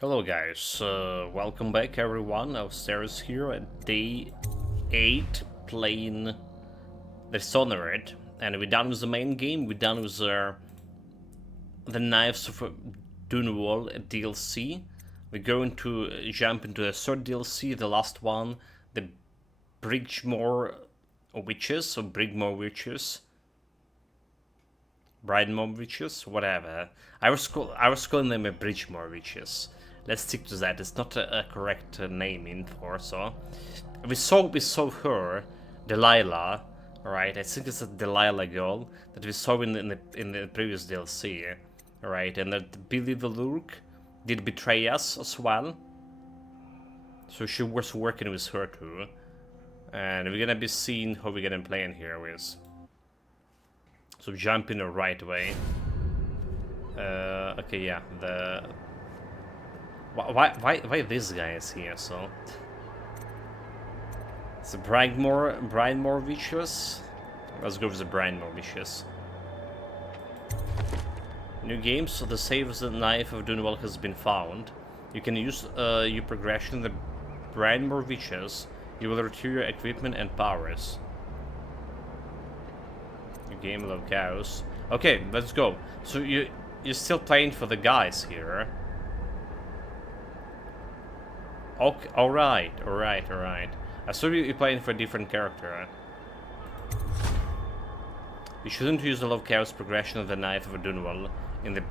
Hello guys, welcome back everyone. Upstairs here at day 8 playing Dishonored, and we're done with the main game. We're done with the Knives of Dunwall DLC. We're going to jump into the third DLC, the last one, the Brigmore Witches, or Brigmore Witches. Brigmore Witches, whatever. I was calling them a Brigmore Witches. Let's stick to that. It's not a correct naming for so. We saw her, Delilah, right? I think it's a Delilah girl that we saw in the previous DLC, right? And that Billy the Lurk did betray us as well. So she was working with her too, and we're gonna be seeing how we're gonna play in here with. So jump in the right way. Okay, yeah. Why this guy is here? So it's the Brigmore Witches. Let's go with the Brigmore Witches. New game. So the save of the Knife of Dunwall has been found. You can use your progression. The Brigmore Witches. You will retrieve your equipment and powers. Game locales. Okay, let's go. So you're still playing for the guys here. Okay, alright. I saw you're playing for a different character. You shouldn't use the locales progression of the Knife of Dunwall in the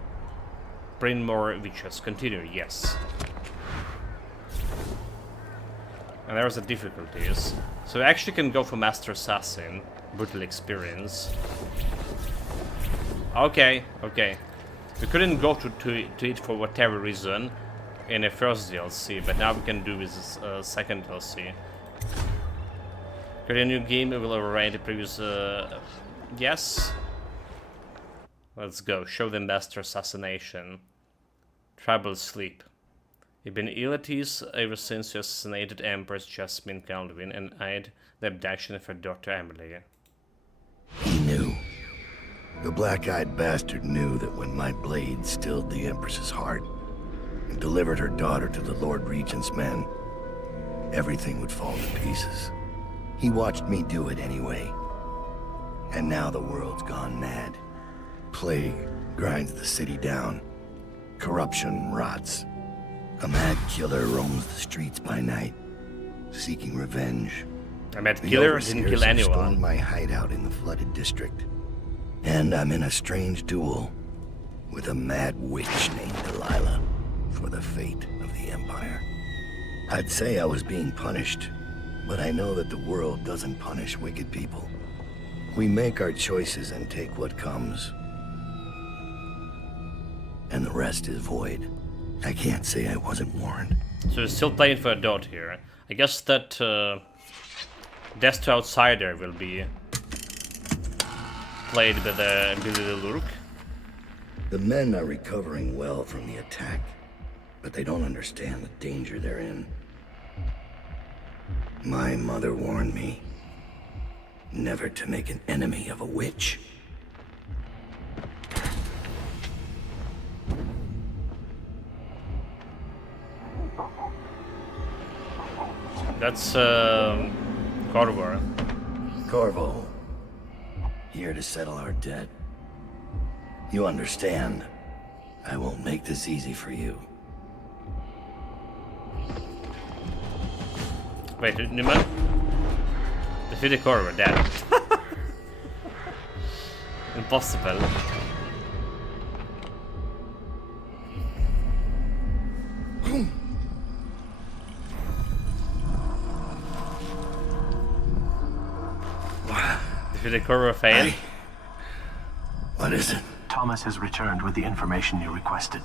Brigmore Witches. Continue, yes. And there's the difficulties. So I actually can go for Master Assassin. Brutal experience. Okay. We couldn't go to it for whatever reason in the first DLC, but now we can do with this second DLC. Create a new game, will override the previous... yes? Let's go. Show them Master Assassination. Troubled sleep. You've been ill at ease ever since you assassinated Empress Jasmine Calvin and eyed the abduction of her daughter Emily. He knew. The black-eyed bastard knew that when my blade stilled the Empress's heart and delivered her daughter to the Lord Regent's men, everything would fall to pieces. He watched me do it anyway. And now the world's gone mad. Plague grinds the city down. Corruption rots. A mad killer roams the streets by night, seeking revenge. A mad killer didn't kill anyone. Stormed my hideout in the flooded district. And I'm in a strange duel with a mad witch named Delilah for the fate of the Empire. I'd say I was being punished, but I know that the world doesn't punish wicked people. We make our choices and take what comes. And the rest is void. I can't say I wasn't warned. So you're still playing for a dot here. I guess that Death to Outsider will be played by the Billy the Lurk. The men are recovering well from the attack, but they don't understand the danger they're in. My mother warned me never to make an enemy of a witch. That's Corvo. Corvo, here to settle our debt. You understand, I won't make this easy for you. Wait, Newman? Defeated Corvo, dead. Impossible. Did the Corvo fail? What is it? Thomas has returned with the information you requested.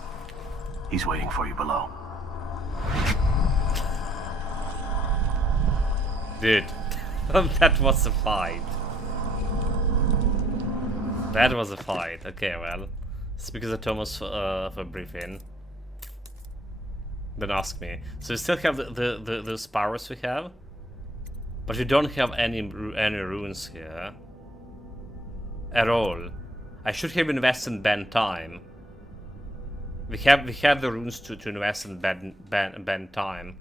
He's waiting for you below. Dude, that was a fight. That was a fight. Okay, well, it's because of Thomas for a briefing. Don't ask me. So we still have those powers we have, but we don't have any runes here at all. I should have invested Ben time. We have the runes to invest in bend time.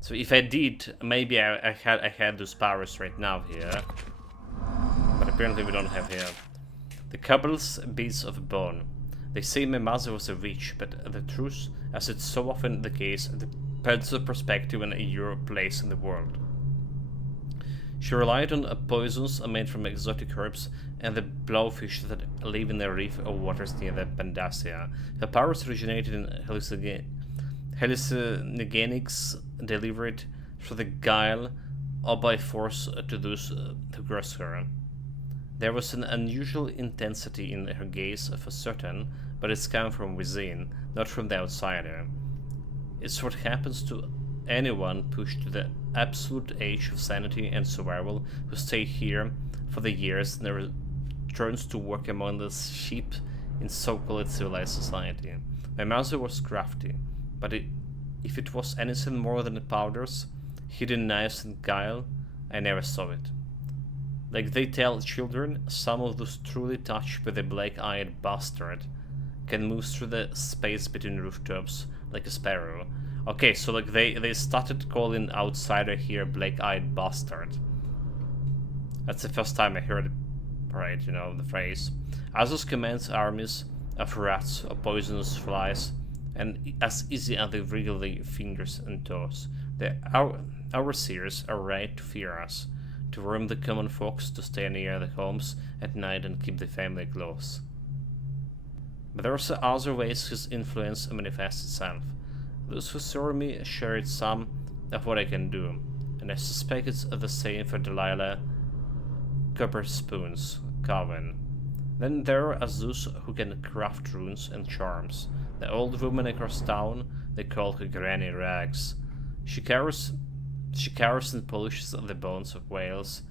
So if I did, maybe I had those powers right now here. But apparently we don't have here. The couple's beads of bone. They say my mother was a witch, but the truth, as it's so often the case, depends on perspective and your place in the world. She relied on poisons made from exotic herbs and the blowfish that live in the reef of waters near the Pandasia. Her powers originated in hallucinogenics delivered through the guile or by force to those who cross her. There was an unusual intensity in her gaze for certain, but it's come from within, not from the outsider. It's what happens to anyone pushed to the absolute edge of sanity and survival who stay here for the years and returns to work among the sheep in so-called civilized society. My mother was crafty, but if it was anything more than powders, hidden knives and guile, I never saw it. Like they tell children, some of those truly touched by the black-eyed bastard can move through the space between rooftops like a sparrow. Okay, so like they started calling outsider here black-eyed bastard. That's the first time I heard it, right, you know, the phrase. Azus commands armies of rats or poisonous flies, and as easy as they wriggle their fingers and toes. Our seers are right to fear us, to worm the common folks, to stay near the homes at night and keep the family close. But there are other ways his influence manifests itself. Those who serve me shared some of what I can do, and I suspect it's the same for Delilah Copper Spoon's coven. Then there are those who can craft runes and charms. The old woman across town, they call her Granny Rags. She carves and polishes the bones of whales,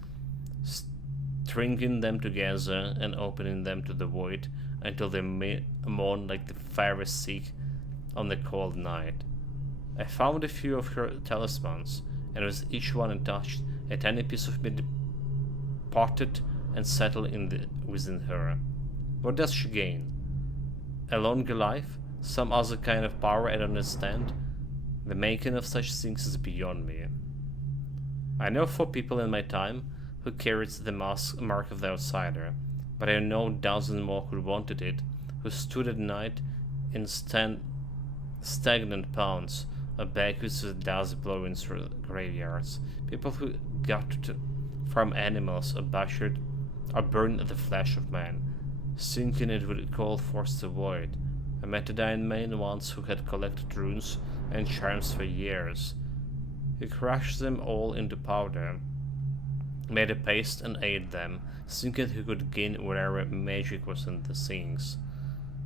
stringing them together and opening them to the void until they moan like the fiery sea on the cold night. I found a few of her talismans, and with each one untouched, a tiny piece of me departed and settled within her. What does she gain? A longer life? Some other kind of power I don't understand? The making of such things is beyond me. I know 4 people in my time who carried the mark of the outsider, but I know dozens more who wanted it, who stood at night in stagnant ponds, or backwards with dust blowing through graveyards. People who got to farm animals or burned the flesh of man, thinking it would call forth the void. I met a dying man once who had collected runes and charms for years. He crushed them all into powder, made a paste and ate them, thinking he could gain whatever magic was in the things.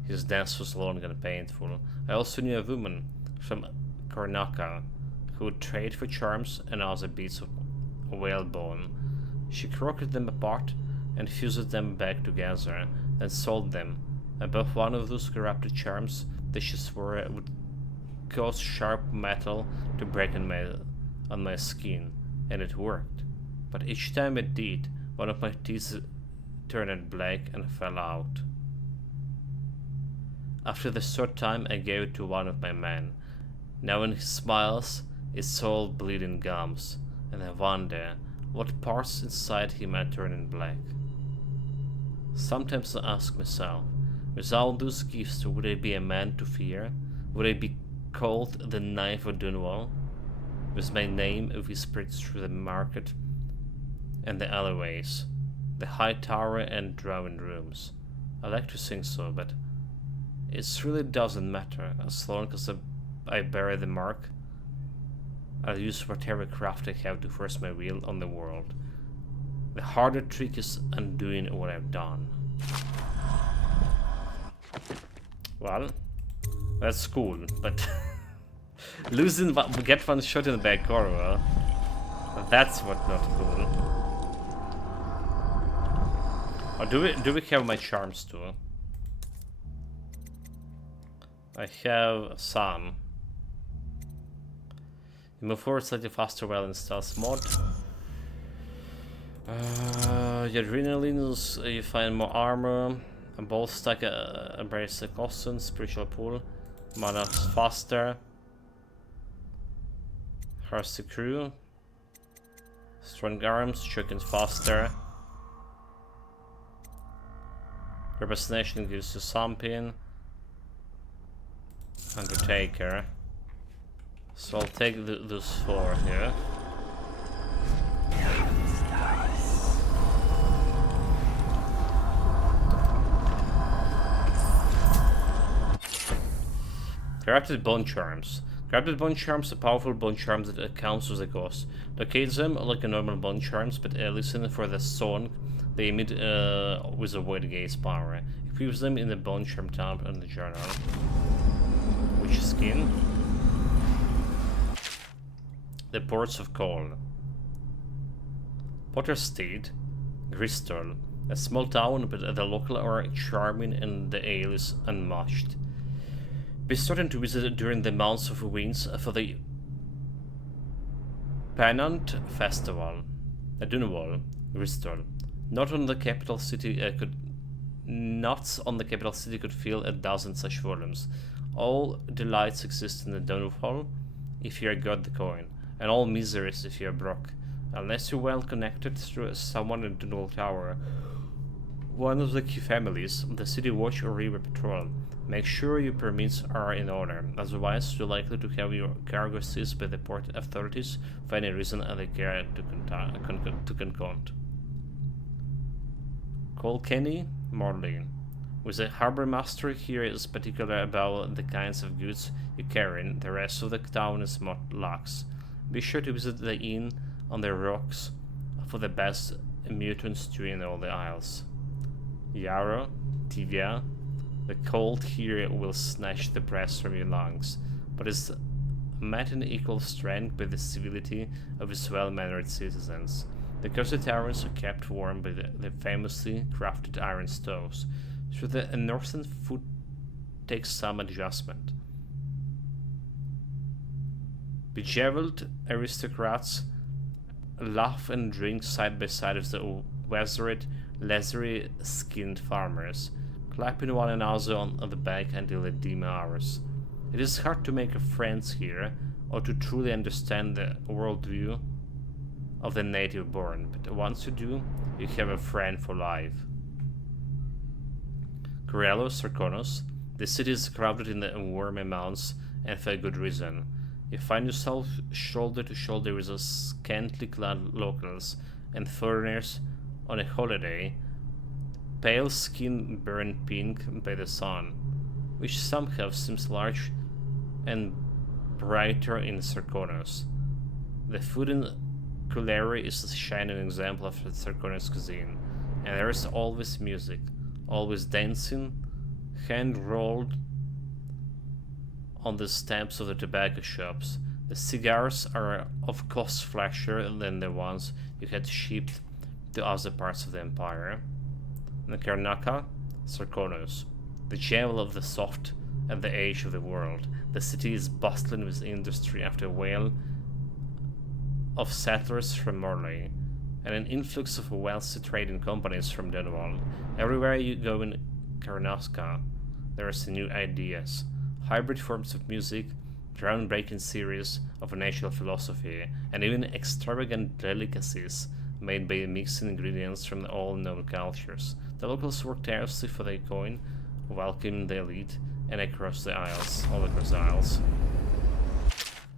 His dance was long and painful. I also knew a woman from Karnaka who would trade for charms and other bits of whalebone. She crooked them apart and fused them back together, then sold them. Above one of those corrupted charms that she swore would cause sharp metal to break on my skin, and it worked. But each time it did, one of my teeth turned black and fell out. After the 3rd time, I gave it to one of my men. Now when he smiles, it's all bleeding gums, and I wonder what parts inside him are turning black. Sometimes I ask myself, with all those gifts, would I be a man to fear? Would I be called the Knife of Dunwall? With my name whispered through the market and the alleyways, the high tower and drawing rooms. I like to think so, but it really doesn't matter. As long as I bear the mark, I'll use whatever craft I have to force my will on the world. The harder trick is undoing what I've done. Well, that's cool, but get one shot in the back or well, that's what not cool. Or do we have my charms too? I have some. You move forward slightly faster while in stealth mode. Your adrenalines, you find more armor. A ball stack, embrace the caution, spiritual pool, mana faster, hurts the crew, strong arms, chickens faster, representation gives you something, Undertaker. So I'll take those 4 here. Corrupted Bone Charms. Corrupted Bone Charms are powerful bone charms that accounts as a ghost. Locate them like a normal bone charms, but listen for the song they emit with a void gaze power. Equip them in the bone charm tab on the journal. Which skin? The Ports of Coal. Potterstead, Gristol. A small town, but the local are charming and the ale is unmatched. Be certain to visit during the months of winds for the Pennant Festival. Dunwall, Bristol. Not on the capital city could fill a dozen such volumes. All delights exist in the Dunwall if you got the coin, and all miseries if you're broke. Unless you're well connected through someone in Dunwall Tower, one of the key families, the City Watch or River Patrol. Make sure your permits are in order, otherwise you're likely to have your cargo seized by the port authorities for any reason they care to confront. Colkenny, Morley. With the harbour master here is particular about the kinds of goods you carry, the rest of the town is more lax. Be sure to visit the inn on the rocks for the best mutant stew in all the isles. Yarrow, Tivia. The cold here will snatch the breath from your lungs, but is met in equal strength by the civility of its well-mannered citizens. The coastal taverns are kept warm by the famously crafted iron stoves, so the northern food takes some adjustment. Bejeweled aristocrats laugh and drink side by side with the weathered, leathery-skinned farmers, clapping one another on the back until the dim hours. It is hard to make friends here, or to truly understand the worldview of the native born, but once you do, you have a friend for life. Corellos, Sarkonos. The city is crowded in the warm months, and for a good reason. You find yourself shoulder to shoulder with the scantily clad locals and foreigners on a holiday, pale skin burned pink by the sun, which somehow seems large and brighter in Sarkonos. The food in Culinary is a shining example of the Sarkonos cuisine, and there is always music, always dancing, hand-rolled on the stamps of the tobacco shops. The cigars are of course flashier than the ones you had shipped to other parts of the empire. The Karnaka, Sarkonos, the jewel of the soft at the age of the world. The city is bustling with industry after a wave of settlers from Morley, and an influx of wealthy trading companies from Dunwall. Everywhere you go in Karnaka, there are new ideas, hybrid forms of music, groundbreaking series of natural philosophy, and even extravagant delicacies made by mixing ingredients from all known cultures. The locals work tirelessly for their coin, welcoming the elite, and all across the aisles.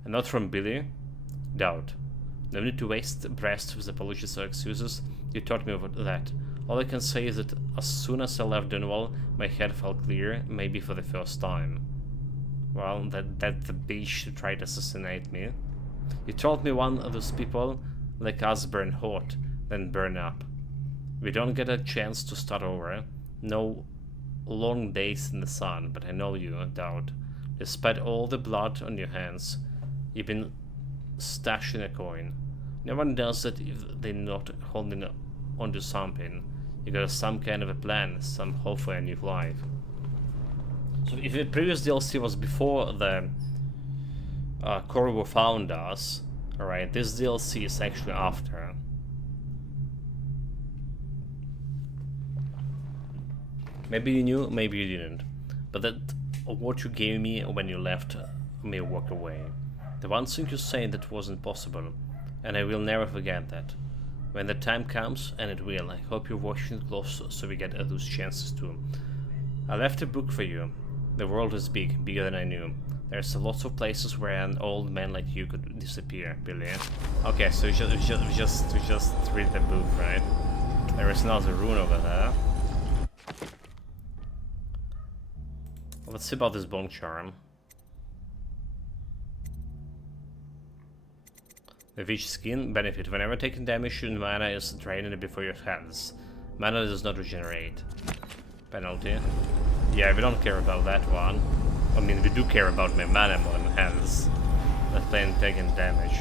And not from Billy? Doubt. No need to waste breath with apologies or excuses, you taught me about that. All I can say is that as soon as I left Dunwall, my head felt clear, maybe for the first time. Well, that the bitch tried to assassinate me. You told me one of those people like us burn hot, then burn up. We don't get a chance to start over. No long days in the sun, but I know you, Doubt. Despite all the blood on your hands, you've been stashing a coin. No one does that if they're not holding onto something. You got some kind of a plan, some hope for a new life. So if the previous DLC was before the Corvo found us, alright, this DLC is actually after. Maybe you knew, maybe you didn't. But that what you gave me when you left me walk away. The one thing you said that wasn't possible, and I will never forget that. When the time comes, and it will, I hope you're watching it close so we get those chances too. I left a book for you. The world is big, bigger than I knew. There's lots of places where an old man like you could disappear, Billy. Okay, so we just read the book, right? There is another rune over there. Let's see about this bone charm. The witch skin benefit. Whenever taking damage, your mana is drained before your hands. Mana does not regenerate. Penalty. Yeah, we don't care about that one. I mean, we do care about my mana more than hands. That's plain taking damage.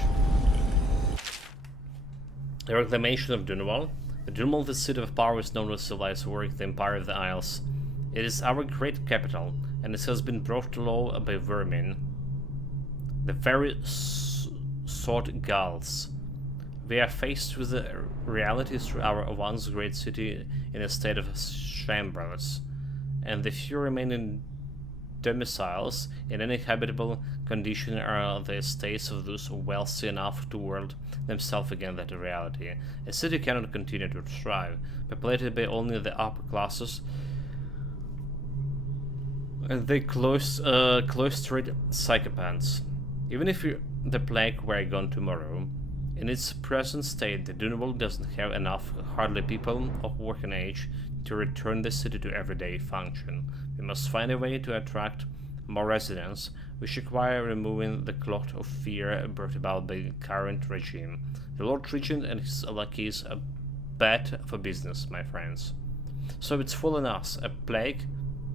The Reclamation of Dunwall. The Dunwall, the city of power, is known as civilized work, the Empire of the Isles. It is our great capital, and it has been brought to law by vermin. The very sword Gauls. We are faced with the reality through our once great city in a state of shambles, and the few remaining domiciles in any habitable condition are the estates of those wealthy enough to world themselves against that reality. A city cannot continue to thrive, populated by only the upper classes, and they cloistered psychopaths. Even if the plague were gone tomorrow, in its present state, the Dunwall doesn't have enough hardly people of working age to return the city to everyday function. We must find a way to attract more residents, which require removing the cloud of fear brought about by the current regime. The Lord Regent and his lackeys are bad for business, my friends. So it's fallen us, a plague,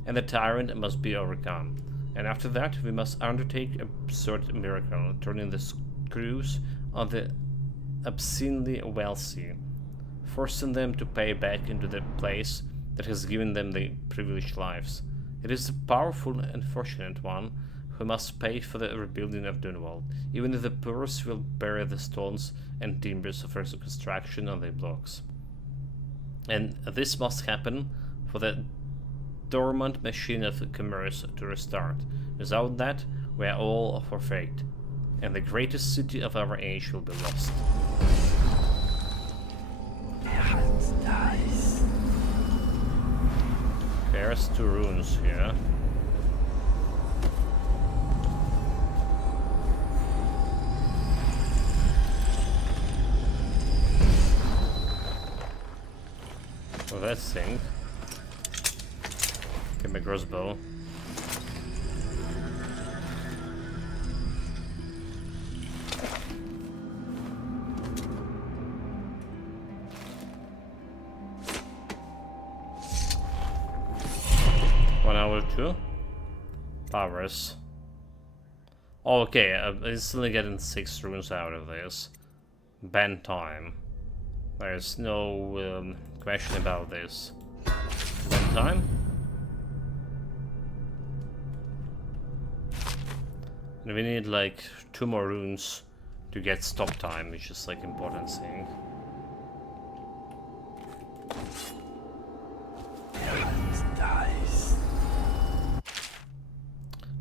and the tyrant must be overcome. And after that, we must undertake a absurd miracle, turning the screws on the obscenely wealthy, forcing them to pay back into the place that has given them the privileged lives. It is the powerful and fortunate one who must pay for the rebuilding of Dunwall, even if the poorest will bear the stones and timbers of reconstruction on their blocks. And this must happen for the dormant machine of commerce to restart. Without that, we are all forfeit, and the greatest city of our age will be lost. There's 2 runes here. Well, that thing. Get my crossbow. Two powers. Oh, okay, I'm instantly getting 6 runes out of this. Ban time. There's no question about this. Ban time. And we need like 2 more runes to get stop time, which is like important thing.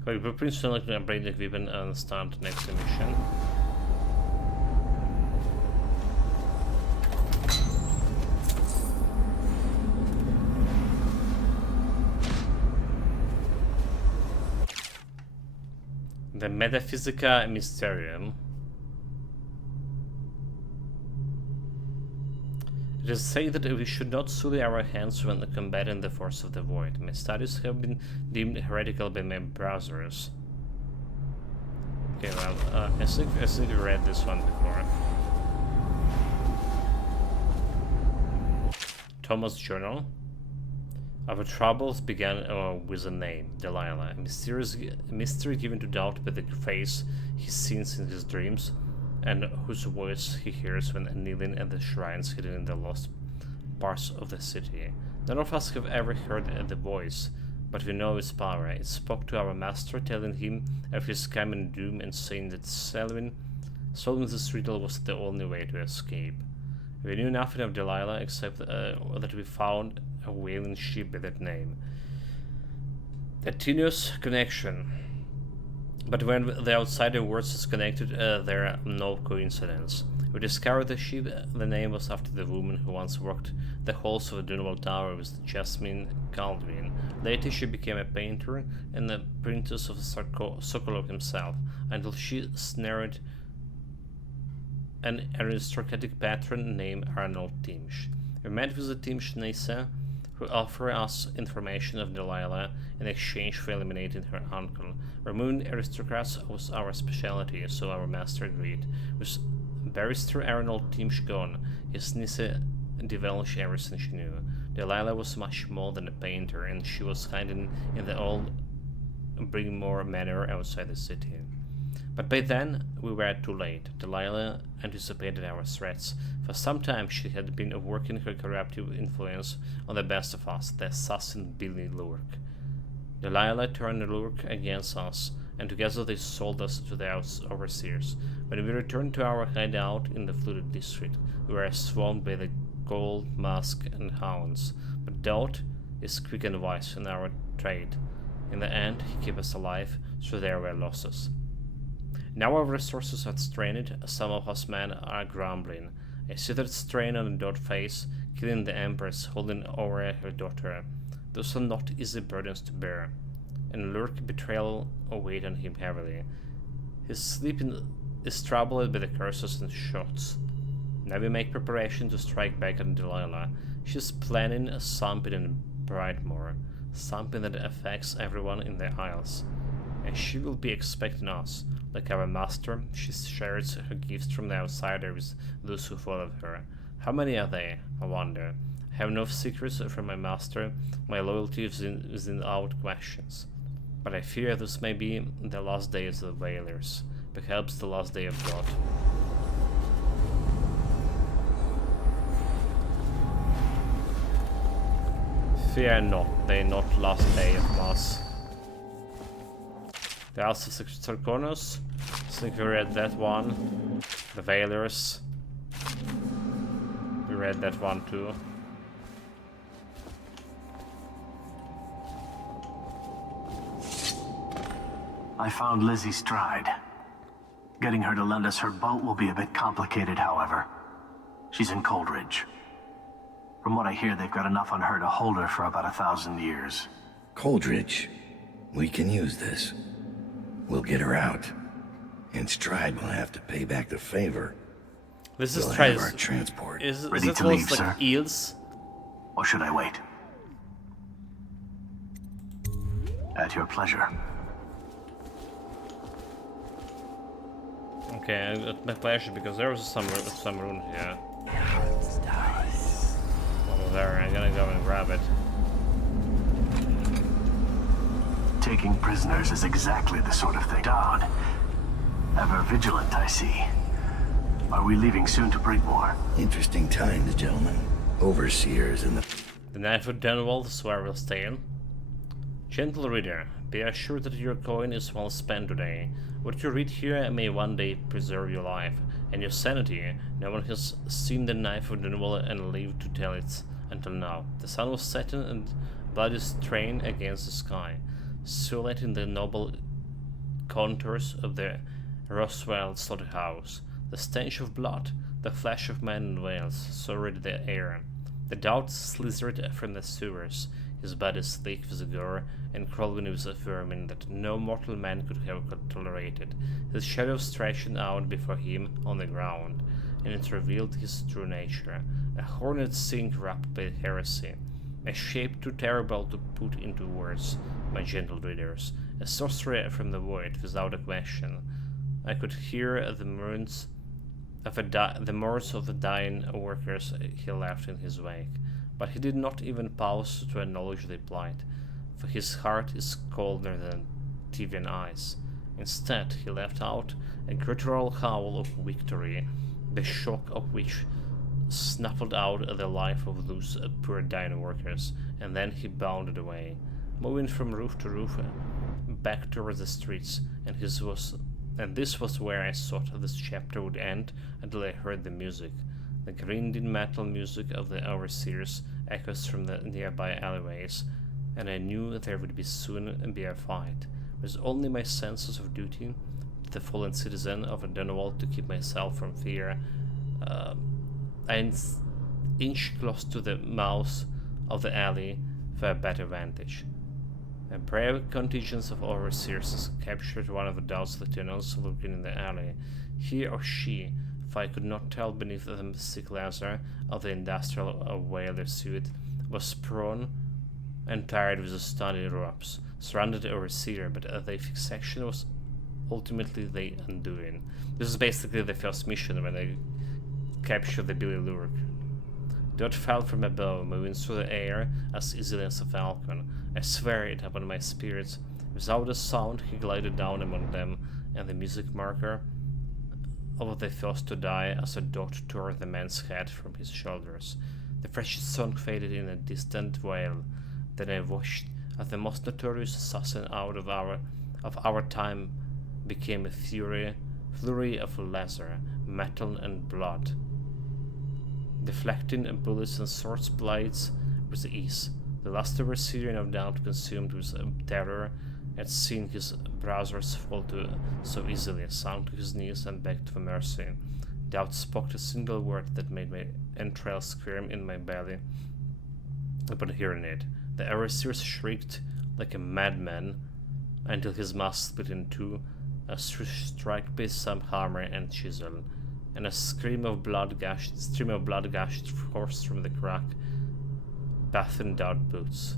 Okay, we're select to upgrade the equipment and start the next mission. The Metaphysica Mysterium. It is said that we should not sully our hands when combating the force of the void. My studies have been deemed heretical by my browsers. Okay, well, I think we read this one before. Thomas' journal. Our troubles began with a name, Delilah, a mystery given to doubt by the face he sees in his dreams, and whose voice he hears when kneeling at the shrines hidden in the lost parts of the city. None of us have ever heard the voice, but we know its power. It spoke to our master, telling him of his coming doom and saying that solving this riddle was the only way to escape. We knew nothing of Delilah except that we found a whaling ship by that name. A tenuous connection. But when the outsider words is connected, there are no coincidence. We discovered the ship, the name was after the woman who once worked the halls of the Dunwall Tower with Jasmine Caldwin. Later she became a painter and the princess of Sokolov himself, until she snared an aristocratic patron named Arnold Timsh. We met with the Timsh Nisa, who offered us information of Delilah in exchange for eliminating her uncle. Removing aristocrats was our specialty, so our master agreed. With Barrister Arnold Timsh gone, his Nisa divulged everything she knew. Delilah was much more than a painter, and she was hiding in the old Brigmore Manor outside the city. But by then, we were too late. Delilah anticipated our threats. For some time she had been working her corruptive influence on the best of us, the assassin Billy Lurk. Delilah turned Lurk against us, and together they sold us to the overseers. When we returned to our hideout in the flooded district, we were swarmed by the gold mask and hounds. But Doubt is quick and wise in our trade. In the end, he kept us alive, so there were losses. Now our resources are strained, some of us men are grumbling. I see that strain on the Dot face, killing the Empress, holding over her daughter. Those are not easy burdens to bear, and Lurk betrayal weighed on him heavily. His sleep is troubled by the curses and shots. Now we make preparation to strike back on Delilah. She's planning something in Brigmore, something that affects everyone in the Isles, and she will be expecting us. Like our master, she shares her gifts from the outsider with those who follow her. How many are they, I wonder? I have no secrets from my master, my loyalty is without questions. But I fear this may be the last days of the Whalers, perhaps the last day of God. Fear not, they not last day of Mass. The House of Sarkonos, I think we read that one. The Whalers, we read that one too. I found Lizzie Stride. Getting her to lend us her boat will be a bit complicated, however. She's in Coldridge. From what I hear, they've got enough on her to hold her for about 1,000 years. Coldridge. We can use this. We'll get her out. And Stride will have to pay back the favor. This We'll is have our transport. Is Ready it to leave, like sir? eels? Or should I wait? At your pleasure. Okay, at my pleasure, because there was some room here. Over there, I'm gonna go and grab it. Taking prisoners is exactly the sort of thing. Dodd. Ever vigilant, I see. Are we leaving soon to Brigmore? Interesting times, gentlemen. Overseers and the... The Knife of Dunwall is where we'll stay in. Gentle reader, be assured that your coin is well spent today. What you read here may one day preserve your life and your sanity. No one has seen the Knife of Dunwall and lived to tell it until now. The sun was setting and blood is strained against the sky, silhouetting the noble contours of the Roswell slaughterhouse. The stench of blood, the flesh of men and whales, soared the air. The Doubt slithered from the sewers, his body sleek with gore and crawling with a vermin that no mortal man could have tolerated, his shadow stretching out before him on the ground, and it revealed his true nature, a horned thing wrapped by heresy, a shape too terrible to put into words, my gentle readers, a sorcerer from the void without a question. I could hear the moans of the dying workers he left in his wake, but he did not even pause to acknowledge their plight, for his heart is colder than Tivian ice. Instead, he let out a guttural howl of victory, the shock of which snuffled out the life of those poor dying workers, and then he bounded away, moving from roof to roof, back towards the streets, and this was where I thought this chapter would end until I heard the music. The grinding metal music of the overseers echoes from the nearby alleyways, and I knew there would be soon be a fight. It was only my senses of duty, the fallen citizen of Dunwall, to keep myself from fear. I inched close to the mouth of the alley for a better vantage. A brave contingent of overseers captured one of those lieutenants lurking in the alley. He or she, if I could not tell beneath the mystic laser of the industrial whaler suit, was prone and tired with the stunning ropes, surrounded the overseer, but their fixation was ultimately the undoing. This is basically the first mission when they captured the Billy Lurk. Dot fell from above, moving through the air as easily as a falcon. I swear it upon my spirits. Without a sound, he glided down among them, and the music marker of the first to die as a dot tore the man's head from his shoulders. The fresh song faded in a distant wail. Then I watched as the most notorious assassin out of our time became a flurry of laser, metal, and blood, deflecting bullets and sword blades with ease. The last overseer, no doubt consumed with terror at seeing his brothers fall to so easily, sank to his knees and begged for mercy. Doubt spoke a single word that made my entrails squirm in my belly upon hearing it. The overseer shrieked like a madman until his mouth split in two, a strike with some hammer and chisel, and a stream of blood gushed forth from the crack, bathened out boots.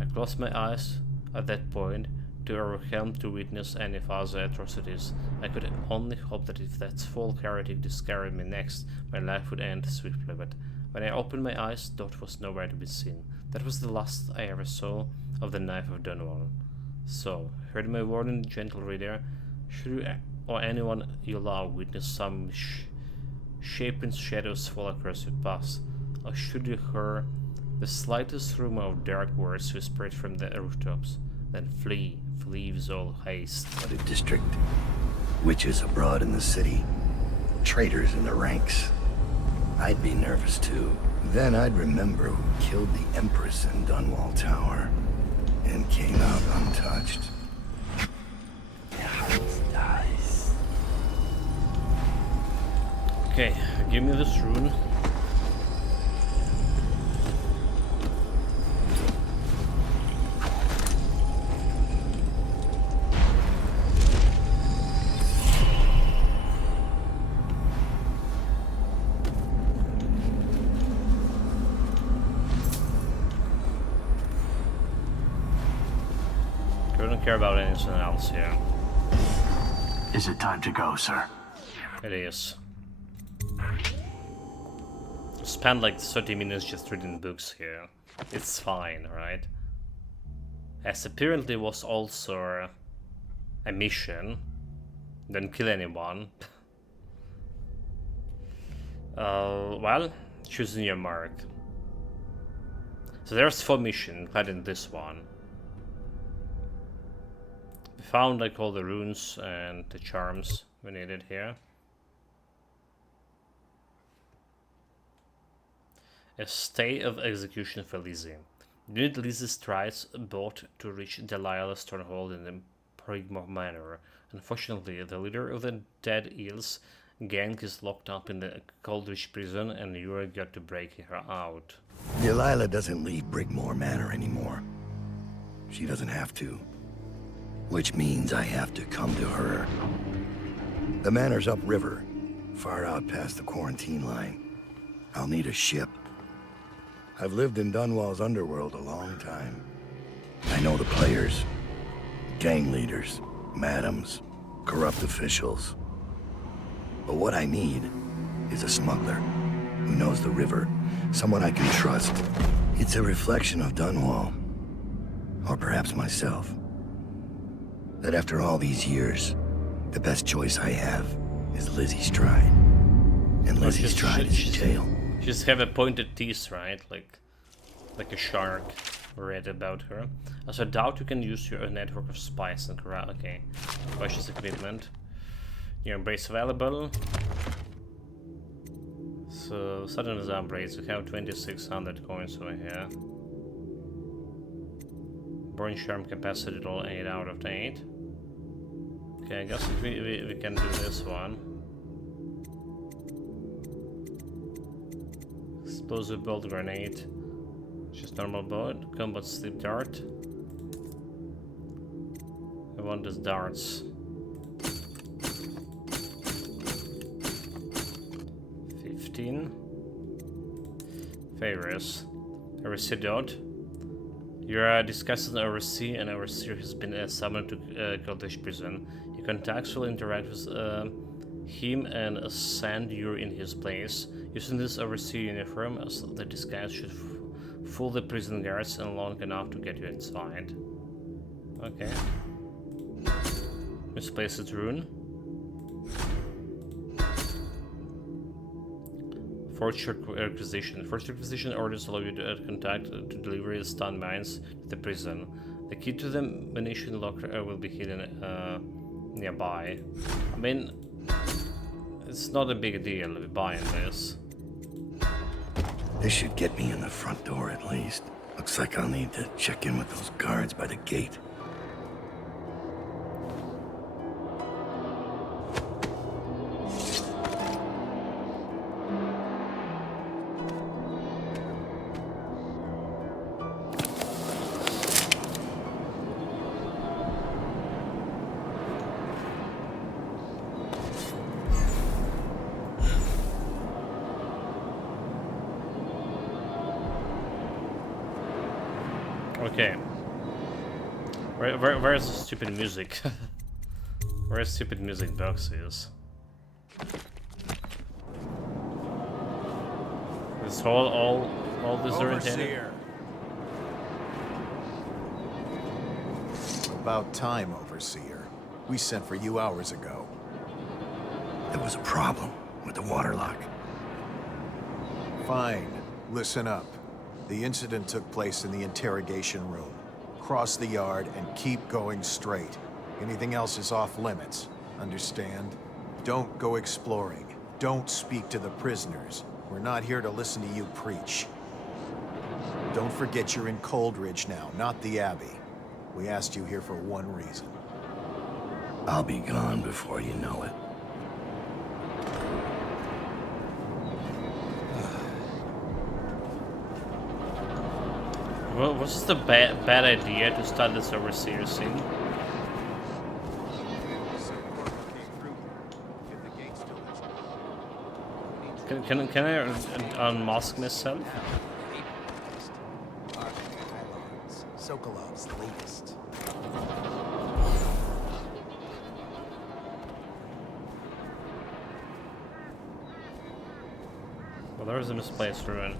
I closed my eyes at that point, too overwhelmed to witness any further atrocities. I could only hope that if that foul heretic discovered me next, my life would end swiftly, but when I opened my eyes, Dot was nowhere to be seen. That was the last I ever saw of the Knife of Dunwall. So, heard my warning, gentle reader, should you or anyone you love witness some shaping shadows fall across your path, or should you hear the slightest rumor of dark words whispered from the rooftops, then flee with all haste. The district, witches abroad in the city, traitors in the ranks. I'd be nervous too. Then I'd remember who killed the Empress in Dunwall Tower and came out untouched. Okay, give me this rune. I don't care about anything else here. Is it time to go, sir? It is. Spend like 30 minutes just reading books here. It's fine, right? As apparently was also a mission. Don't kill anyone. Well, choosing your mark. So there's 4 missions, including this one. We found like all the runes and the charms we needed here. A stay of execution for Lizzie. You need Lizzie's strides boat to reach Delilah's stronghold in the Brigmore Manor. Unfortunately, the leader of the Dead Eels gang is locked up in the Coldridge prison, and you're got to break her out. Delilah doesn't leave Brigmore Manor anymore. She doesn't have to. Which means I have to come to her. The manor's upriver, far out past the quarantine line. I'll need a ship. I've lived in Dunwall's underworld a long time. I know the players, gang leaders, madams, corrupt officials. But what I need is a smuggler who knows the river, someone I can trust. It's a reflection of Dunwall, or perhaps myself. That after all these years, the best choice I have is Lizzie Stride. And Lizzie Stride is in jail. You just have a pointed teeth, right? Like a shark. Read about her. Also, I doubt you can use your network of spies and corral. Okay. Purchase equipment. Your embrace available. So, sudden upgrades, we have 2600 coins over here. Burn charm capacity roll 8 out of 8. Okay, I guess we can do this one. Explosive bolt grenade. Just normal bolt. Combat sleep dart. I want these darts. 15. Favors. Overseer dot. You're discussing overseer, and overseer has been summoned to Kurdish prison. You can actually interact with him and ascend you in his place. Using this overseer uniform as the disguise should fool the prison guards and long enough to get you inside. Okay. Misplaced rune. Forged requisition. Forged requisition orders allow you to contact to deliver stun mines to the prison. The key to the munition locker will be hidden nearby. I mean, it's not a big deal buying this. This should get me in the front door at least. Looks like I'll need to check in with those guards by the gate. Okay. Where's the stupid music? Where's stupid music box is? This all this Overseer. About time, Overseer. We sent for you hours ago. There was a problem with the water lock. Fine. Listen up. The incident took place in the interrogation room. Cross the yard and keep going straight. Anything else is off limits. Understand? Don't go exploring. Don't speak to the prisoners. We're not here to listen to you preach. Don't forget you're in Coldridge now, not the Abbey. We asked you here for one reason. I'll be gone before you know it. Well, was this a bad idea to start this overseer scene? Can I unmask myself? Sokolov's latest. Well, there's a misplaced ruin.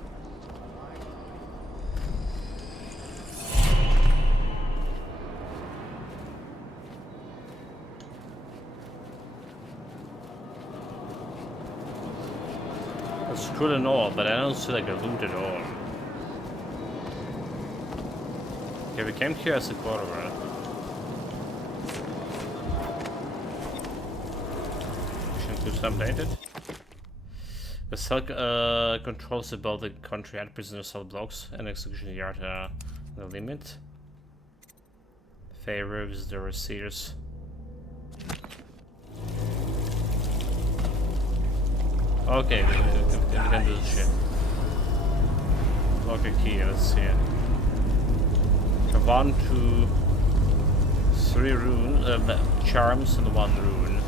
It's cool and all, but I don't see like a loot at all. Okay, we came here as a quarterback. Mission to updated. The cell controls about the country at prisoner cell blocks and execution yard the limit. Favors the receivers. Okay, we can do this shit. Lock a key, let's see it. 1, 2, 3 runes, charms and 1 rune.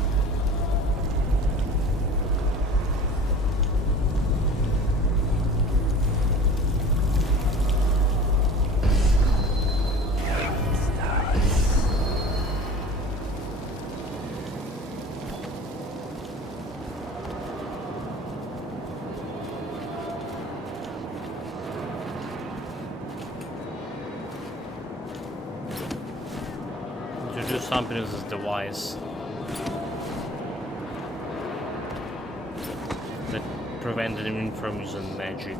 Do something with this device that prevented him from using magic.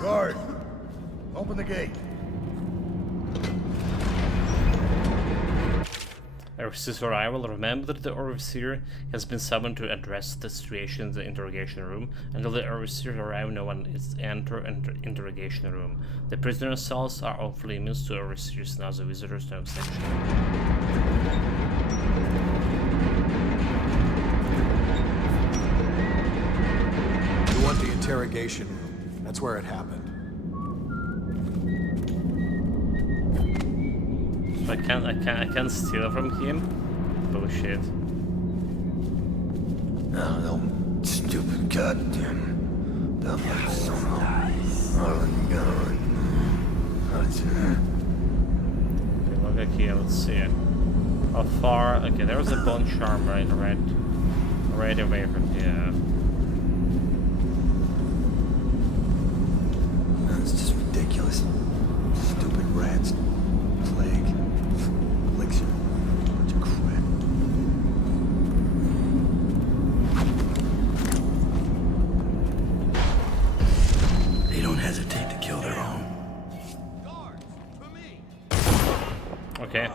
Guard, open the gate. Overseer's arrival. Remember that the Overseer has been summoned to address the situation in the interrogation room. Until the Overseer arrives, no one is enter interrogation room. The prisoner cells are off limits to Overseers, now the visitors no section. You want the interrogation room. That's where it happened. So I can't steal from him? Bullshit. Oh, no, stupid goddamn. That was so nice. Harlan gone. Okay, look at here, let's see. How far? Okay, there was a bone charm right away from here. That's just ridiculous. Stupid rats. Plague. Elixir. Bunch of crap. They don't hesitate to kill their own. Okay.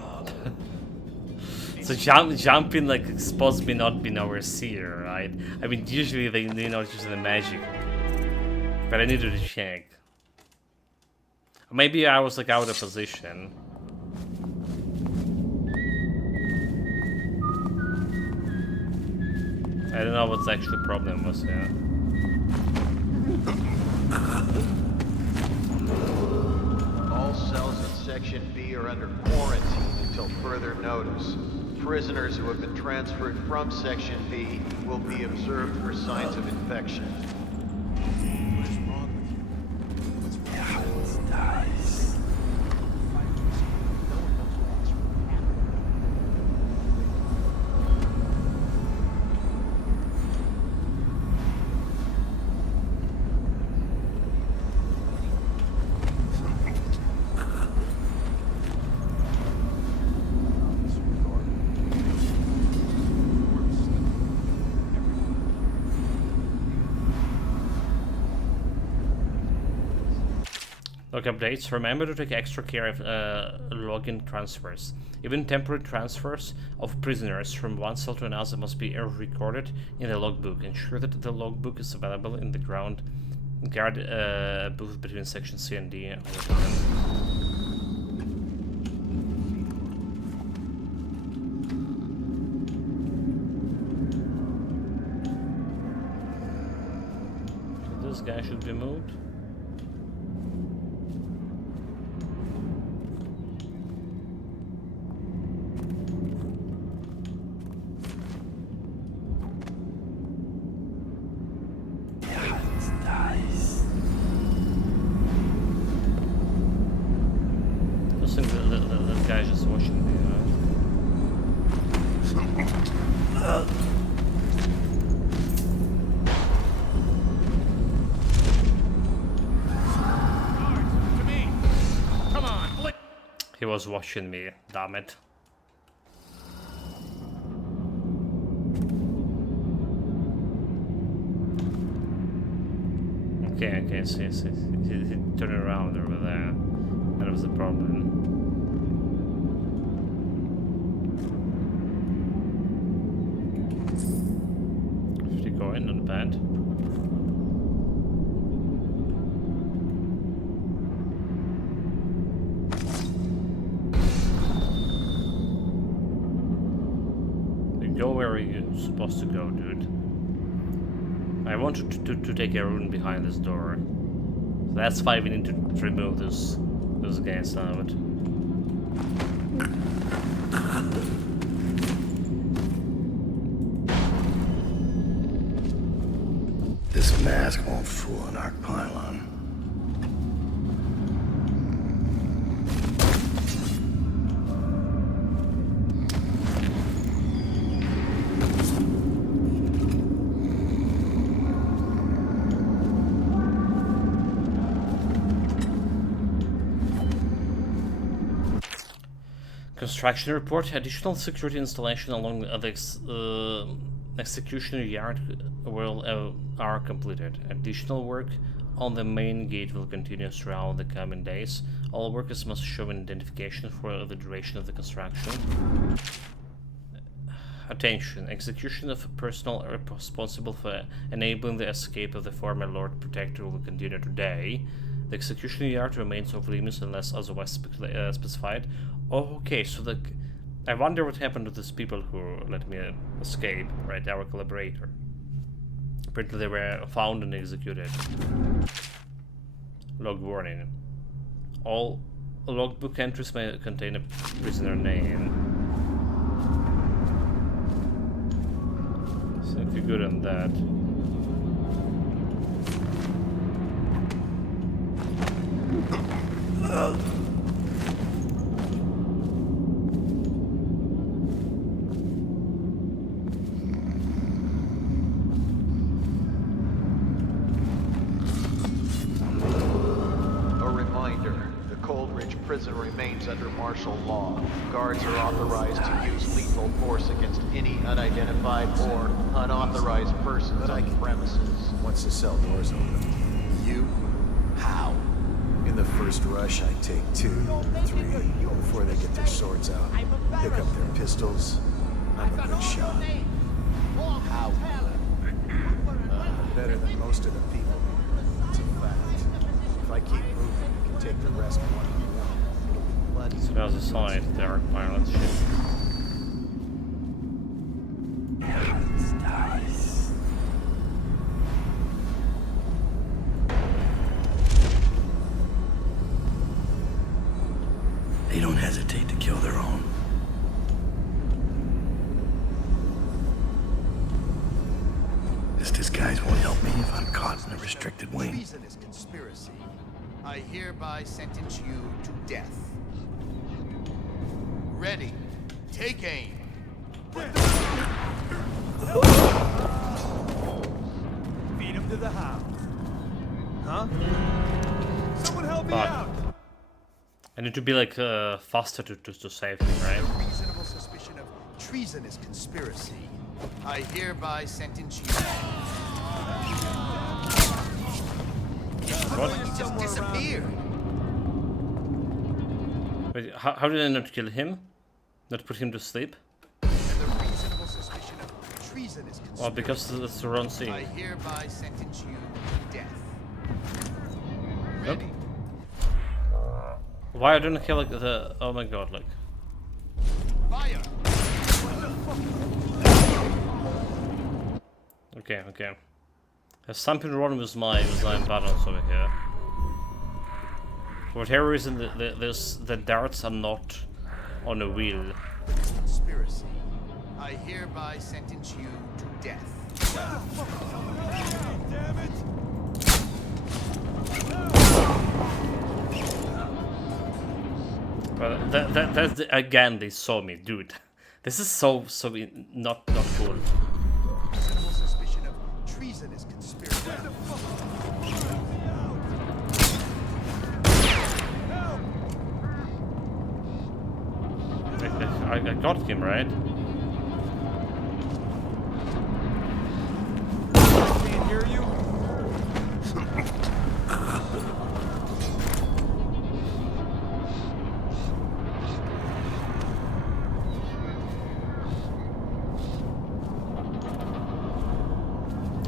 So jumping like supposed to be not being overseer, right? I mean, usually they know it's just the magic, but I needed to check. Maybe I was like out of position. I don't know what the actual problem was here. All cells in Section B are under quarantine until further notice. Prisoners who have been transferred from Section B will be observed for signs of infection. Log updates. Remember to take extra care of login transfers. Even temporary transfers of prisoners from one cell to another must be recorded in the logbook. Ensure that the logbook is available in the guard booth between Section C and D all the time. This guy should be moved. That guy's just watching me, Come on, He was watching me, damn it. Okay, see, he turned around over there. That was the problem. Going, not bad. You go where you're supposed to go, dude. I wanted to take a rune behind this door. So that's why we need to remove those guys out. This mask won't fool an arc pylon. Construction report. Additional security installation along the execution yard are completed. Additional work on the main gate will continue throughout the coming days. All workers must show an identification for the duration of the construction. Attention, execution of personnel responsible for enabling the escape of the former Lord Protector will continue today. The execution yard remains off limits unless otherwise specified. Oh, okay, so I wonder what happened to these people who let me escape, right? Our collaborator. Apparently they were found and executed. Log warning. All logbook entries may contain a prisoner name. Think you're good on that. A reminder, the Coldridge prison remains under martial law. Guards are authorized to use lethal force against any unidentified or unauthorized persons on the premises. Once the cell doors open. You? How? In the first rush, I take 2, 3, before they get their swords out. Pick up their pistols. I'm a good shot. How? Better than most of the people. It's a fact. If I keep moving, I can take the rest one-on-one. It'll be bloody. Smells aside, there are violent shit. They don't hesitate to kill their own. This disguise won't help me if I'm caught in a restricted wing. Treason is conspiracy. I hereby sentence you to death. Ready. Take aim. Feed him to the hounds. Huh? Someone help me Fuck. out! I need to be like faster to save him, right? Reasonable suspicion of treason is conspiracy. I hereby sentence you. What? He just disappeared. Wait, how did I not kill him? Not put him to sleep? And the reasonable suspicion of treason is conspiracy. Well, because it's the wrong I scene. hereby sentence you to death. Nope. Ready. Why I don't kill like the... Oh my god, like... Fire. Okay, okay. There's something wrong with my buttons over here. For whatever reason, the darts are not on a wheel. Conspiracy. I hereby sentence you to death. Damn it! But that's again they saw me, dude. This is so not cool. Reasonable suspicion of treason is conspiracy. I got him, right? Can't hear you?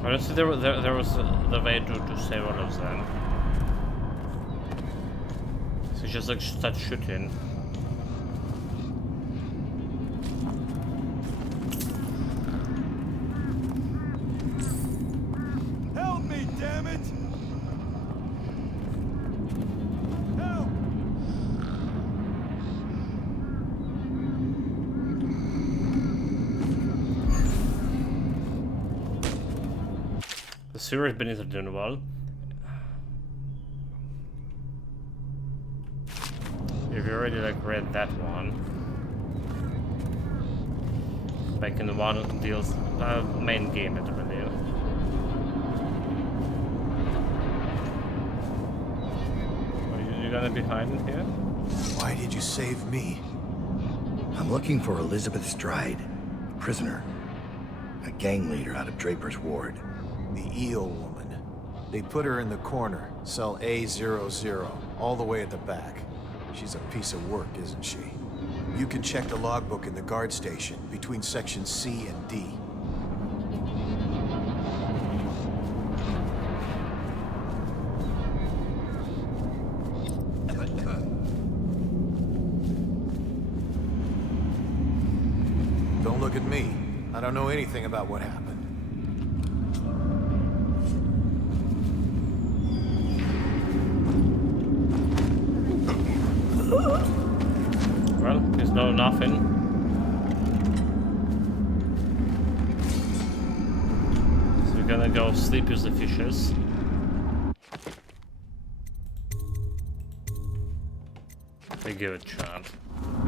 Honestly, there was the way to save all of them. So just like start shooting. Help me, damn it! Help! The series beneath are doing well. If you already like read that one, back in the one of the deals main game, I believe. Are you gonna be hiding here? Why did you save me? I'm looking for Elizabeth Stride, a prisoner. A gang leader out of Draper's Ward. The eel woman. They put her in the corner, cell A00, all the way at the back. She's a piece of work, isn't she? You can check the logbook in the guard station between sections C and D. Don't look at me. I don't know anything about what happened. Well, there's no nothing. So we're gonna go sleep with the fishes. We're good, Chad.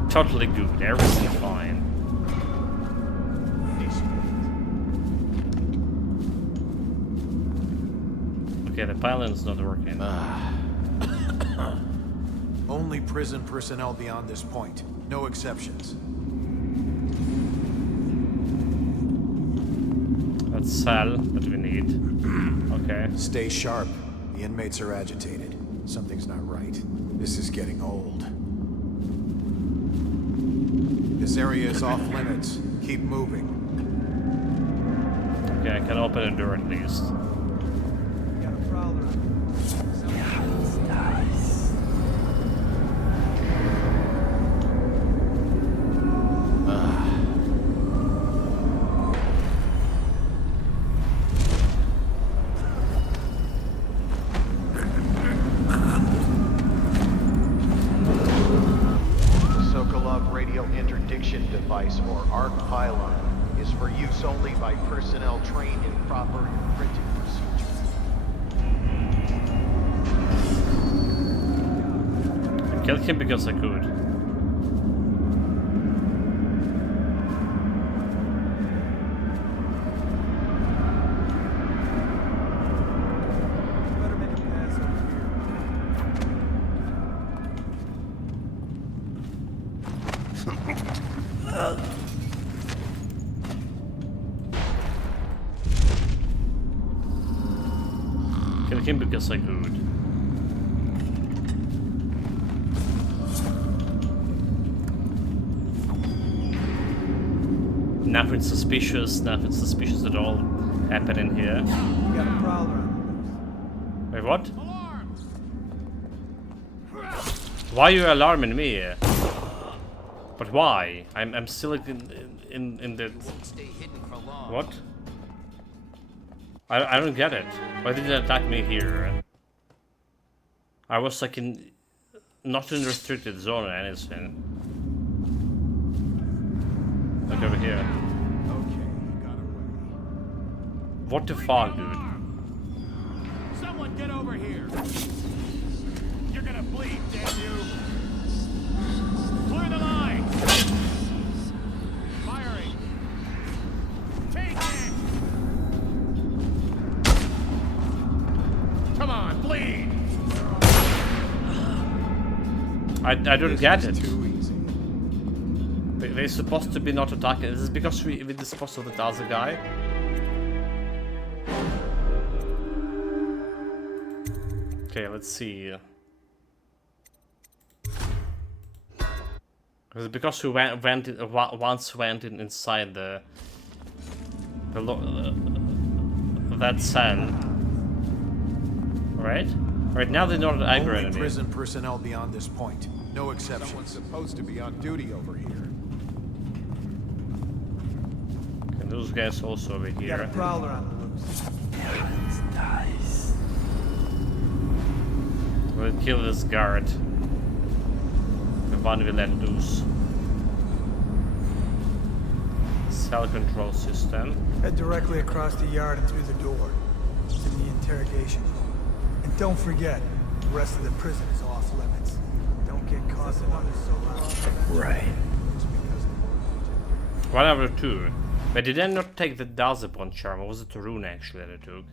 Totally good. Everything fine. Okay, the pylon's not working. Only prison personnel beyond this point. No exceptions. That's cell that we need. Okay. Stay sharp. The inmates are agitated. Something's not right. This is getting old. This area is off limits. Keep moving. Okay, I can open a door at least. Got a prowler. Device or ARC pylon is for use only by personnel trained in proper imprinting procedure. I killed him because I could. Better make a pass over Kill him because I could. Nothing suspicious at all happening here. here. Got a prowler on Wait, what? Why are you alarming me? But why? I'm still in the... What? I don't get it. Why did it attack me here? I was like not in restricted zone or anything. Look over here. Okay, you got away. What the fuck, dude? Someone get over here! You're gonna bleed, damn you! Clear the line! Firing! Take it! Come on, bleed! I don't get it. Too easy. They're supposed to be not attacking. Is this because we disposed of the other guy? Okay, let's see. Is it because we once went inside that cell? Right? Right now they're not angry Only at me. prison personnel beyond this point. No exceptions. Someone's supposed to be on duty over here. And those guys also over Got a here. prowler on the loose. We'll kill this guard. The one we let loose. Cell control system. Head directly across the yard and through the door. It's in the interrogation room. And don't forget, the rest of the prison is off limits. Don't get caught in another solo. Right. One out of two. But did I not take the Dazapon charm, or was it a rune actually that I took?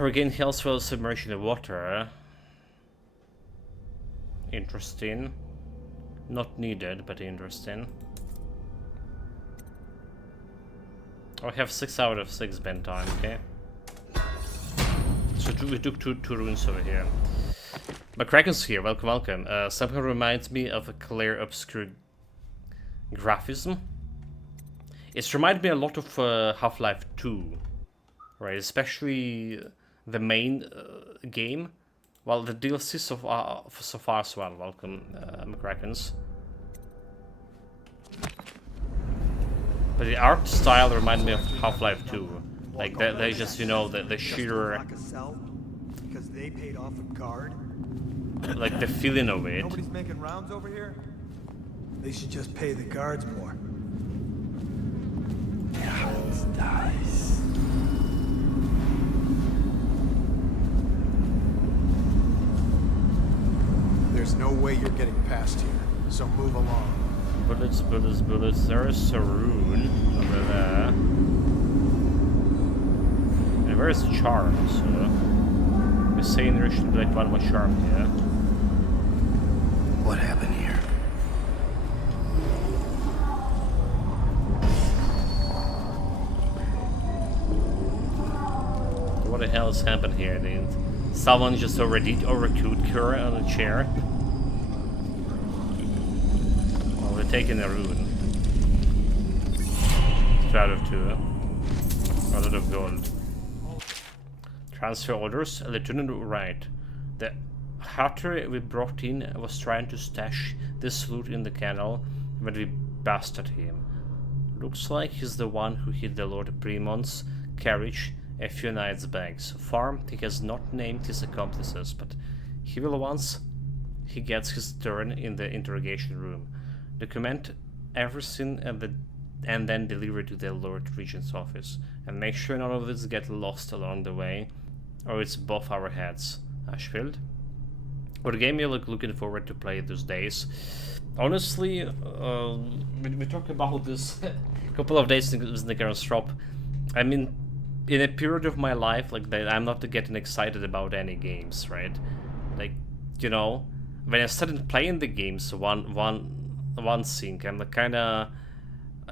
Regain health while submerged in the water. Interesting. Not needed, but interesting. I have 6 out of 6 bend time, okay? So we took two runes over here. McCracken's here, welcome, welcome. Somehow reminds me of a clear, obscure graphism. It's reminded me a lot of Half-Life 2, right? Especially the main game. Well, the DLC so far as well. Welcome, McCrackens. But the art style reminded me of Half-Life 2. Like they just, you know, the sheer, because they paid off a guard. like the feeling of it. Nobody's making rounds over here? They should just pay the guards more. There's no way you're getting past here, so move along. Bullets, bullets, bullets. There is a rune over there. And where is the charm? So we're saying there should be like one more charm here. What happened here? What the hell has happened here? Did someone just overcooked her on a chair? Well, we're taking a rune. 3 out of 2. A lot of gold. Transfer orders. Lieutenant Wright. The hatter we brought in was trying to stash this loot in the canal when we busted him. Looks like he's the one who hid the Lord Bremon's carriage a few nights back. So far, he has not named his accomplices, but he will once he gets his turn in the interrogation room. Document everything and then deliver it to the Lord Regent's office. And make sure none of this get lost along the way, or it's above our heads. Ashfield? What game you're looking forward to play these days? Honestly, we talked about this a couple of days in the Garden's Drop. I mean, in a period of my life like that, I'm not getting excited about any games, right? Like, you know, when I started playing the games, one thing, I'm like kind of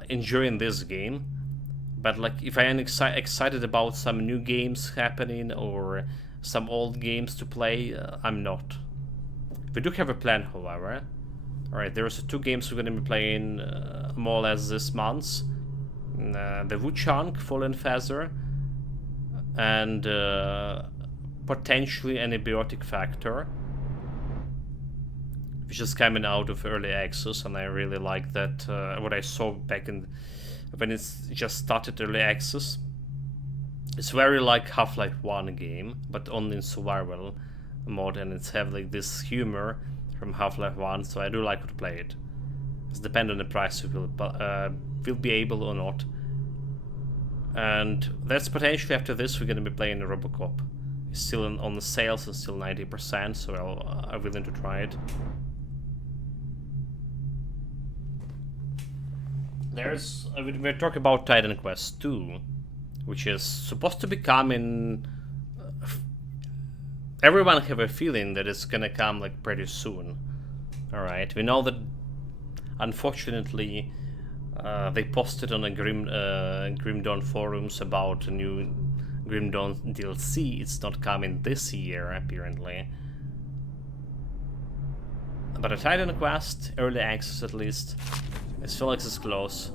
enjoying this game. But like, if I am excited about some new games happening or some old games to play, I'm not. We do have a plan, however. Alright, there's 2 games we're going to be playing more or less this month. The Wuchang, Fallen Feather, and potentially an Abiotic Factor, which is coming out of early access, and I really like that, what I saw back in when it's just started early access. It's very like Half-Life 1 game, but only in survival mode, and it's have like this humor from Half-Life 1, so I do like to play it. It's depend on the price we will be able or not. And that's potentially after this we're gonna be playing the Robocop. It's still on the sales and still 90%, so I'm willing to try it. There's we're talking about Titan Quest 2, which is supposed to be coming. Everyone have a feeling that it's gonna come like pretty soon. All right, we know that. Unfortunately, they posted on a Grim Dawn forums about a new Grim Dawn DLC. It's not coming this year, apparently. But a Titan Quest, early access at least, as Felix is close.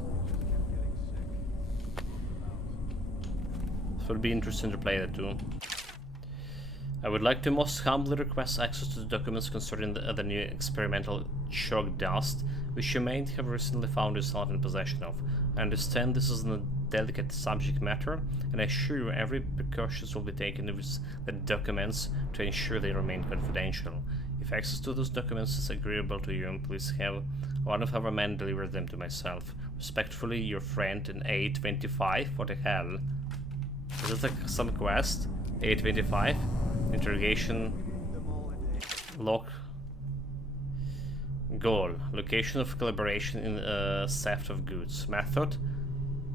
So it'll be interesting to play that too. I would like to most humbly request access to the documents concerning the new experimental chalk dust, which you may have recently found yourself in possession of. I understand this is a delicate subject matter, and I assure you every precautions will be taken with the documents to ensure they remain confidential. If access to those documents is agreeable to you, please have one of our men deliver them to myself. Respectfully, your friend in A25. What the hell? Is this like some quest? A25? Interrogation log. Goal: location of collaboration in theft of goods. Method: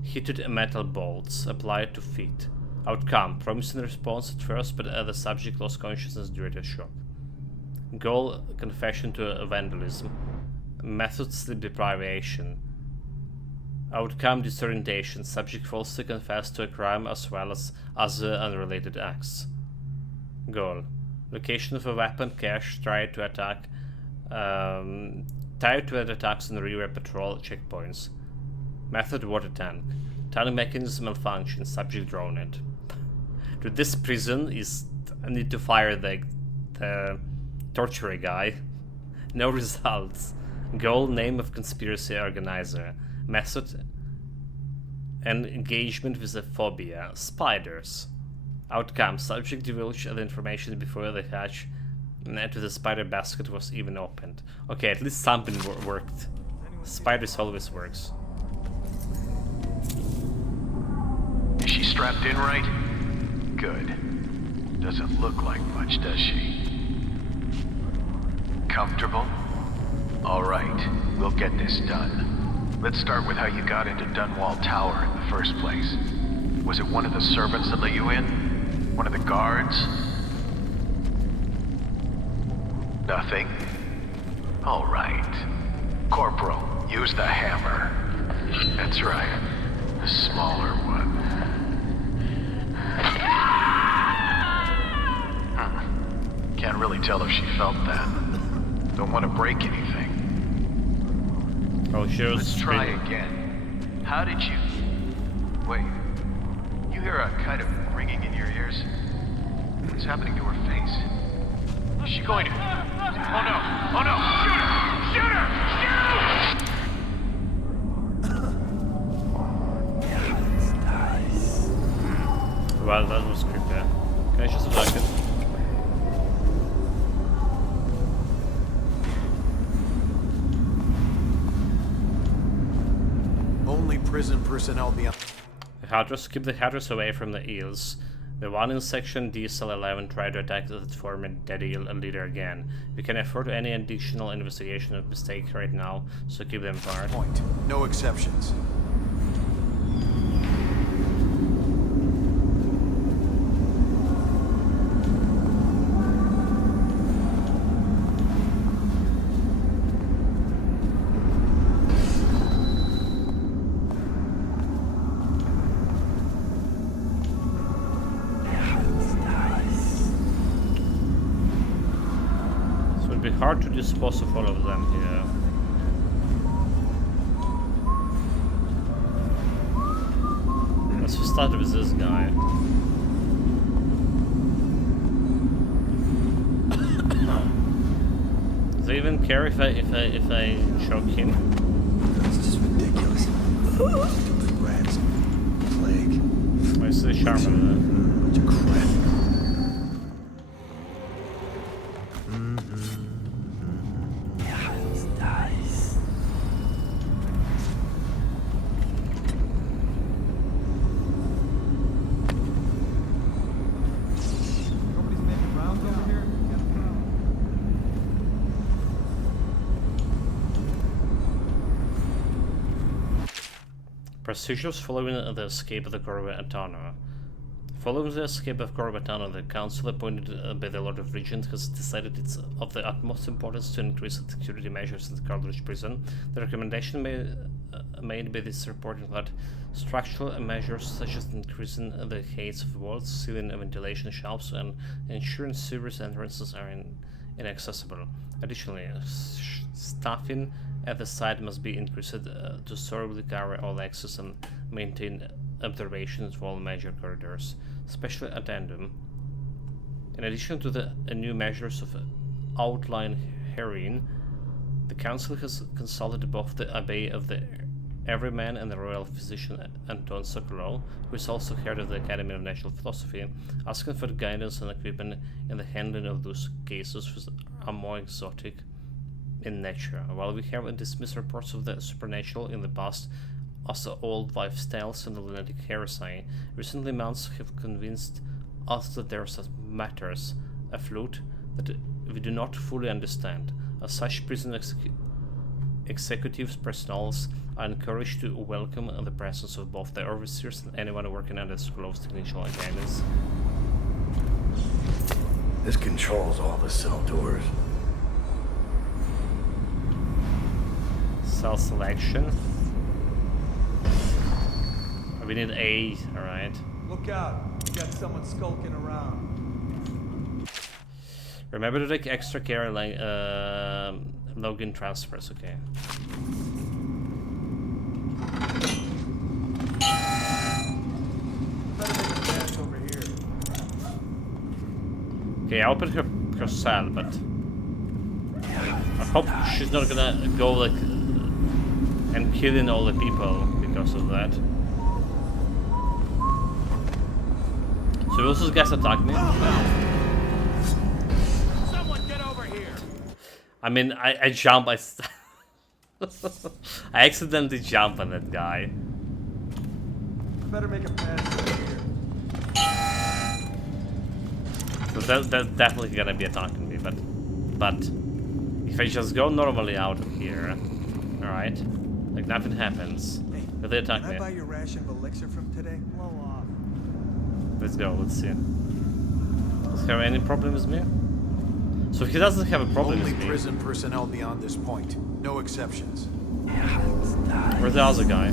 heated metal bolts applied to feet. Outcome: promising response at first, but the subject lost consciousness during the shock. Goal: confession to vandalism. Method: sleep deprivation. Outcome: disorientation. Subject falsely confessed to a crime as well as other unrelated acts. Goal: Location of a weapon cache tied to attacks on rear patrol checkpoints. Method water tank. Tunnel mechanism malfunction. Subject drowned. To this prison is I need to fire the torturer guy. No results. Goal name of conspiracy organizer. Method and engagement with a phobia. Spiders. Outcome. Subject divulged the information before the hatch to the spider basket was even opened. Okay, at least something worked. Spiders always works. Is she strapped in right? Good. Doesn't look like much, does she? Comfortable? All right, we'll get this done. Let's start with how you got into Dunwall Tower in the first place. Was it one of the servants that let you in? One of the guards? Nothing? All right. Corporal, use the hammer. That's right. The smaller one. Can't really tell if she felt that. Don't want to break anything. Oh, sure. Let's try again. How did you... Wait. You hear a kind of ringing in your ears? What's happening to her face? Is she going to... Oh no! Oh no! Shoot her! Shoot her! Well, that was creepy. Can I just attack it? Only prison personnel beyond. The Hadros, keep the Hadros away from the eels. The one in section D cell 11 tried to attack the former dead eel leader again. We can afford any additional investigation of mistake right now, so keep them apart. Point. No exceptions. Hard to dispose of all of them here. Let's just start with this guy. Does he even care if I choke him? This is ridiculous. Stupid rats. Plague. Where's the charm of that? Bunch of crap. Procedures following the escape of the Gorbatano. Following the escape of Gorbatano, the council appointed by the Lord of Regent has decided it's of the utmost importance to increase the security measures in the Cartridge prison. The recommendation made by this report include structural measures such as increasing the heights of walls, ceiling and ventilation shafts, and ensuring sewers entrances are inaccessible. Additionally, staffing at the site must be increased to thoroughly cover all access and maintain observations of all major corridors, especially addendum. In addition to the new measures of outline herein, the council has consulted both the abbé of the Everyman and the royal physician Anton Sokolov, who is also head of the Academy of Natural Philosophy, asking for guidance and equipment in the handling of those cases which are more exotic in nature. While we have dismissed reports of the supernatural in the past as the old wives' tales and the lunatic heresy, recently months have convinced us that there are matters afloat that we do not fully understand. As such, prison executives personnels are encouraged to welcome the presence of both the overseers and anyone working under the School of Technical Guidance. This controls all the cell doors. Cell selection. We need A, alright. Look out. You got someone skulking around. Remember to take extra care like login transfers, okay. Okay, I opened her cell, but I hope she's not gonna go like and killing all the people because of that. So will those guys attack me? Someone get over here. I mean, I jump, I accidentally jump on that guy. Better make a pass over here. So that's definitely gonna be attacking me, but if I just go normally out of here, alright, like nothing happens, will they attack Can I me? buy your ration of elixir from today? Blow off. Let's go, let's see. Does he have any problem with me? So if he doesn't have a problem Only with me, prison personnel beyond this point. No exceptions. where's the other guy?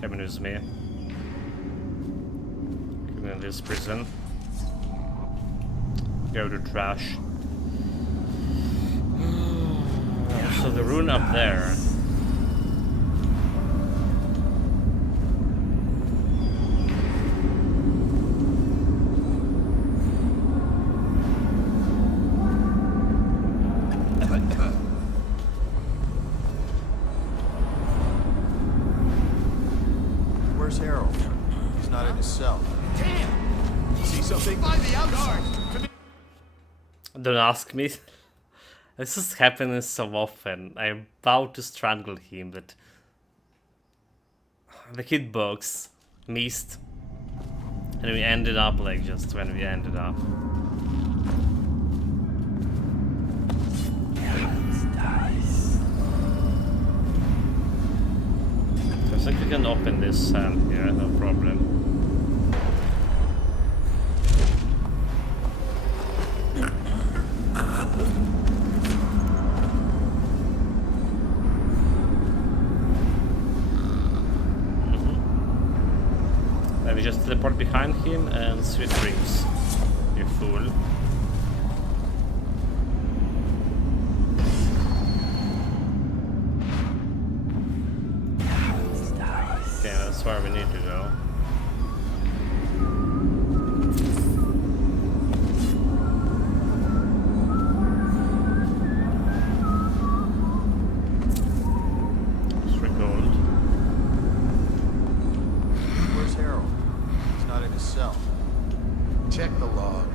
Coming with me. Coming in this prison. Go to trash. So the rune up there. Where's Harold? He's not in his cell. Damn! See something? By the outside! Don't ask me. This is happening so often. I'm about to strangle him, but the hitbox missed, and we ended up like just when we ended up. So I think we can open this cell here, no problem. Let me just teleport behind him and sweet dreams. You fool. Okay, that's where we need to go. Three gold. Where's Harold? He's not in his cell. Check the log.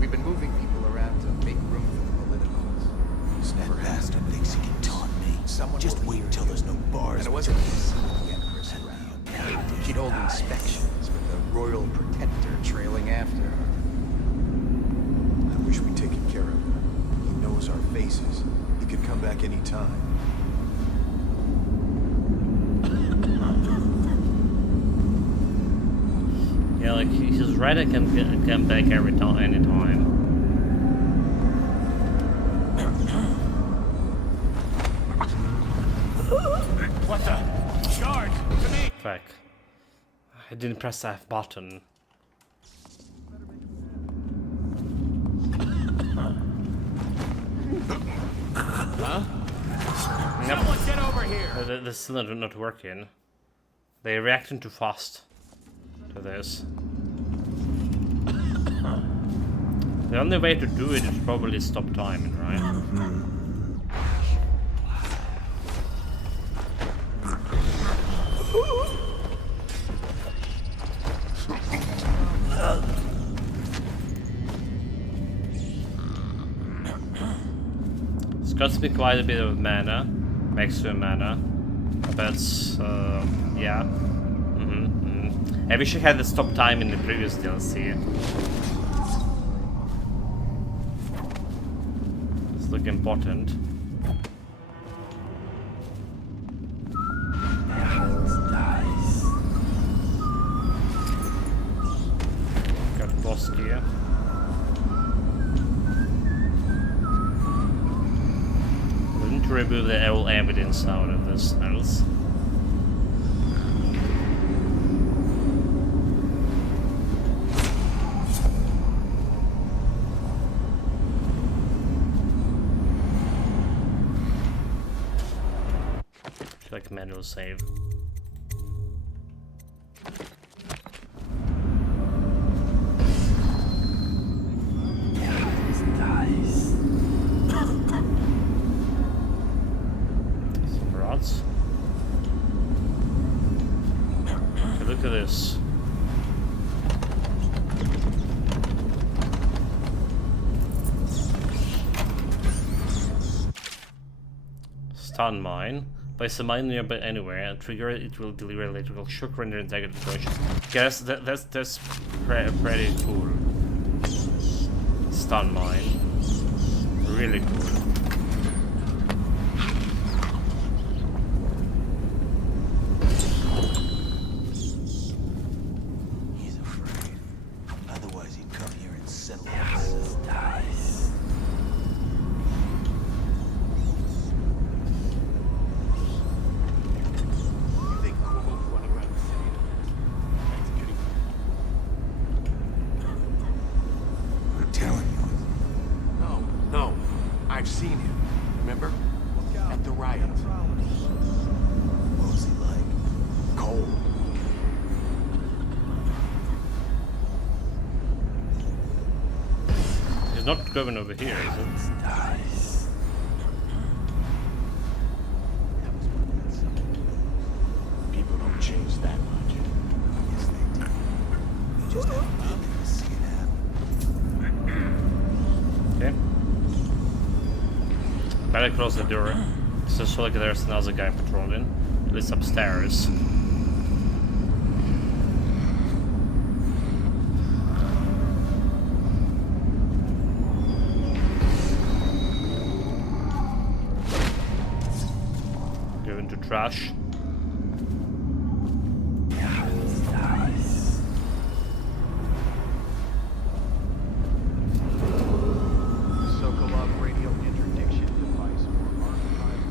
We've been moving people around to make room for the politicals. He's never That had bastard thinks he can taunt me. Someone Just will wait hear until you. there's no bars. And it wasn't easy to get Chris around. She'd hold inspections with the Royal Protector trailing after her. I wish we'd taken care of him. He knows our faces. He could come back any time. Yeah, like he's right. I can come back every time, anytime. What the? Guard, to me! Fuck. I didn't press the F button. Someone get over here! This is still not working. They're reacting too fast to this. The only way to do it is probably stop timing, right? It's cost me quite a bit of mana, extra mana, but yeah. I wish I had the stop time in the previous DLC. It's like important. Got boss gear. Didn't remove the old evidence out of this house. Like manual save. Some rods. Okay, look at this. Stun mine. Place a mine nearby anywhere and trigger it, it will deliver electrical shock, rendering target unconscious. Guess that's pretty cool. Stun mine. Really cool. He's afraid. Otherwise he'd come here and settle himself. Dies. I've seen him. Remember? At the riot. What was he like? Cold. He's not going over here, is it? Dies. People don't change that much. Yes, they do. We just haven't been there to see it happen. Okay. Better close the door. So like there's another guy patrolling. At least upstairs. Go into trash. Sokolov radio interdiction device for archive.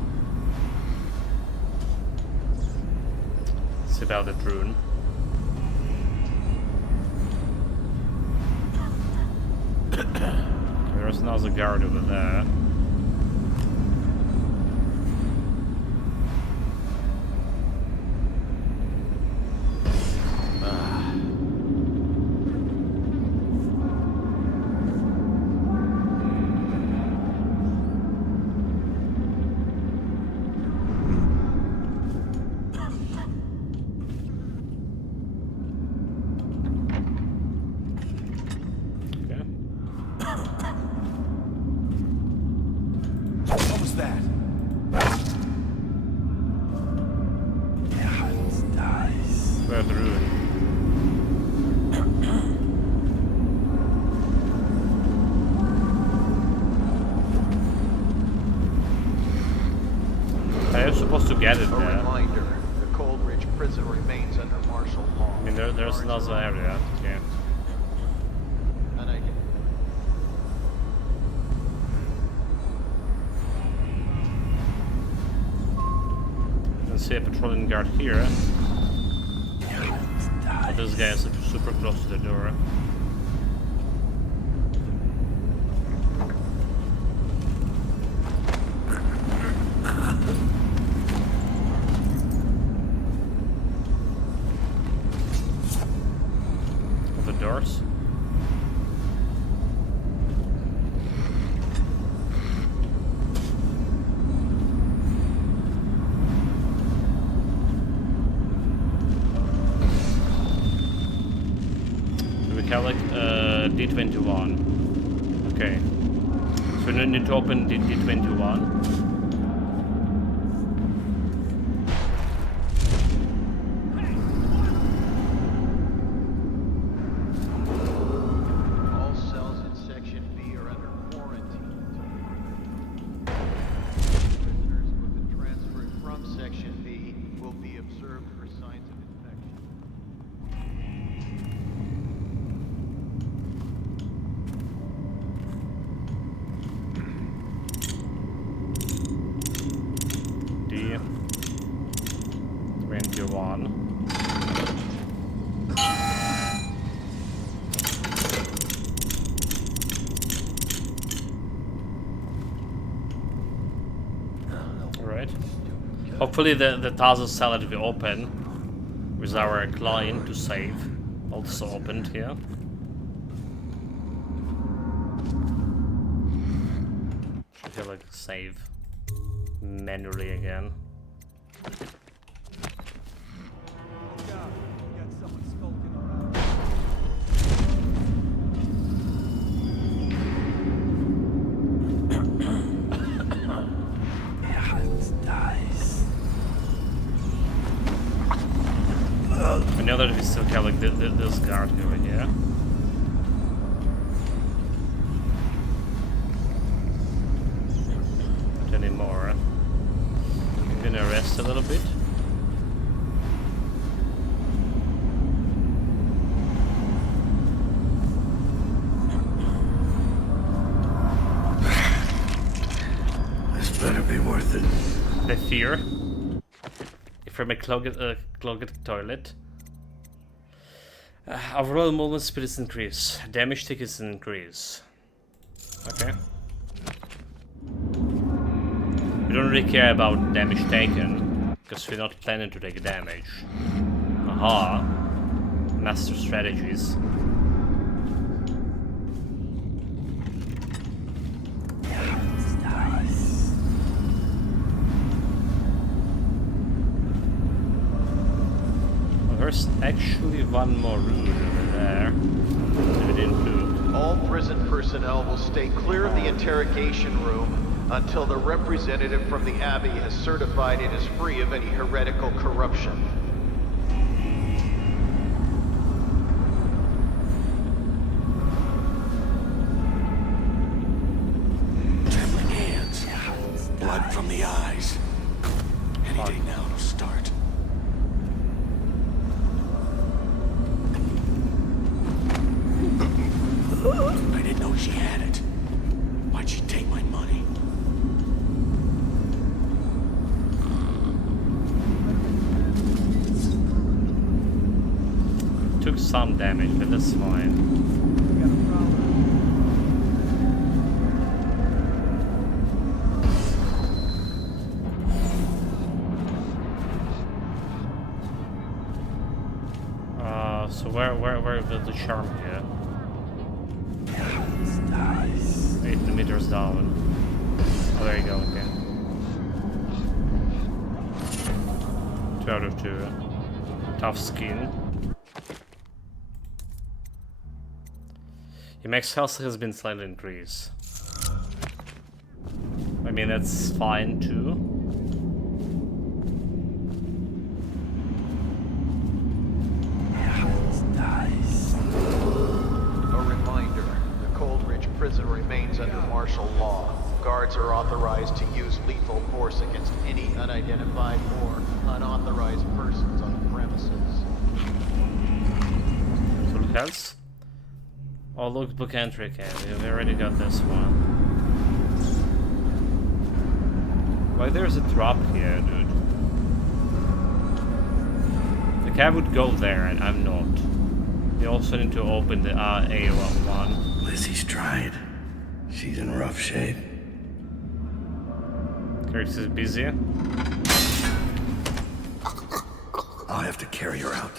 See about the drone. There's another guard over there. What was that? Where's the ruin? I was supposed to get it A there. reminder, the Coldridge prison remains under martial law. I mean, there's another area. Okay. And I I see a patrolling guard here. But this guy is super close to the door. The doors. We have like D21. Okay. So we need to open D21. Hopefully the Tazo cell that we open with our client to save also opened here. I feel like save manually again. I know that we still have like this guard over here. Not anymore. I'm gonna rest a little bit. This better be worth it. The fear. From a clogged toilet. Overall movement speed is increase. Damage tick is increase. Okay. We don't really care about damage taken because we're not planning to take damage. Aha. Master strategies. There's actually one more room over there that we didn't do. All prison personnel will stay clear of the interrogation room until the representative from the Abbey has certified it is free of any heretical corruption. Trembling hands, blood from the eyes. Any day now it'll start. I didn't know she had it. Why'd she take my money? Took some damage, but that's fine. So where is the charm here? 8 meters down. Oh, there you go, okay. 2 out of 2. Tough skin. Your max health has been slightly increased. I mean, that's fine too. Prison remains under martial law. Guards are authorized to use lethal force against any unidentified or unauthorized persons on the premises. Full health? Oh, look, book entry can. We've already got this one. Why there's a drop here, dude? The cab would go there, and I'm not. We also need to open the A1. Lizzie's tried. She's in rough shape. Curtis is busy. I'll have to carry her out.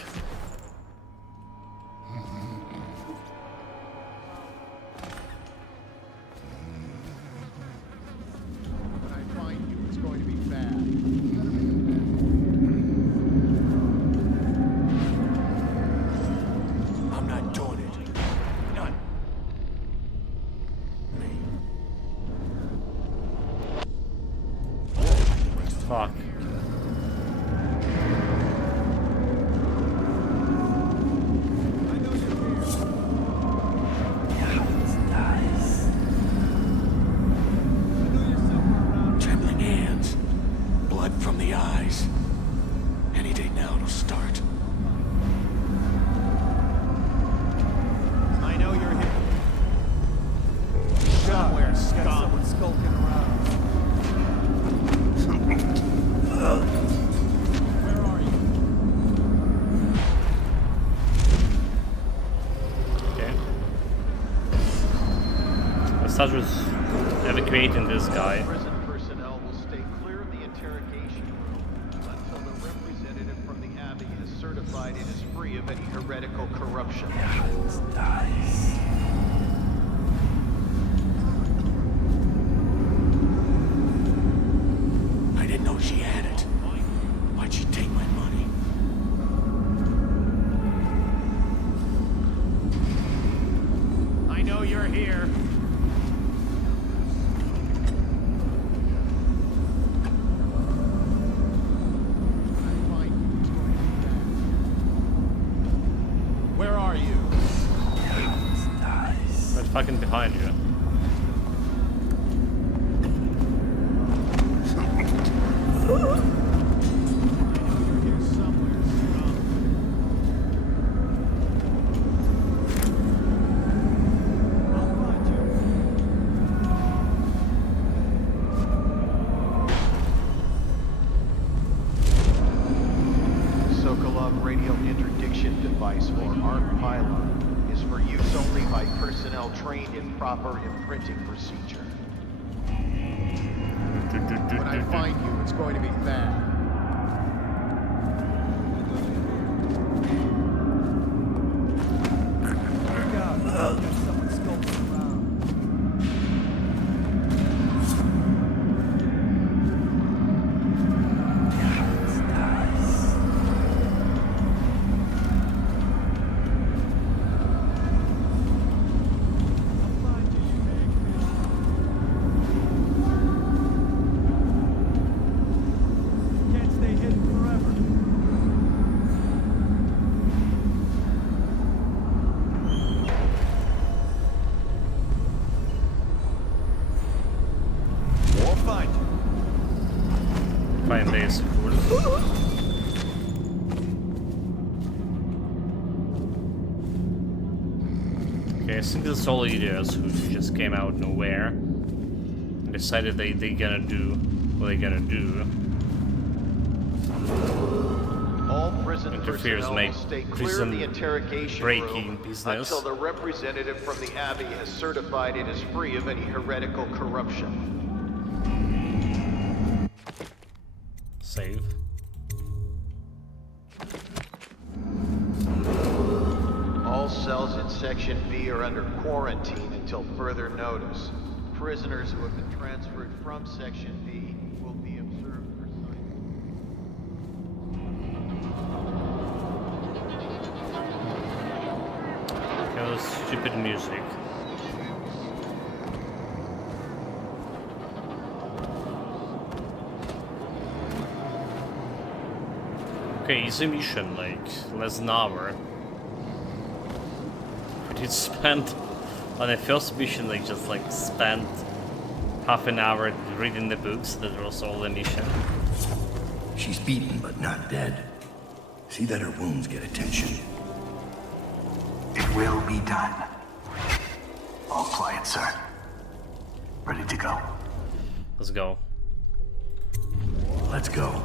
When I find you, it's going to be bad. I'm not doing it. Not Fuck. trembling hands, blood from the eyes. Any day now it'll start. I know you're here. Somewhere, scum. Someone skulking around. Where are you? Okay. Let's start with evacuating this guy. Prison personnel will stay clear of the interrogation room of any heretical corruption. I didn't know she had it. Why'd she take my money? I know you're here. Where are you? Right fucking behind you. Sokolov radio interdiction device, or ARP pylon, is for use only by personnel trained in proper imprinting procedure. When I find you, it's going to be bad. Look out. Got someone scoping around. Can't stay hidden forever. We'll find you. Find this cool. Okay, I think this is all idiots who just came out of nowhere and decided they gonna do what they gonna do. All prison Interferes personnel make will stay clear of prison the interrogation breaking room business. until the representative from the Abbey has certified it is free of any heretical corruption. Save. All cells in Section B are under quarantine until further notice. Prisoners who have been transferred from Section B will be observed for signs. Okay, those stupid music. Okay, easy mission, like less than an hour. We did spend on the first mission, like just like spent half an hour reading the books. That was all the mission. She's beaten but not dead. See that her wounds get attention. It will be done. All quiet, sir. Ready to go. Let's go. Let's go.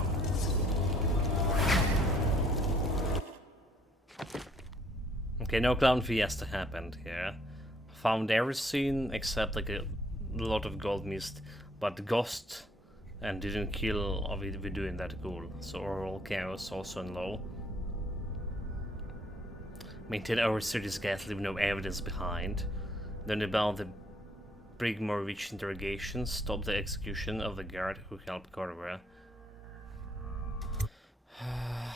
Okay, no clown fiesta happened here. Found everything except like a lot of gold mist, but ghost and didn't kill of it we doing that cool. So overall chaos also in low. Maintain our serious gas, leave no evidence behind. Then about the Brigmore Witch interrogation, stop the execution of the guard who helped Corvera.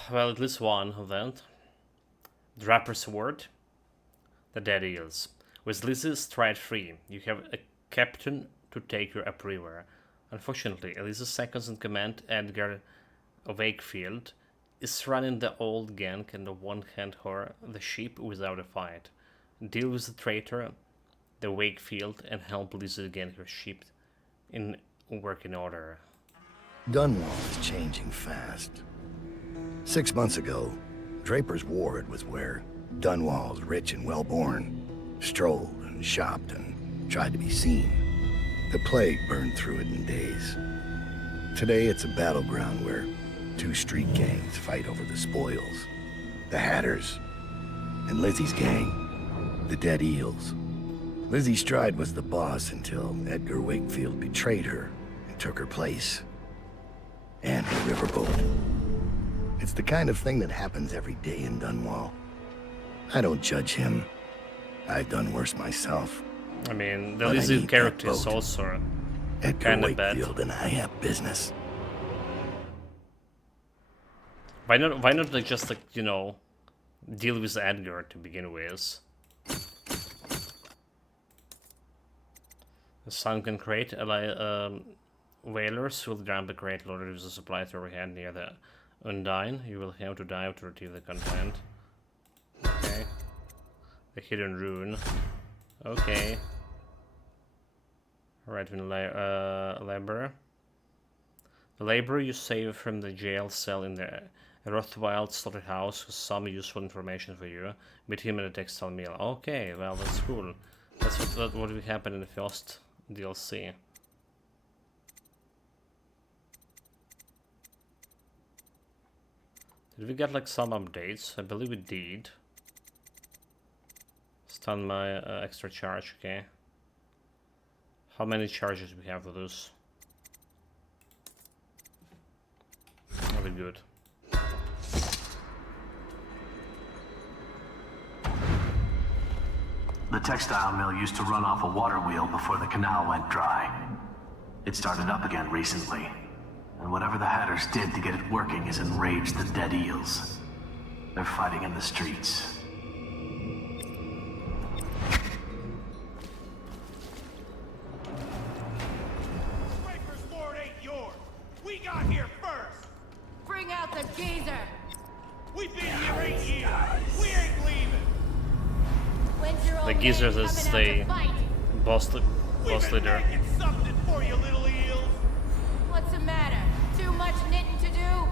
Well, at least one of them. Draper's Word. The Dead Eels. With Lizzie's stride free, you have a captain to take you upriver. Unfortunately, Eliza's second in command, Edgar Wakefield, is running the old gang and won't hand her the ship without a fight. Deal with the traitor, the Wakefield, and help Lizzie get her ship in working order. Dunwall is changing fast. 6 months ago, Draper's Ward was where Dunwall's rich and well-born strolled and shopped and tried to be seen. The plague burned through it in days. Today it's a battleground where two street gangs fight over the spoils. The Hatters and Lizzie's gang, the Dead Eels. Lizzie Stride was the boss until Edgar Wakefield betrayed her and took her place. And the riverboat. It's the kind of thing that happens every day in Dunwall. I don't judge him. I've done worse myself. I mean, the But I Lizzie need character that is boat. also Edgar kinda bad. Wakefield and I have business. Why not like just like, you know, deal with Edgar to begin with? The sunken crate, whalers will dump the crate loaded with the supplies overhead near the Undine. You will have to dive to retrieve the content. Okay. The hidden rune. Okay. Alright, laborer. The laborer you saved from the jail cell in the Rothwild slaughterhouse has some useful information for you. Meet him at a textile mill. Okay, well that's cool. That's what will happen in the first DLC. Did we get like some updates? I believe we did. Stun my extra charge, okay. How many charges we have for this? Really good. The textile mill used to run off a water wheel before the canal went dry. It started up again recently, and whatever the Hatters did to get it working has enraged the dead eels. They're fighting in the streets. Breaker's Lord ain't yours. We got here first. Bring out the geezer! We've been here 8 years. We ain't leaving. When's your old The man geezers coming is out the to fight? boss We've been leader. making something for you, little eels. What's the matter? Too much knitting to do?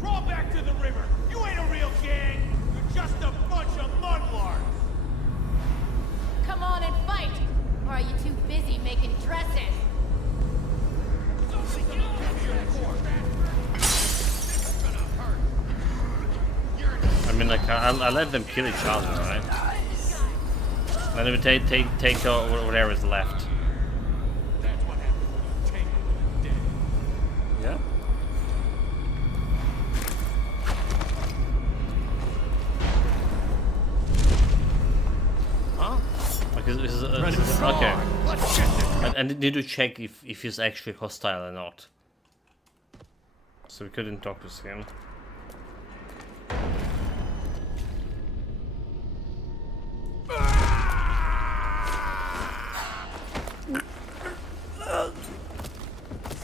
Crawl back to the river. You ain't a real gang. You're just a bunch of mudlarks. Come on and fight! Or are you too busy making dresses? I mean, like I let them kill each other, right? Then we take whatever is left. That's what happened when you tangle with the dead. Yeah. Okay, okay. I need to check if he's actually hostile or not. So we couldn't talk to him.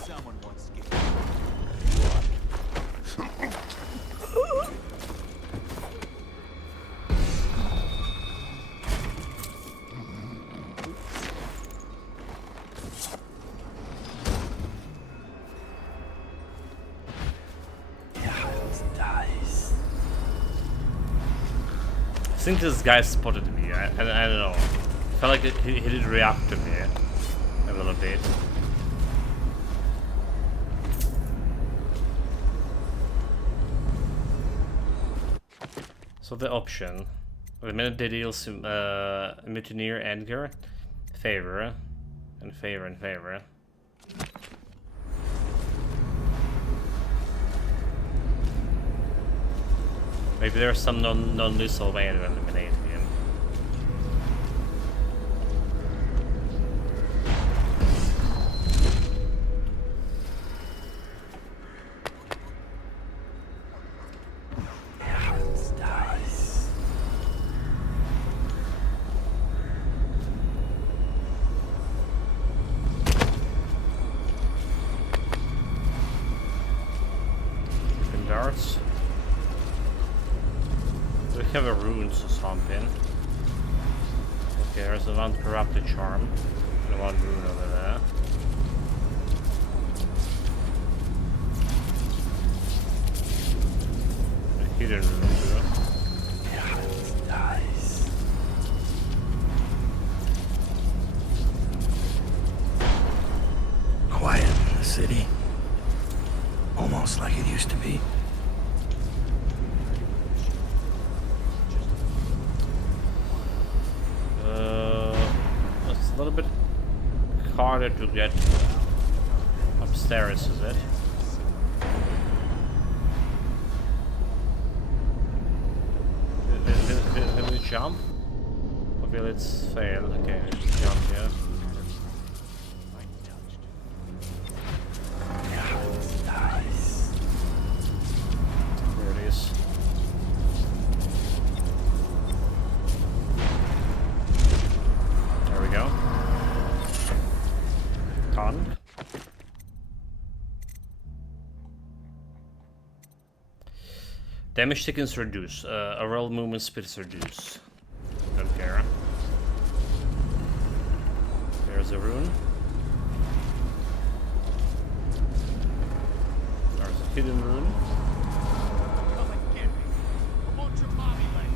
Someone once gave. I think this guy spotted me. I don't know. I felt like he did react to me a little bit. So the option. The minute they deal mutineer Edgar, favor, and favor and favor. Maybe there's some non-lethal way to eliminate him. Open darts. Do we have a runes or something? Okay, there's one corrupted charm and one rune over there. A hidden rune too. Quiet in the city. Almost like it used to be. It's a little bit harder to get upstairs, is it? Let me jump? Or will it fail? Okay, just jump here. There it is. There we go. Con. Damage taken is reduced. Overall movement speed is reduced. Don't care. There's a rune. There's a hidden rune. Come and get me. I want your mommy leg.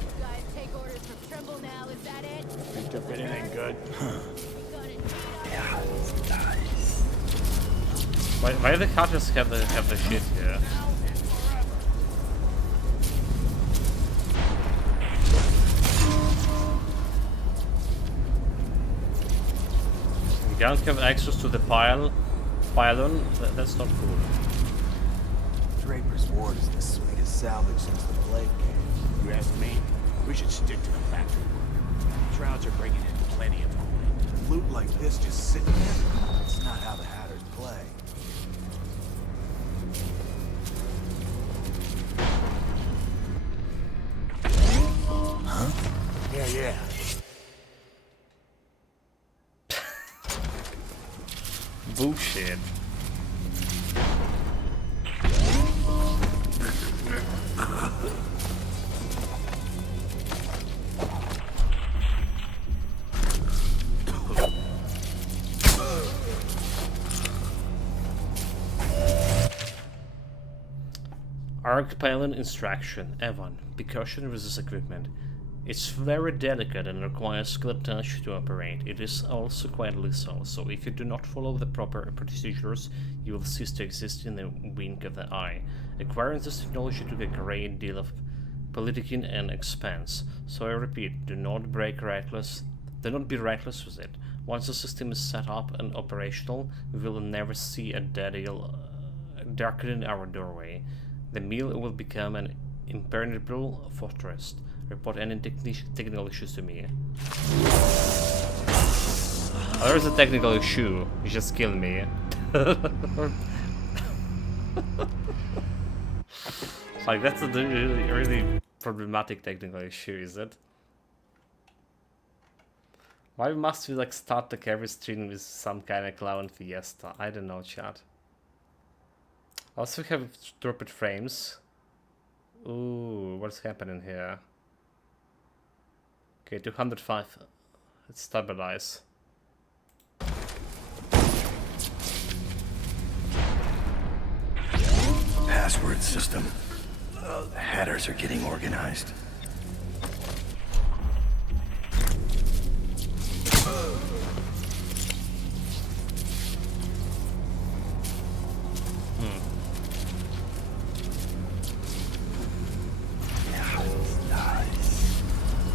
You guys take orders from Trimble now, is that it? Picked up anything good? Why do the carters have the shit here? You can't have access to the pylon. That's not cool. Draper's Ward is the sweetest salvage since the plague came. You ask me? We should stick to the factory work. Shrouds are bringing in plenty of coin. Loot like this just sitting there? It's not how the Hatters play. Huh? Yeah. Bullshit. Arc pylon instruction. Evan, be cautious with this equipment. It's very delicate and requires skill touch to operate. It is also quite lethal, so if you do not follow the proper procedures, you will cease to exist in the wink of the eye. Acquiring this technology took a great deal of politicking and expense, so I repeat, do not be reckless with it. Once the system is set up and operational, we will never see a dead eel darkening our doorway. The mill will become an impenetrable fortress. Report any technical issues to me. Oh, there's a technical issue. You just killed me. Like, that's a really problematic technical issue, is it? Why must we like start like every stream with some kind of clown fiesta? I don't know, chat. Also, we have dropped frames. Ooh, what's happening here? Okay, 205. Let's stabilize. Password system. The Hatters are getting organized.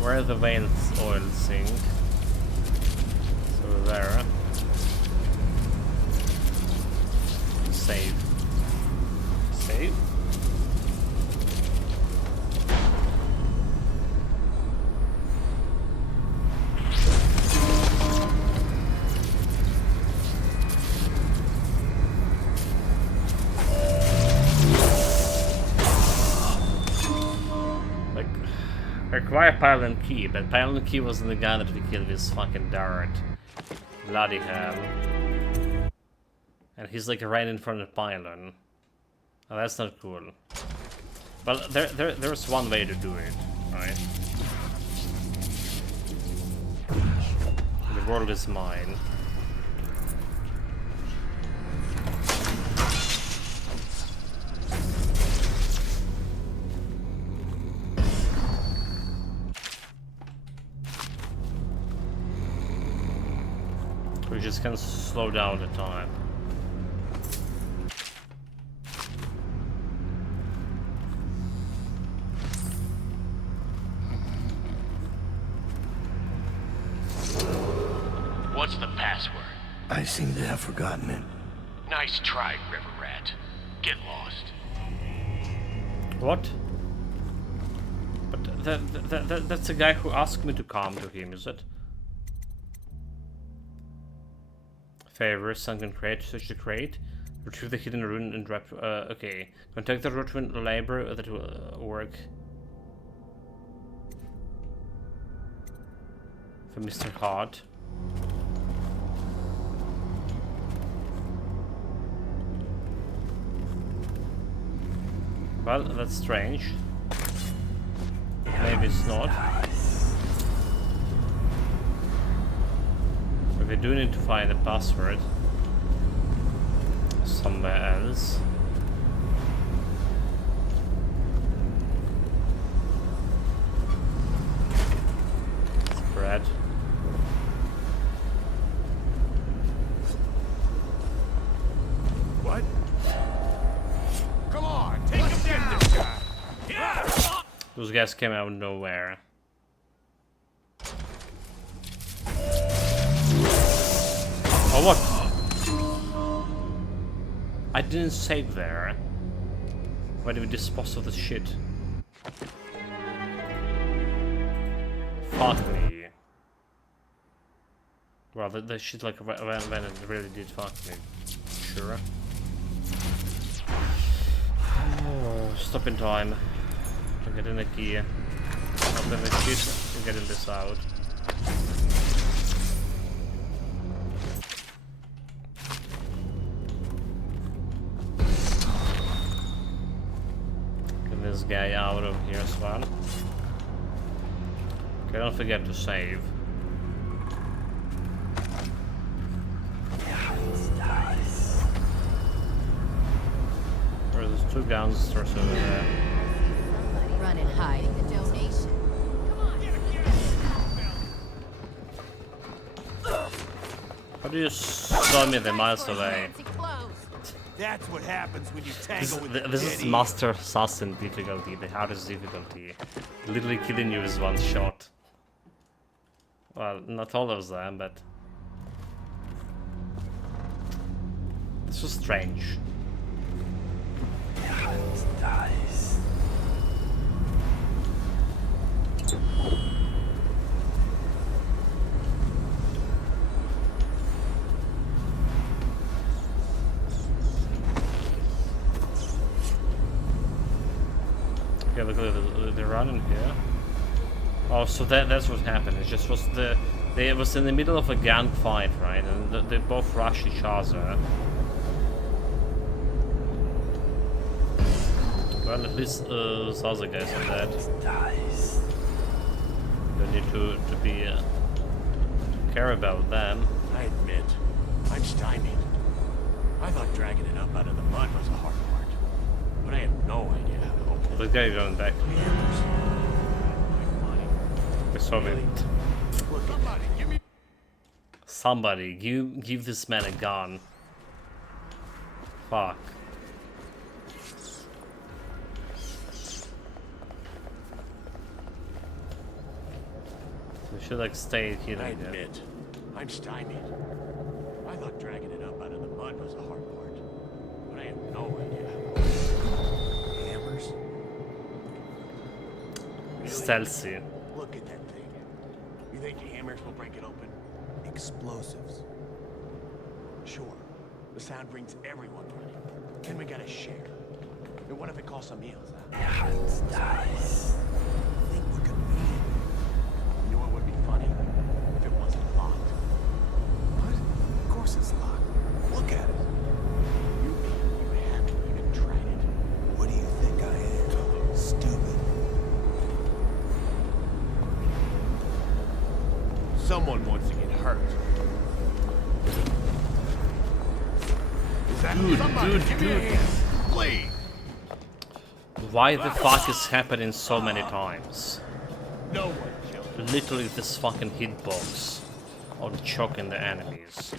Where the veins oil sink? So there. Save. Save? Acquire pylon key, but pylon key wasn't the guy that we killed with fucking dart. Bloody hell. And he's like right in front of the pylon. Oh, that's not cool. But there's one way to do it, right? The world is mine. We just can slow down the time. What's the password? I seem to have forgotten it. Nice try, River Rat. Get lost. What? But that's the guy who asked me to come to him, is it? Favor, sunken crate, search the crate, retrieve the hidden rune and drop. Okay. Contact the Rotwin labor that will work. For Mr. Hart. Well, that's strange. Maybe it's not. But we do need to find a password somewhere else. Spread. What? Come on, take him down, this guy. Yeah! Those guys came out of nowhere. Oh, what? I didn't save there. Why did we dispose of this shit? Fuck me. Well, the shit like when it really did fuck me. Sure. Oh, stop in time. To get in the key. Open the shit and getting this out. Get this guy out of here as well. Okay, don't forget to save. There's two guns or so over there. Run and hide the donation. Come on. How do you saw me the miles away? That's what happens when you tangle with This is Master Assassin difficulty, the hardest difficulty. Literally killing you with one shot. Well, not all of them, but... This was strange. Dies. Okay, look at they're running here. Oh, so that's what happened. It just was it was in the middle of a gunfight, right? And they both rushed each other. Well, at least those other guys are dead. Don't need to be care about them. I admit, I'm stymied. I thought dragging it up out of the mud was the hard part, but I had no idea how to open it. The guy going back. They saw me. Somebody, give this man a gun. Fuck. We should like stay here. I admit, I'm stymied. I thought dragging it up out of the mud was the hard part, but I had no idea how to open it. Hammers? Stealthy. Look at that thing. You think hammers will break it open? Explosives. Sure. The sound brings everyone running. Then we gotta share. And what if it costs some meals? Huh? Dies. Think what could be in there. You know what would be funny? If it wasn't locked. What? Of course it's locked. Look at it. You haven't even tried it. What do you think I am? Stupid. Someone wants to get hurt. Is that Dude. Please. Why the fuck is happening so many times? No one killed. Literally this fucking hitbox on choking the enemies.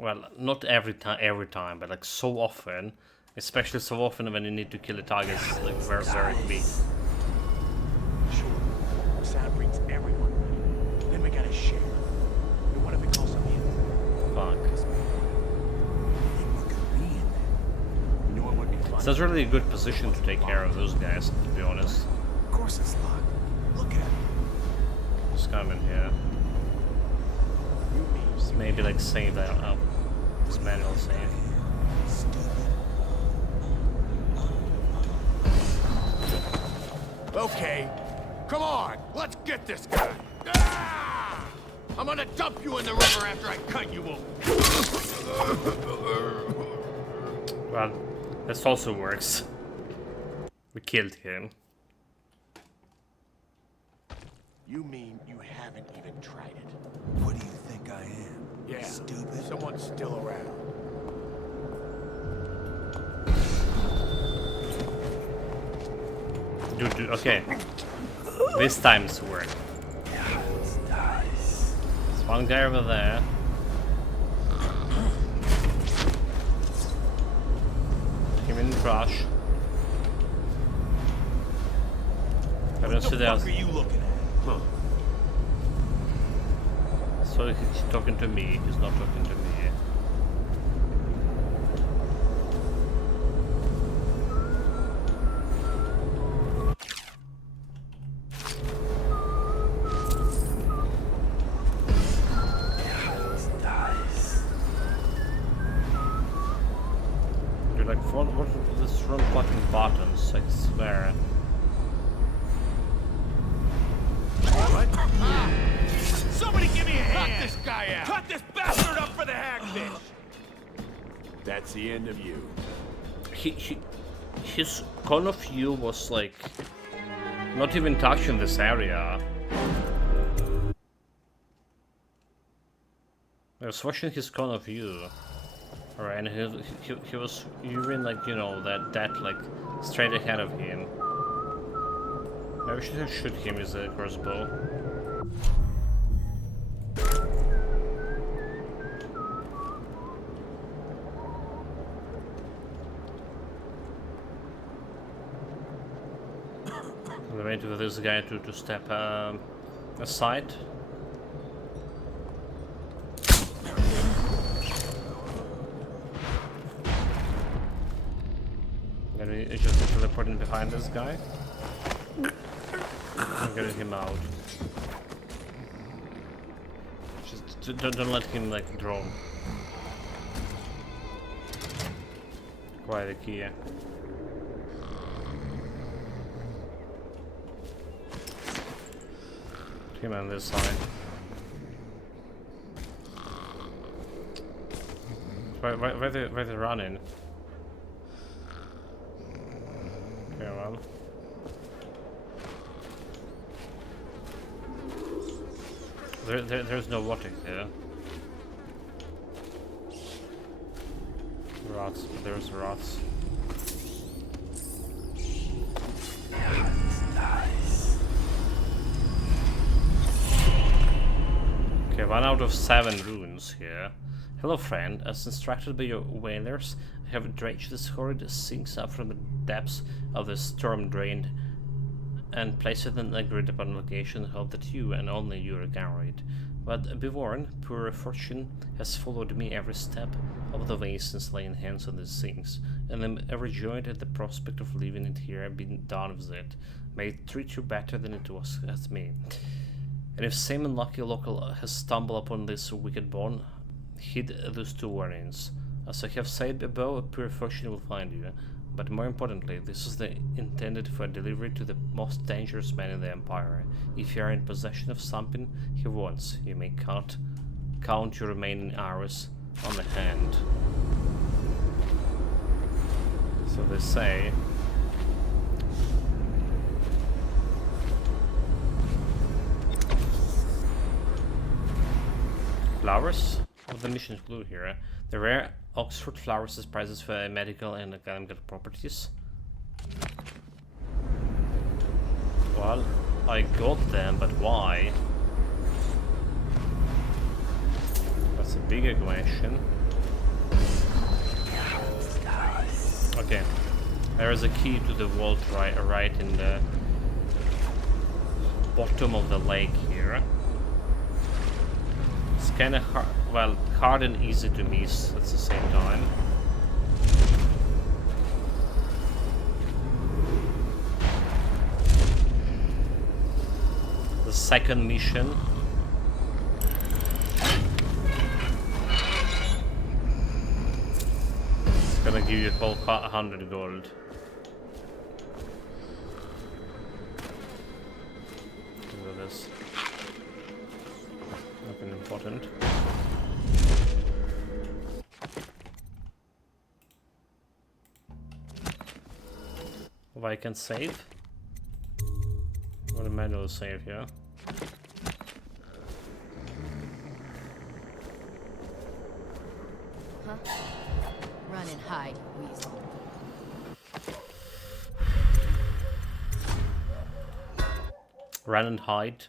Well, not every time, but like so often, especially so often when you need to kill the targets like very quick. Sure. The sound brings everyone running. Then we gotta share. And what if it costs some meals? Fuck. Think what could be in there. It's not really a good position to take care of those guys, to be honest. Of course it's locked. Look at it. Just come in here. Just maybe like save that up. This manual save. Okay, come on, let's get this guy. Ah! I'm gonna dump you in the river after I cut you open. Well, this also works. We killed him. You mean you haven't even tried it? What do you think I am? Yeah, Stupid? someone's still around. Dude, okay. This time it's worked. There's one guy over there. Him in the brush. I don't see that. What are you looking at? Huh. So he's talking to me. He's not talking to me. You're like, what are these wrong fucking buttons? I swear. Somebody give me a hand! Cut this guy out! Cut this bastard up for the hagfish! That's the end of you. His cone of view was like not even touching this area. I was watching his cone of view, alright, and he was even like, you know, that like straight ahead of him. Maybe we should shoot him with a crossbow. I'm waiting for this guy to step aside. Then we just teleporting behind this guy. I'm getting him out. Just don't let him like drone. Quite a key. Him on this side. Where they running? Okay, well. There's no water here. Rats, but there's rats. Okay, 1 out of 7 runes here. Hello friend, as instructed by your whalers, I have dredged this horrid sinks up from the depths of the storm drain and placed it in an agreed upon location. Hope that you and only you regard it. But be warned, poor fortune has followed me every step of the way since laying hands on these things, and I'm overjoyed at the prospect of leaving it here, being done with it. May it treat you better than it was at me. And if some unlucky local has stumbled upon this wicked bone, heed those 2 warnings. As I have said above, pure fortune will find you. But more importantly, this is intended for delivery to the most dangerous man in the Empire. If you are in possession of something he wants, you may count your remaining hours on the hand. So they say. Flowers? Of the mission's clue here. The rare Oxford flowers as prizes for medical and academic properties. Well, I got them, but why? That's a bigger question. Okay, there is a key to the vault right in the bottom of the lake here. It's kind of hard, well, hard and easy to miss at the same time. second mission. It's gonna give you a whole 100 gold. Look at this. Nothing important. If I can save. Or the manual save here. Huh? Run and hide, weasel. Run and hide.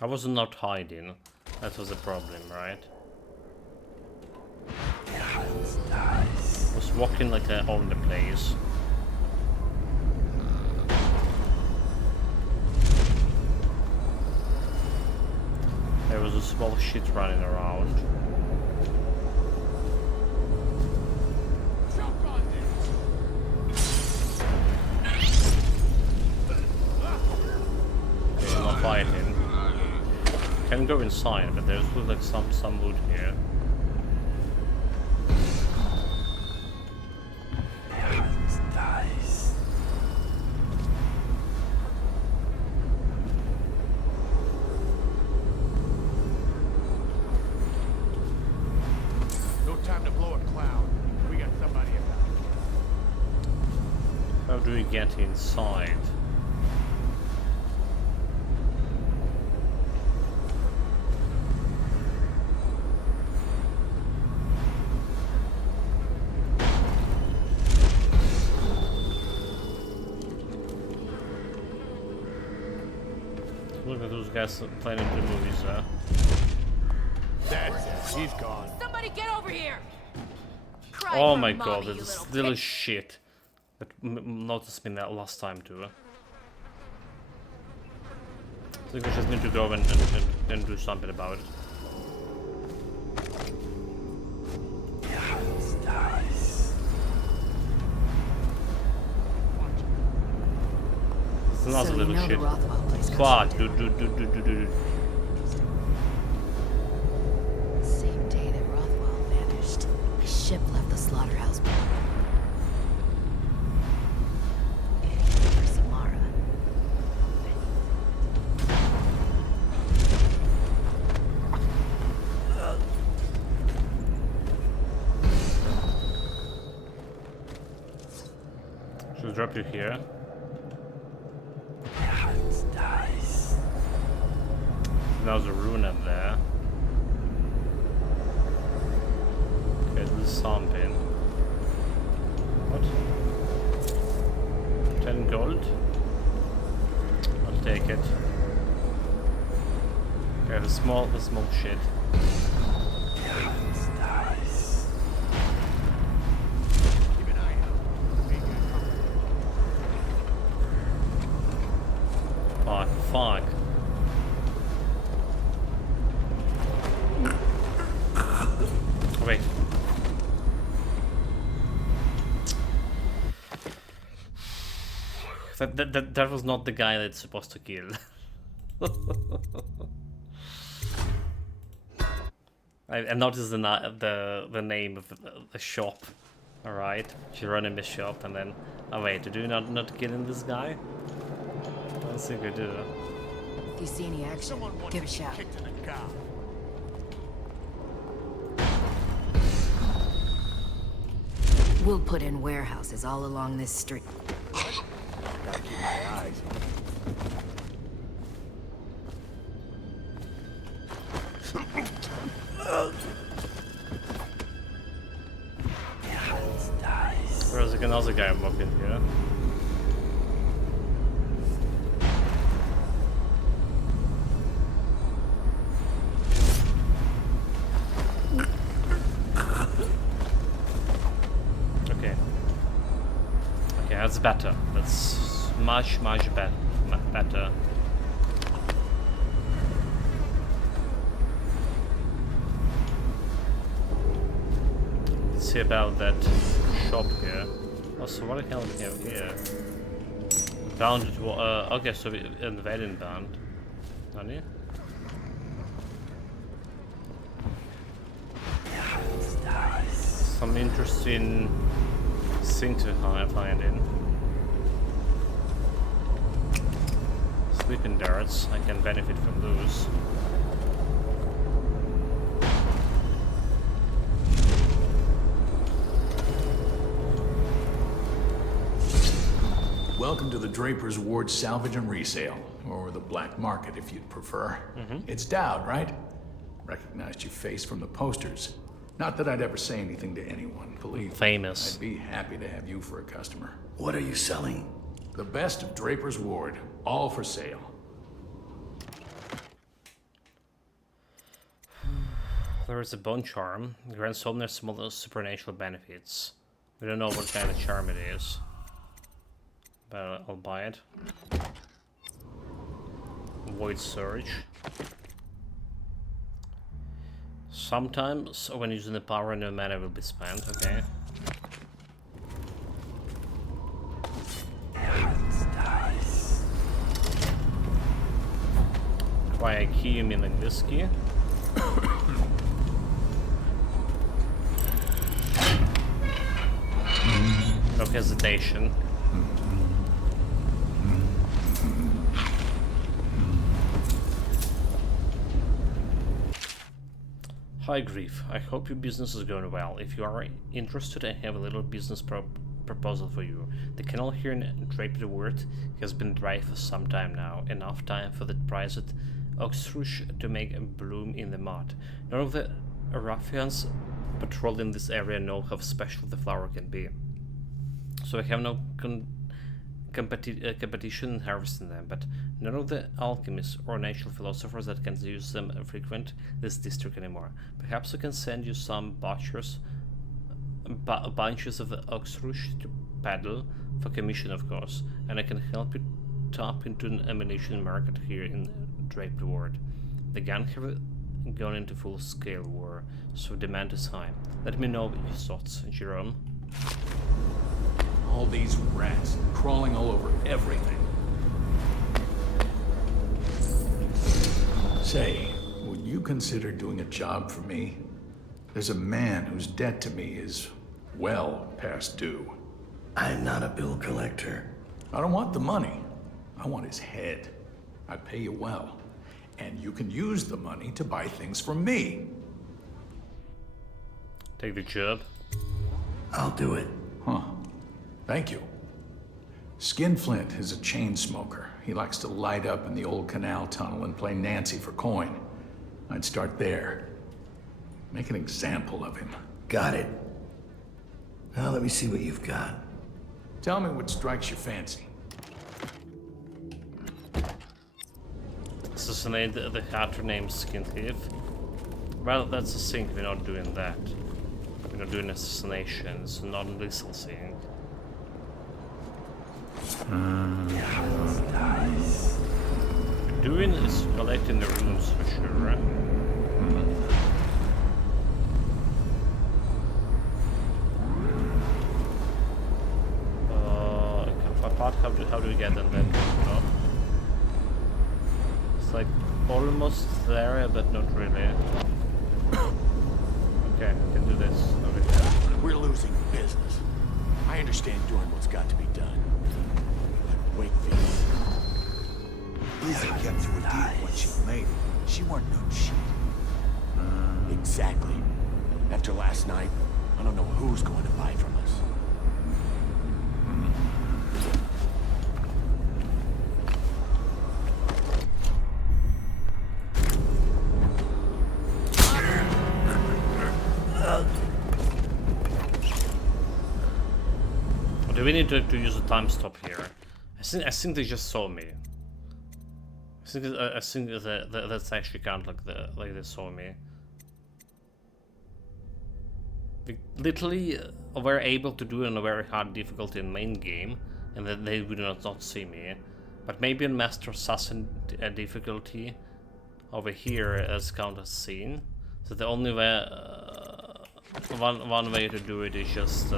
I was not hiding. That was the problem, right? I was walking like all over the place. There was a small shit running around. Okay, I'm not fighting. Can go inside, but there's like some wood here. No time to blow a cloud. We got somebody about. How do we get inside? Look at those guys playing in the movies there. That's it. He's gone. Somebody get over here! Cry Oh for my mommy, god, you this little little bitch. shit. That noticed me that last time too. I think we just need to go and do something about it. It's another So you little know the shit. Rothwell place got Fuck, shut dude. Same day that Rothwell vanished, a ship left the slaughterhouse for Samara. Should drop you here. Now there's a rune up there. Okay, this is something. What? 10 gold? I'll take it. Okay, the small shit. Keep an eye out. Ain't gonna come. Fuck. Oh, wait. That was not the guy that's supposed to kill. I noticed the name of the shop. All right, you're running the shop, and then oh wait, do you not killing this guy? I don't think I do. If you see any action, Someone wants give a to get shout. kicked in the cow. We'll put in warehouses all along this street. Gotta keep my eyes. There's another guy walking here. Okay. Okay, that's better. That's much better. Let's see about that shop here. Also, what the hell do we have here? Bounded. Okay, so we invading bound. Honey? Some interesting thing to find in. Sleeping darts, I can benefit from those. Welcome to the Draper's Ward Salvage and Resale, or the Black Market if you'd prefer. It's Dowd, right? Recognized your face from the posters. Not that I'd ever say anything to anyone, believe me. Famous. I'd be happy to have you for a customer. What are you selling? The best of Draper's Ward, all for sale. There is a bone charm. Grants owners small supernatural benefits. We don't know what kind of charm it is, but I'll buy it. Void Surge. Sometimes when using the power, no mana will be spent. Okay. Try a key, you mean like this key? No hesitation. Hi Grief, I hope your business is going well. If you are interested, I have a little business proposal for you. The canal here in Draper Ward has been dry for some time now, enough time for the prized oxrush to make a bloom in the mud. None of the ruffians patrolling this area know how special the flower can be, so I have no competition in harvesting them, but none of the alchemists or natural philosophers that can use them frequent this district anymore. Perhaps I can send you some bunches of the oxrush to peddle, for commission of course, and I can help you tap into an ammunition market here in Draper Ward. The gang have gone into full-scale war, so demand is high. Let me know your thoughts, Jerome. All these rats crawling all over everything. Say, would you consider doing a job for me? There's a man whose debt to me is well past due. I'm not a bill collector. I don't want the money. I want his head. I pay you well. And you can use the money to buy things from me. Take the job. I'll do it. Huh. Thank you. Skinflint is a chain smoker. He likes to light up in the old canal tunnel and play Nancy for coin. I'd start there. Make an example of him. Got it. Now let me see what you've got. Tell me what strikes your fancy. Assassinate the hatter named Skin Thief. Well, that's a thing, we're not doing that. We're not doing assassination, it's a non-lethal thing. Doing is collecting the runes for sure, right? How do we get them then? No? It's like almost there, but not really. Okay, I can do this over here. We're losing business. I understand doing what's got to be done. But Wakefield... Lizzie kept to her deal when she made it. She weren't no cheat. Exactly. After last night, I don't know who's going to buy from us. Do we need to use a time stop here? I think they just saw me. I think that's actually count like they saw me. We literally were able to do it on a very hard difficulty in main game, and that they would not see me. But maybe in Master Assassin difficulty over here as count as seen. So the only way, one way to do it is just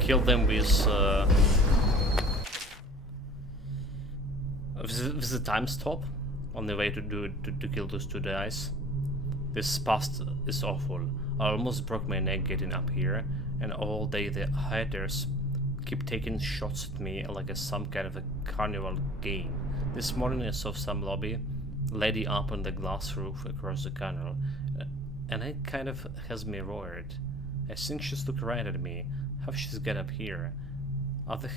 kill them with This is a time stop on the way to kill those 2 guys. This past is awful. I almost broke my neck getting up here, and all day the hiders keep taking shots at me like it's some kind of a carnival game. This morning I saw some lady up on the glass roof across the canal, and it kind of has me worried. I think she's looking right at me. How she's get up here? Are the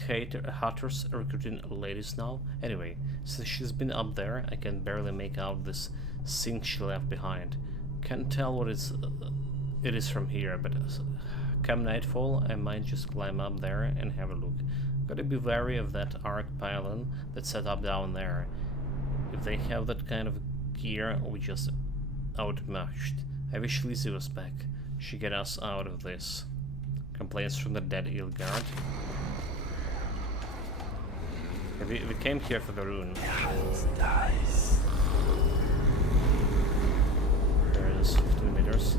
hatters recruiting ladies now? Anyway, since she's been up there, I can barely make out this thing she left behind. Can't tell what it is from here, but come nightfall, I might just climb up there and have a look. Gotta be wary of that arc pylon that's set up down there. If they have that kind of gear, we just outmatched. I wish Lizzie was back. She get us out of this. Complaints from the dead eel guard. We came here for the rune. There it is, 15 meters.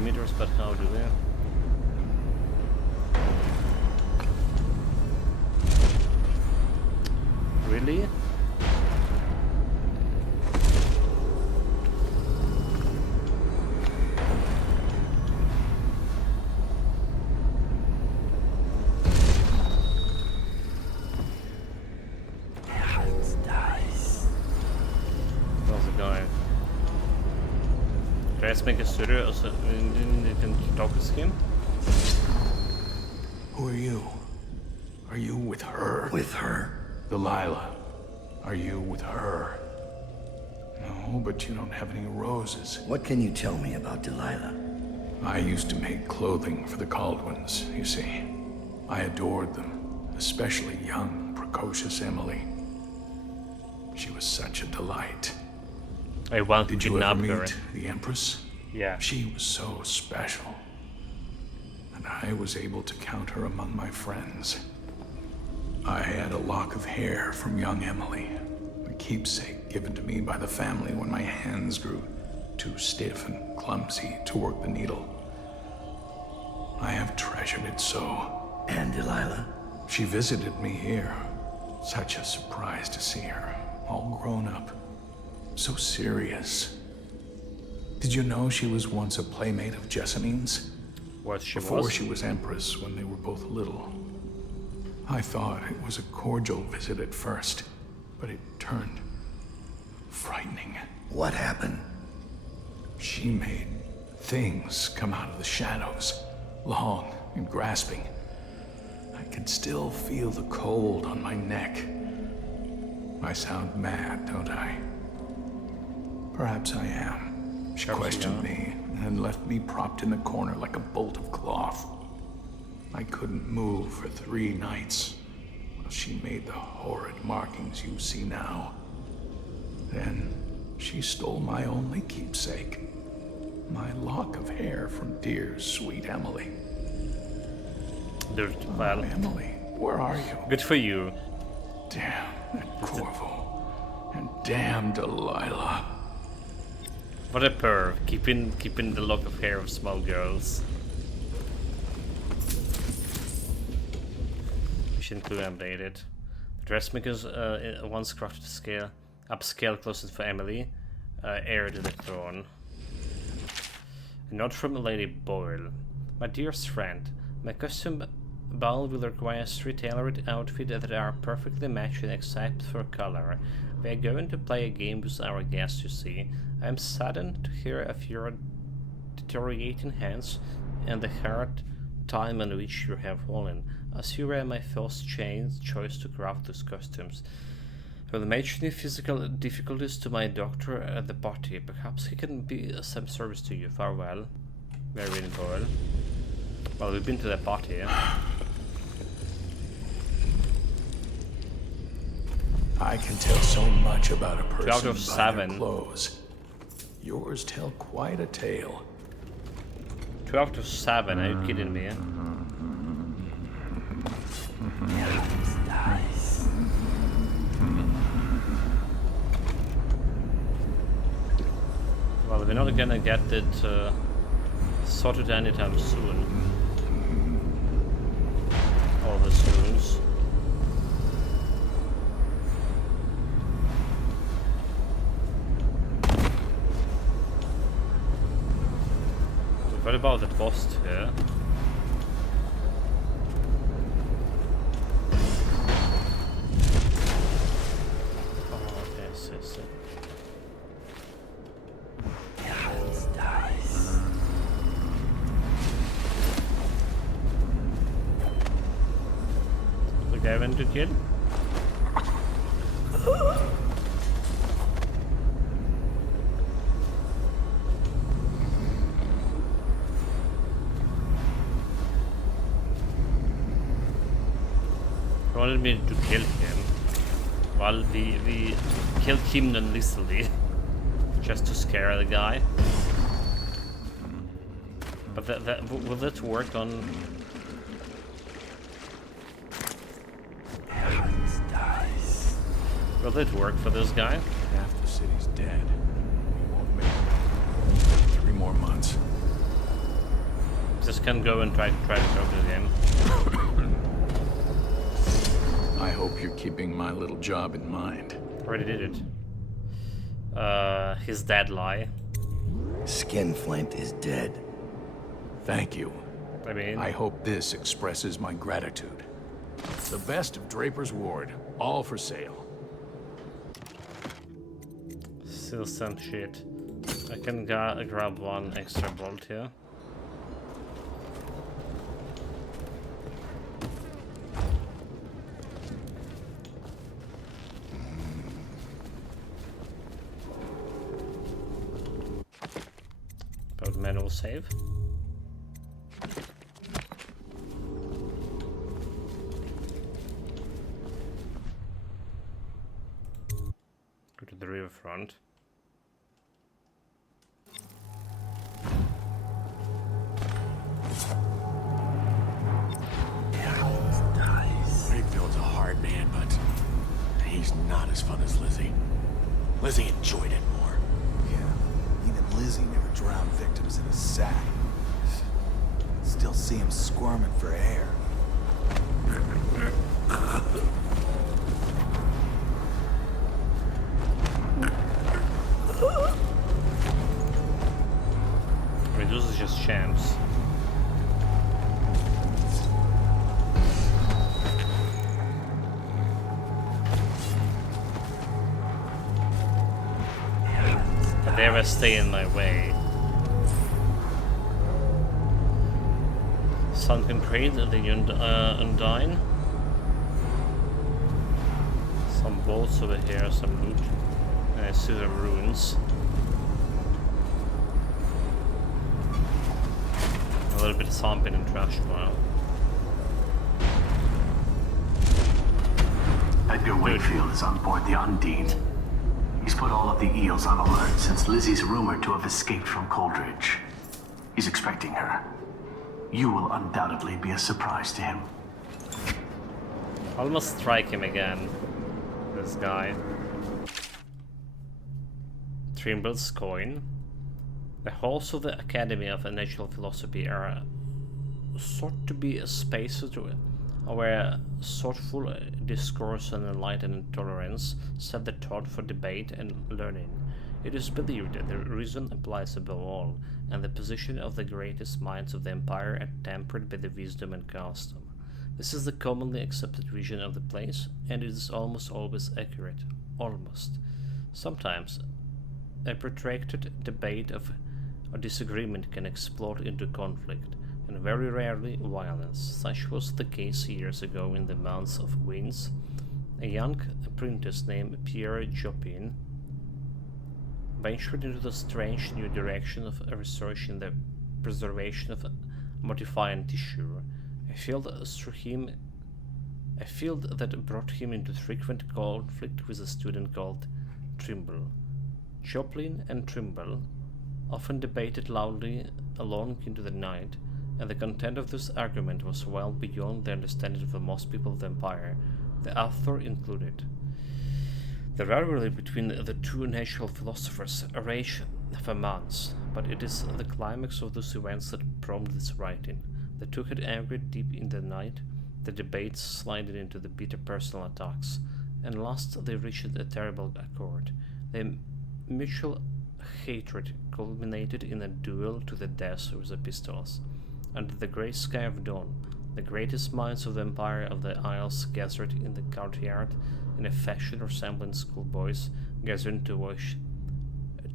Meters, but how do we? Really? How's it going? Let's make a studio, also you can talk with him. Who are you? Are you with her? With her? Delilah. Are you with her? No, but you don't have any roses. What can you tell me about Delilah? I used to make clothing for the Caldwins, you see. I adored them, especially young, precocious Emily. She was such a delight. I want to Did you ever her. meet the Empress? Yeah. She was so special. And I was able to count her among my friends. I had a lock of hair from young Emily, a keepsake given to me by the family when my hands grew too stiff and clumsy to work the needle. I have treasured it so. And Delilah? She visited me here. Such a surprise to see her, all grown up. So serious. Did you know she was once a playmate of Jessamine's? What she Before was? she was Empress when they were both little. I thought it was a cordial visit at first, but it turned frightening. What happened? She made things come out of the shadows, long and grasping. I can still feel the cold on my neck. I sound mad, don't I? Perhaps I am. She questioned me and left me propped in the corner like a bolt of cloth. I couldn't move for 3 nights while she made the horrid markings you see now. Then she stole my only keepsake, my lock of hair from dear, sweet Emily. Well, Emily, where are you? good for you. Damn that Corvo. And damn Delilah. What a perv, keeping the lock of hair of small girls. Mission 2 updated. The dressmakers once crafted upscale clothes for Emily, heir to the throne. A note from Lady Boyle. My dearest friend, my costume ball will require 3 tailored outfits that are perfectly matching except for color. We are going to play a game with our guests, you see. I am saddened to hear of your deteriorating hands and the hard time on which you have fallen, as you were my first choice to craft these costumes. I will mention physical difficulties to my doctor at the party. Perhaps he can be some service to you. Farewell, Marion Boyle. Well, we've been to the party, yeah? I can tell so much about a person 2 out of by 7. their clothes. Yours tell quite a tale. 2 out of 7, are you kidding me? Well, we're not gonna get it sorted anytime soon. those runes. What about that boss here? Oh, yes, yes, yes. The guy went to kill? Wanted me to kill him. Well, we killed him non-lethally, just to scare the guy. But will that work on? Will it work for this guy? Half the city's dead. We won't make it. 3 more months. Just can go and try to talk to him. I hope you're keeping my little job in mind. Already did it. His dad lie. Skinflint is dead. Thank you. I mean, I hope this expresses my gratitude. The best of Draper's Ward, all for sale. still some shit. I can grab one extra bolt here. About manual save. Go to the riverfront. Redfield's a hard man, but he's not as fun as Lizzie. Lizzie enjoyed it more. Yeah, even Lizzie never drowned victims in a sack. Still see him squirming for air. I mean, those are just champs. But they ever stay in my way. Sunken Crate, the Undine. Some bolts over here, some loot. And I see some ruins. A little bit of zombie and trash pile. Edgar Wakefield is on board the Undine. He's put all of the eels on alert since Lizzie's rumored to have escaped from Coldridge. He's expecting her. You will undoubtedly be a surprise to him. Almost strike him again. This guy. Trimble's coin. The halls of the Academy of Natural Philosophy are sought to be a space where thoughtful discourse and enlightened tolerance set the tone for debate and learning. It is believed that the reason applies above all, and the position of the greatest minds of the Empire are tempered by the wisdom and custom. This is the commonly accepted vision of the place, and it is almost always accurate. Almost. Sometimes, a protracted debate or disagreement can explode into conflict, and very rarely violence. Such was the case years ago in the Mounds of Winds. A young apprentice named Pierre Jopin ventured into the strange new direction of research in the preservation of modifying tissue, a field that brought him into frequent conflict with a student called Trimble. Joplin and Trimble often debated loudly alone into the night, and the content of this argument was well beyond the understanding of most people of the Empire, the author included. The rivalry between the two natural philosophers raged for months, but it is the climax of those events that prompted this writing. The two had angered deep in the night, The debates slided into the bitter personal attacks, and last they reached a terrible accord. Their mutual hatred culminated in a duel to the death with the pistols. Under the grey sky of dawn, the greatest minds of the Empire of the Isles gathered in the courtyard in a fashion resembling schoolboys gathering to watch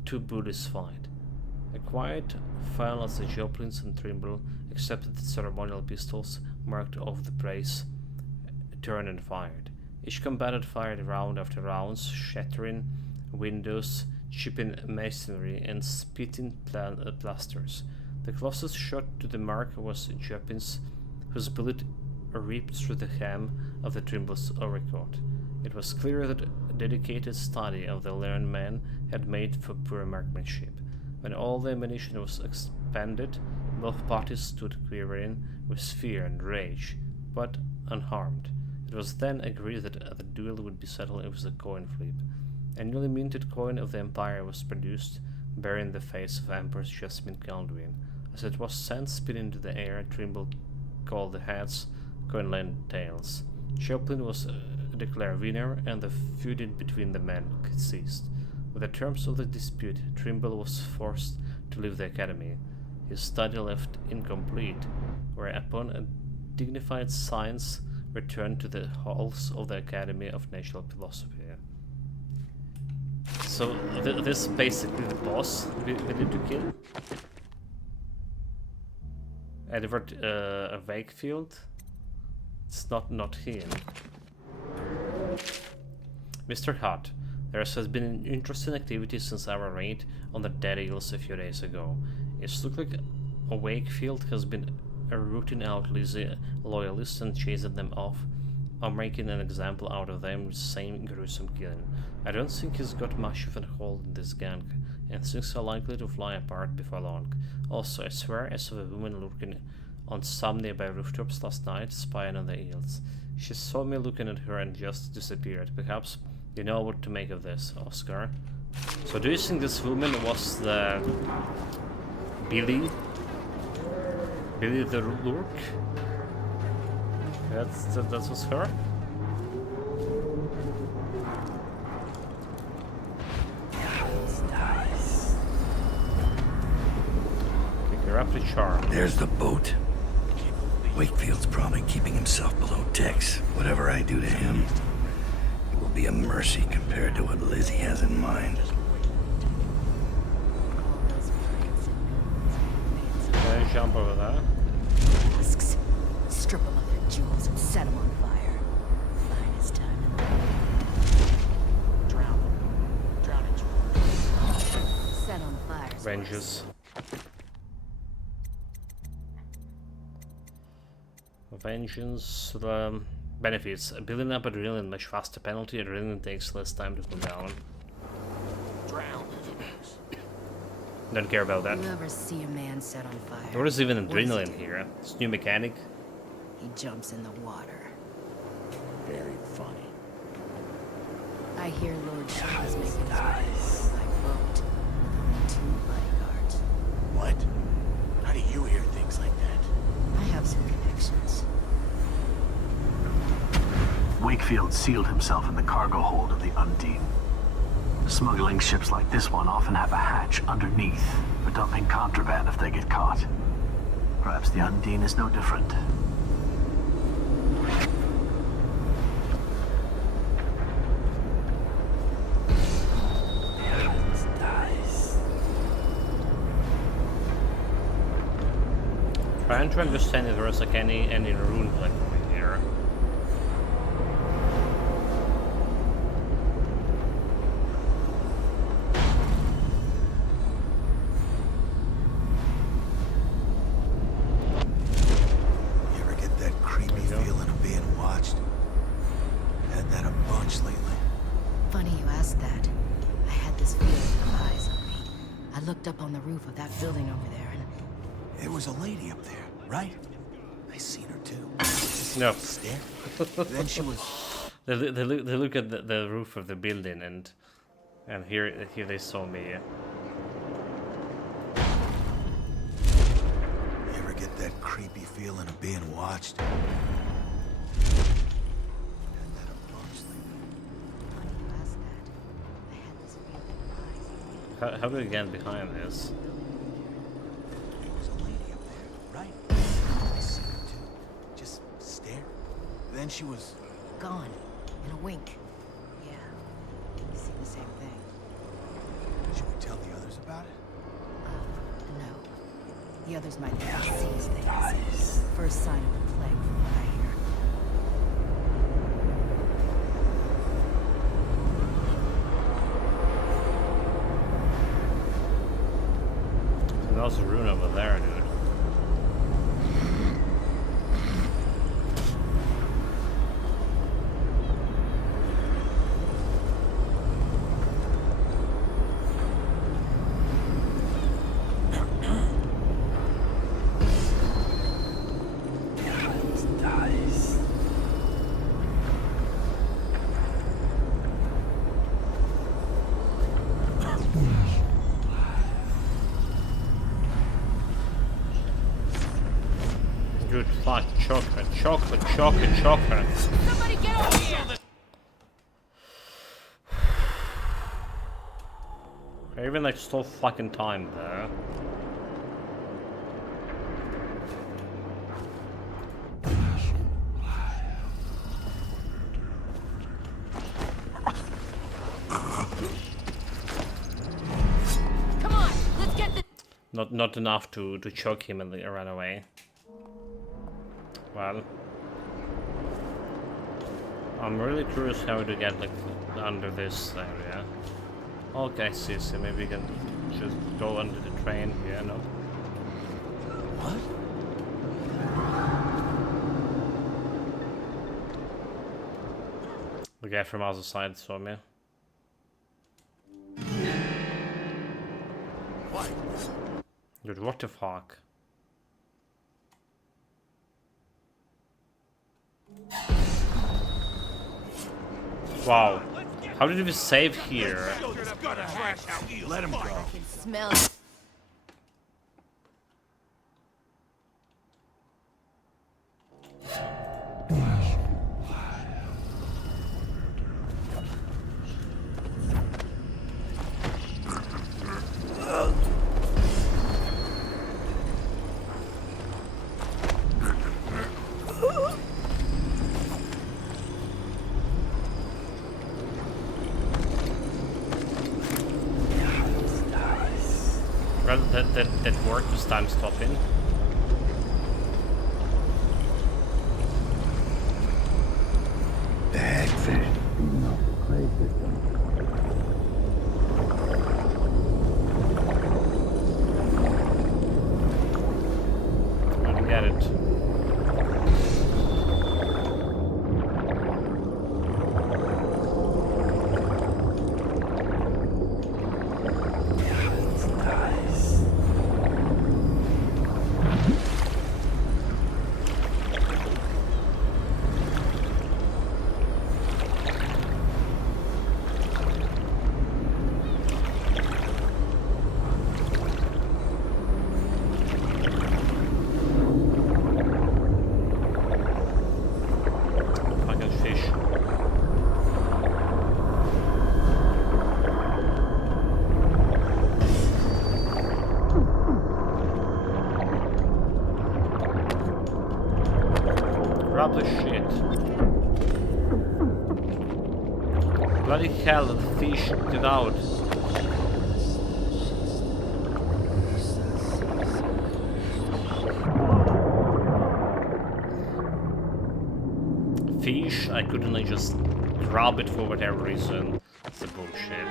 two bullies fight. A quiet file as the Joplins and Trimble accepted the ceremonial pistols, marked off the brace, turned and fired. Each combatant fired round after round, shattering windows, chipping masonry, and spitting plasters. The closest shot to the mark was Joplins, whose bullet ripped through the hem of the Trimble's overcoat. It was clear that a dedicated study of the learned man had made for poor marksmanship. When all the ammunition was expended, both parties stood quivering with fear and rage, but unharmed. It was then agreed that the duel would be settled with a coin flip. A newly minted coin of the Empire was produced, bearing the face of Empress Jasmine Caldwin. As it was sent spinning into the air, Trimble called the heads, coin lent tails. Joplin was declared winner, and the feud between the men ceased. With the terms of the dispute, Trimble was forced to leave the academy, his study left incomplete, whereupon a dignified science returned to the halls of the Academy of Natural Philosophy. So this is basically the boss we need to kill. Edward Wakefield. It's not him. Mr. Hutt, there has been an interesting activity since our raid on the Dead Eagles a few days ago. It looks like Wakefield has been rooting out Lizzie loyalists and chasing them off, or making an example out of them with the same gruesome killing. I don't think he's got much of a hold in this gang, and things are likely to fly apart before long. Also, I swear I saw a woman lurking on some nearby rooftops last night, spying on the eels. She saw me looking at her and just disappeared. Perhaps you know what to make of this, Oscar. So do you think this woman was the Billy the Lurk? That was her? Kick her up to charm. There's the boat. Wakefield's probably keeping himself below decks. Whatever I do to him, it will be a mercy compared to what Lizzie has in mind. Can I jump over there? Husks. Strip them of their jewels and set them on fire. Finest time in the world. Drown them. Drown it. Set on fire. Rangers. Vengeance benefits. Building up adrenaline much faster penalty. Adrenaline takes less time to cool down. Drown. Don't care about that. You ever see a man set on fire? There is even What does he adrenaline do? here. It's new mechanic. He jumps in the water. Very funny. I hear Lord Sean is making his way by boat with 2 bodyguards. What? How do you hear things like that? I have some connections. Wakefield sealed himself in the cargo hold of the Undine. Smuggling ships like this one often have a hatch underneath for dumping contraband if they get caught. Perhaps the Undine is no different. Trying to understand if there is like any rune platform here. You ever get that creepy feeling of being watched? Had that a bunch lately. Funny you asked that. I had this feeling of eyes on me. I looked up on the roof of that building over there and There was a lady up there, right? I seen her too. No. Stare. Then she was. They look at the roof of the building and here they saw me. You ever get that creepy feeling of being watched? How do we get behind this? There was a lady up there, right? I see her too. Just staring. Then she was... Gone. In a wink. Yeah. You see the same thing. Should we tell the others about it? No. The others might have seen things. First sign of the plague from what I hear. There's a rune over there, dude. Good fuck, chocolate. Somebody get over here! I even like stole fucking time there. Come on, let's get the... Not enough to choke him and run away. Well, I'm really curious how to get like under this area. Okay, see, maybe we can just go under the train here. No. What? The guy from other side saw me. What? Dude, what the fuck? Wow. How did we save here? Let him go. I can smell it. Well, that worked this time stopping. The hagfish. I don't get it. Fucking fish. Grab the shit. Bloody hell, the fish get out. Fish, I couldn't like, just grab it for whatever reason. That's the bullshit.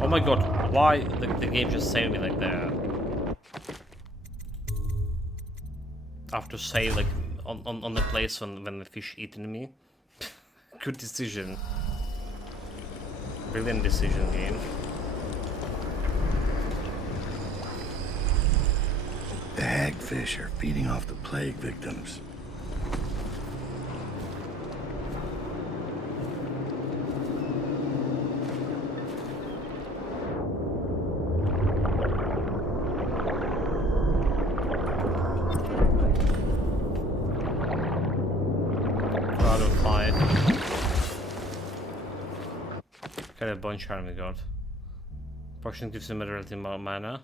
Oh my god, why the game just saved me like that? After save like on the place when the fish eating me. Good decision. Brilliant decision, game. The hagfish are feeding off the plague victims. Out of 5. Okay, the bone charm we got. Potion gives him a relative more mana.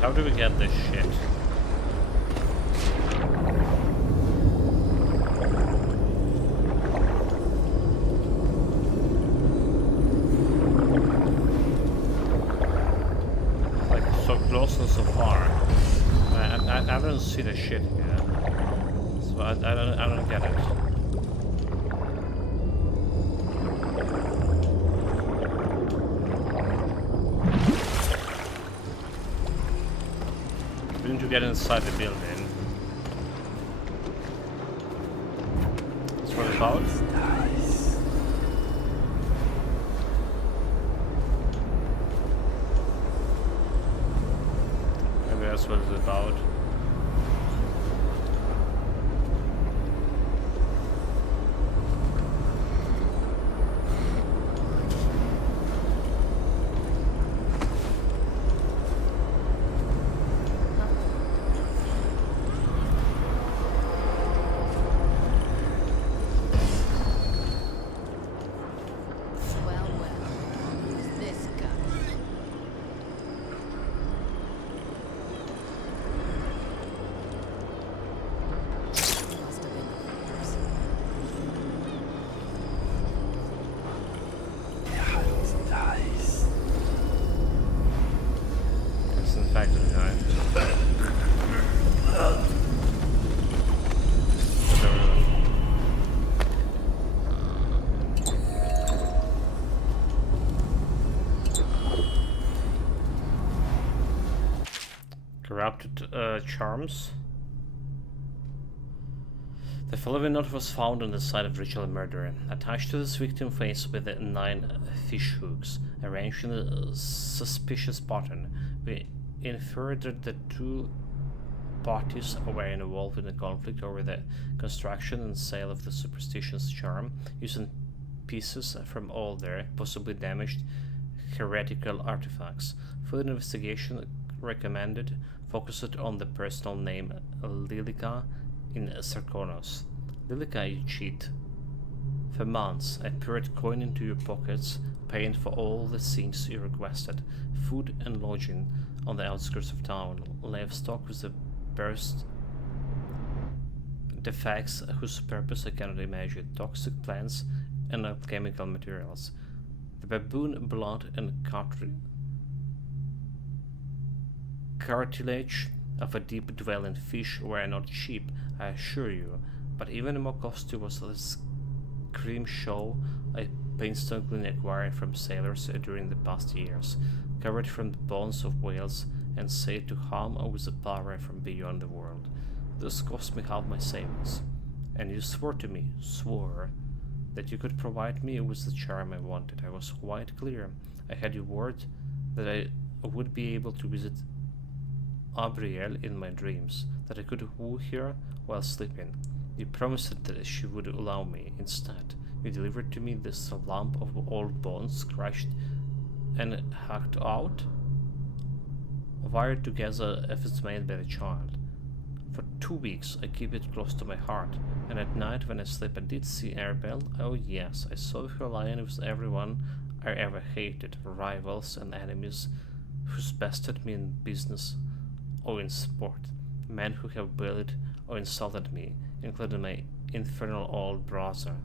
How do we get this shit? Like so close and so far. I don't see the shit here. So I don't get it. We need to get inside the building. That's what it's about. Maybe that's what it's about. Well, who's this guy? Must have been the victors. It's in fact a guy. Corrupted charms. The following note was found on the site of ritual murder. Attached to this victim's face with 9 fish hooks, arranged in a suspicious pattern. We inferred that the 2 parties were involved in a conflict over the construction and sale of the superstitious charm, using pieces from older, possibly damaged heretical artifacts. Further investigation recommended focused on the personal name Lilica in Sarkonos. Lilica, you cheat. For months, I poured coin into your pockets, paying for all the things you requested. Food and lodging on the outskirts of town. Livestock with the burst defects whose purpose I cannot imagine. Toxic plants and alchemical materials. The baboon blood and cartilage of a deep dwelling fish were not cheap, I assure you, but even more costly was the scream show I painstakingly acquired from sailors during the past years, covered from the bones of whales and said to harm with the power from beyond the world. This cost me half my savings, and you swore to me, that you could provide me with the charm I wanted. I was quite clear. I had your word that I would be able to visit Abrielle in my dreams, that I could woo her while sleeping. You promised that she would allow me. Instead, you delivered to me this lump of old bones, crushed and hacked out, wired together as it's made by the child. For 2 weeks I keep it close to my heart, and at night when I sleep I did see Arbel. Oh yes, I saw her lying with everyone I ever hated, rivals and enemies who's bested me in business or in sport, men who have bullied or insulted me, including my infernal old brother.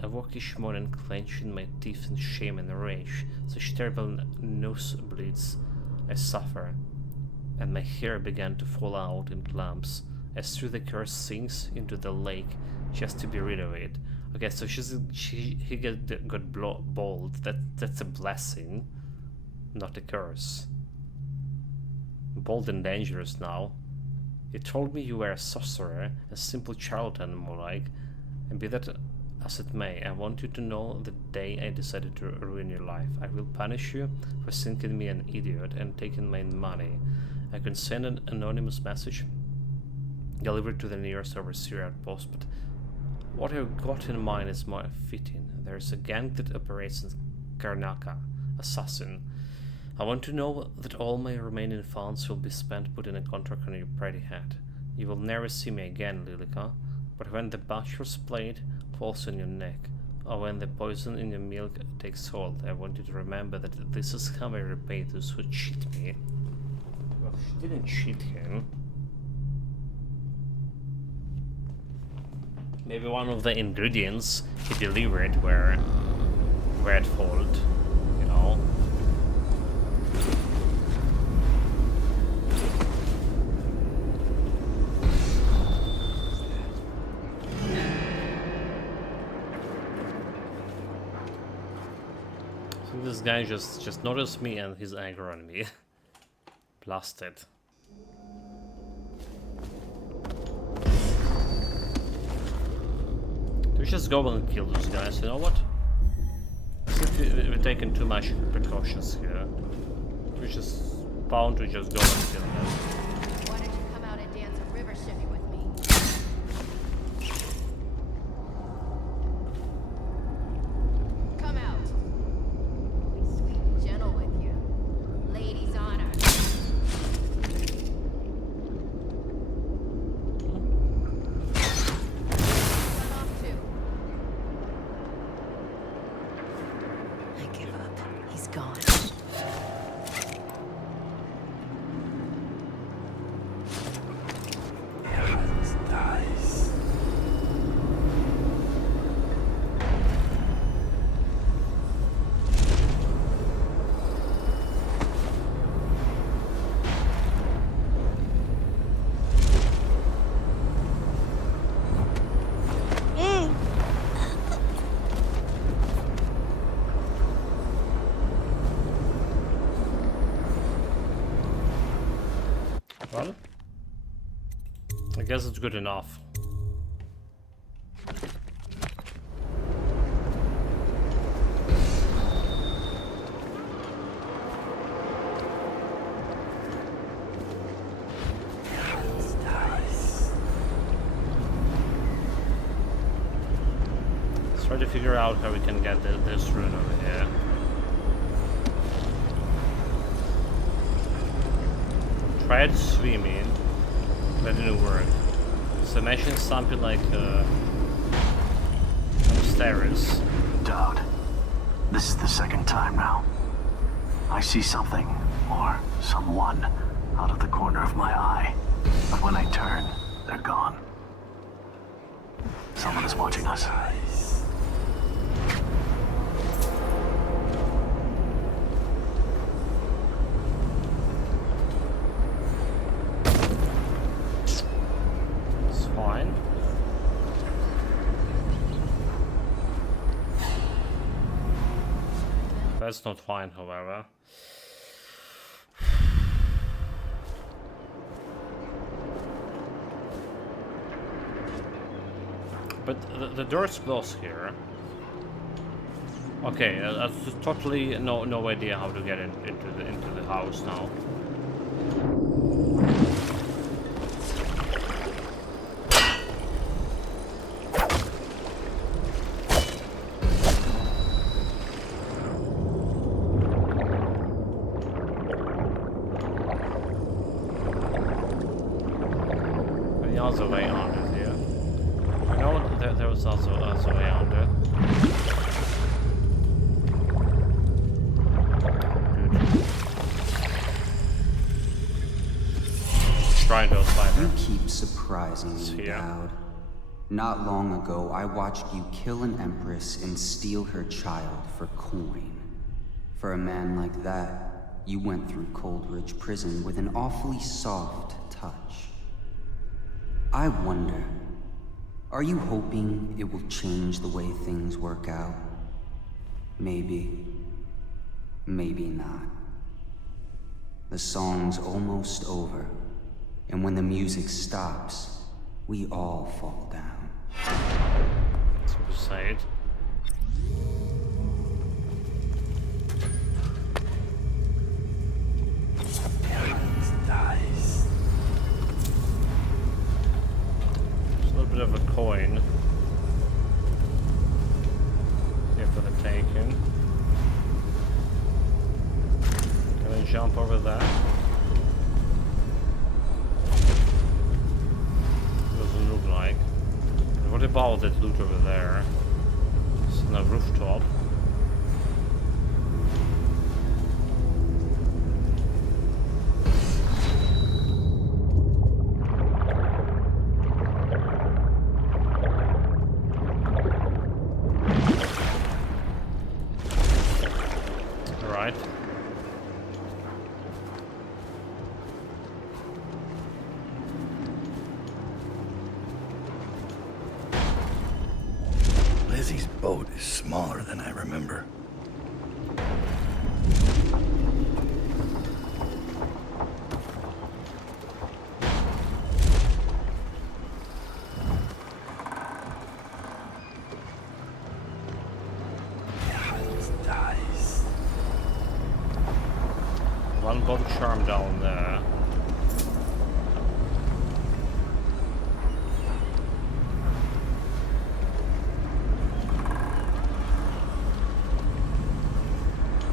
I woke each morning clenching my teeth in shame and rage, such terrible nosebleeds I suffer, and my hair began to fall out in clumps. I threw the cursed things into the lake just to be rid of it. Okay, so he got bald. That's a blessing, not a curse. Bold and dangerous now. You told me you were a sorcerer, a simple charlatan more like, and be that as it may, I want you to know the day I decided to ruin your life. I will punish you for thinking me an idiot and taking my money. I can send an anonymous message delivered to the nearest overseer outpost, but what I've got in mind is more fitting. There's a gang that operates in Karnaka, Assassin. I want to know that all my remaining funds will be spent putting a contract on your pretty head. You will never see me again, Lilica, but when the butcher's blade falls on your neck, or when the poison in your milk takes hold, I want you to remember that this is how I repay those who cheat me. Well, she didn't cheat him. Maybe one of the ingredients he delivered were at fault, you know. So this guy just noticed me and his anger on me. Blasted. We just go and kill those guys, you know what? I think we're taking too much precautions here. We're just bound to just go and kill them. Why don't you come out and dance a river shimmy with me? Come out. Be sweet and gentle with you. Ladies' honor. Well, I guess it's good enough. Let's try to figure out how we can get this rune over here. Tried swimming, but it didn't work. So imagine something like upstairs. Dowd, this is the second time now. I see something, or someone, out of the corner of my eye. But when I turn, they're gone. Someone is watching us. That's not fine, however. But the door's closed here. Okay, that's totally no idea how to get into the house now. There's a way under here. I know there was also a way under. Trying to find You keep surprising me, Dowd. Not long ago, I watched you kill an empress and steal her child for coin. For a man like that, you went through Coldridge Prison with an awfully soft touch. I wonder, are you hoping it will change the way things work out? Maybe. Maybe not. The song's almost over, and when the music stops, we all fall down. Crusade. Nice. There's a little bit of a coin here for the taking. Can I jump over there? Doesn't look like. What about that loot over there? It's on a rooftop. Alright. Lizzie's boat is smaller than I remember. Nice. One boat charm down there.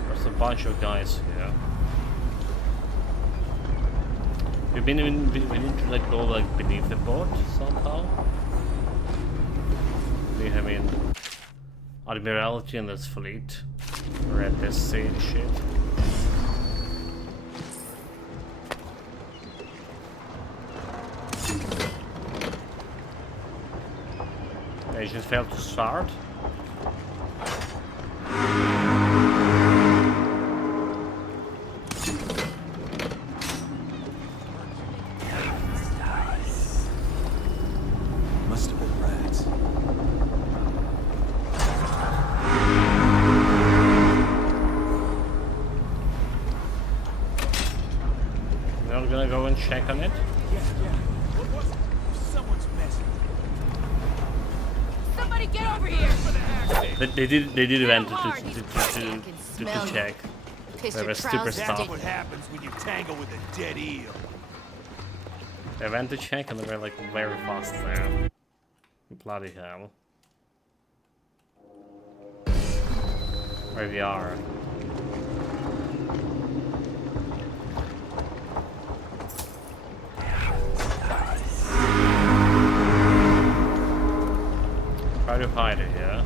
There's a bunch of guys here. We need to like go like beneath the boat somehow. I mean, Admiralty and this fleet. We're at this sea and shit. They just failed to start. Must have been rats. You're gonna go and check on it? Yeah. What was it? Someone's messing. Somebody get over here! They did event hard, he's pushing, I can smell to check. Piss They your were super trousers That's stuff. stinking. what happens when you tangle with a dead eel. They went to check and they were like very fast there. Bloody hell. Where we are. Try to hide it here.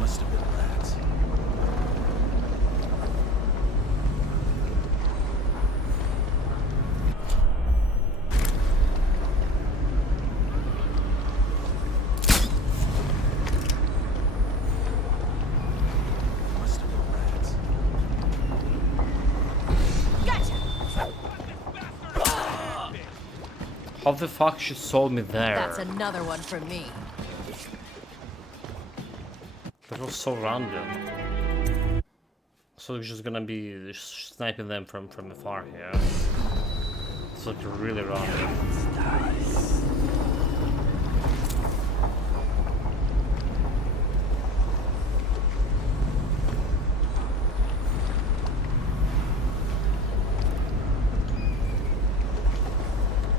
Must have been rats. Must have been rats. How the fuck she sold me there? That's another one from me. That was so random. So it's just gonna be sniping them from afar here. It's like really random.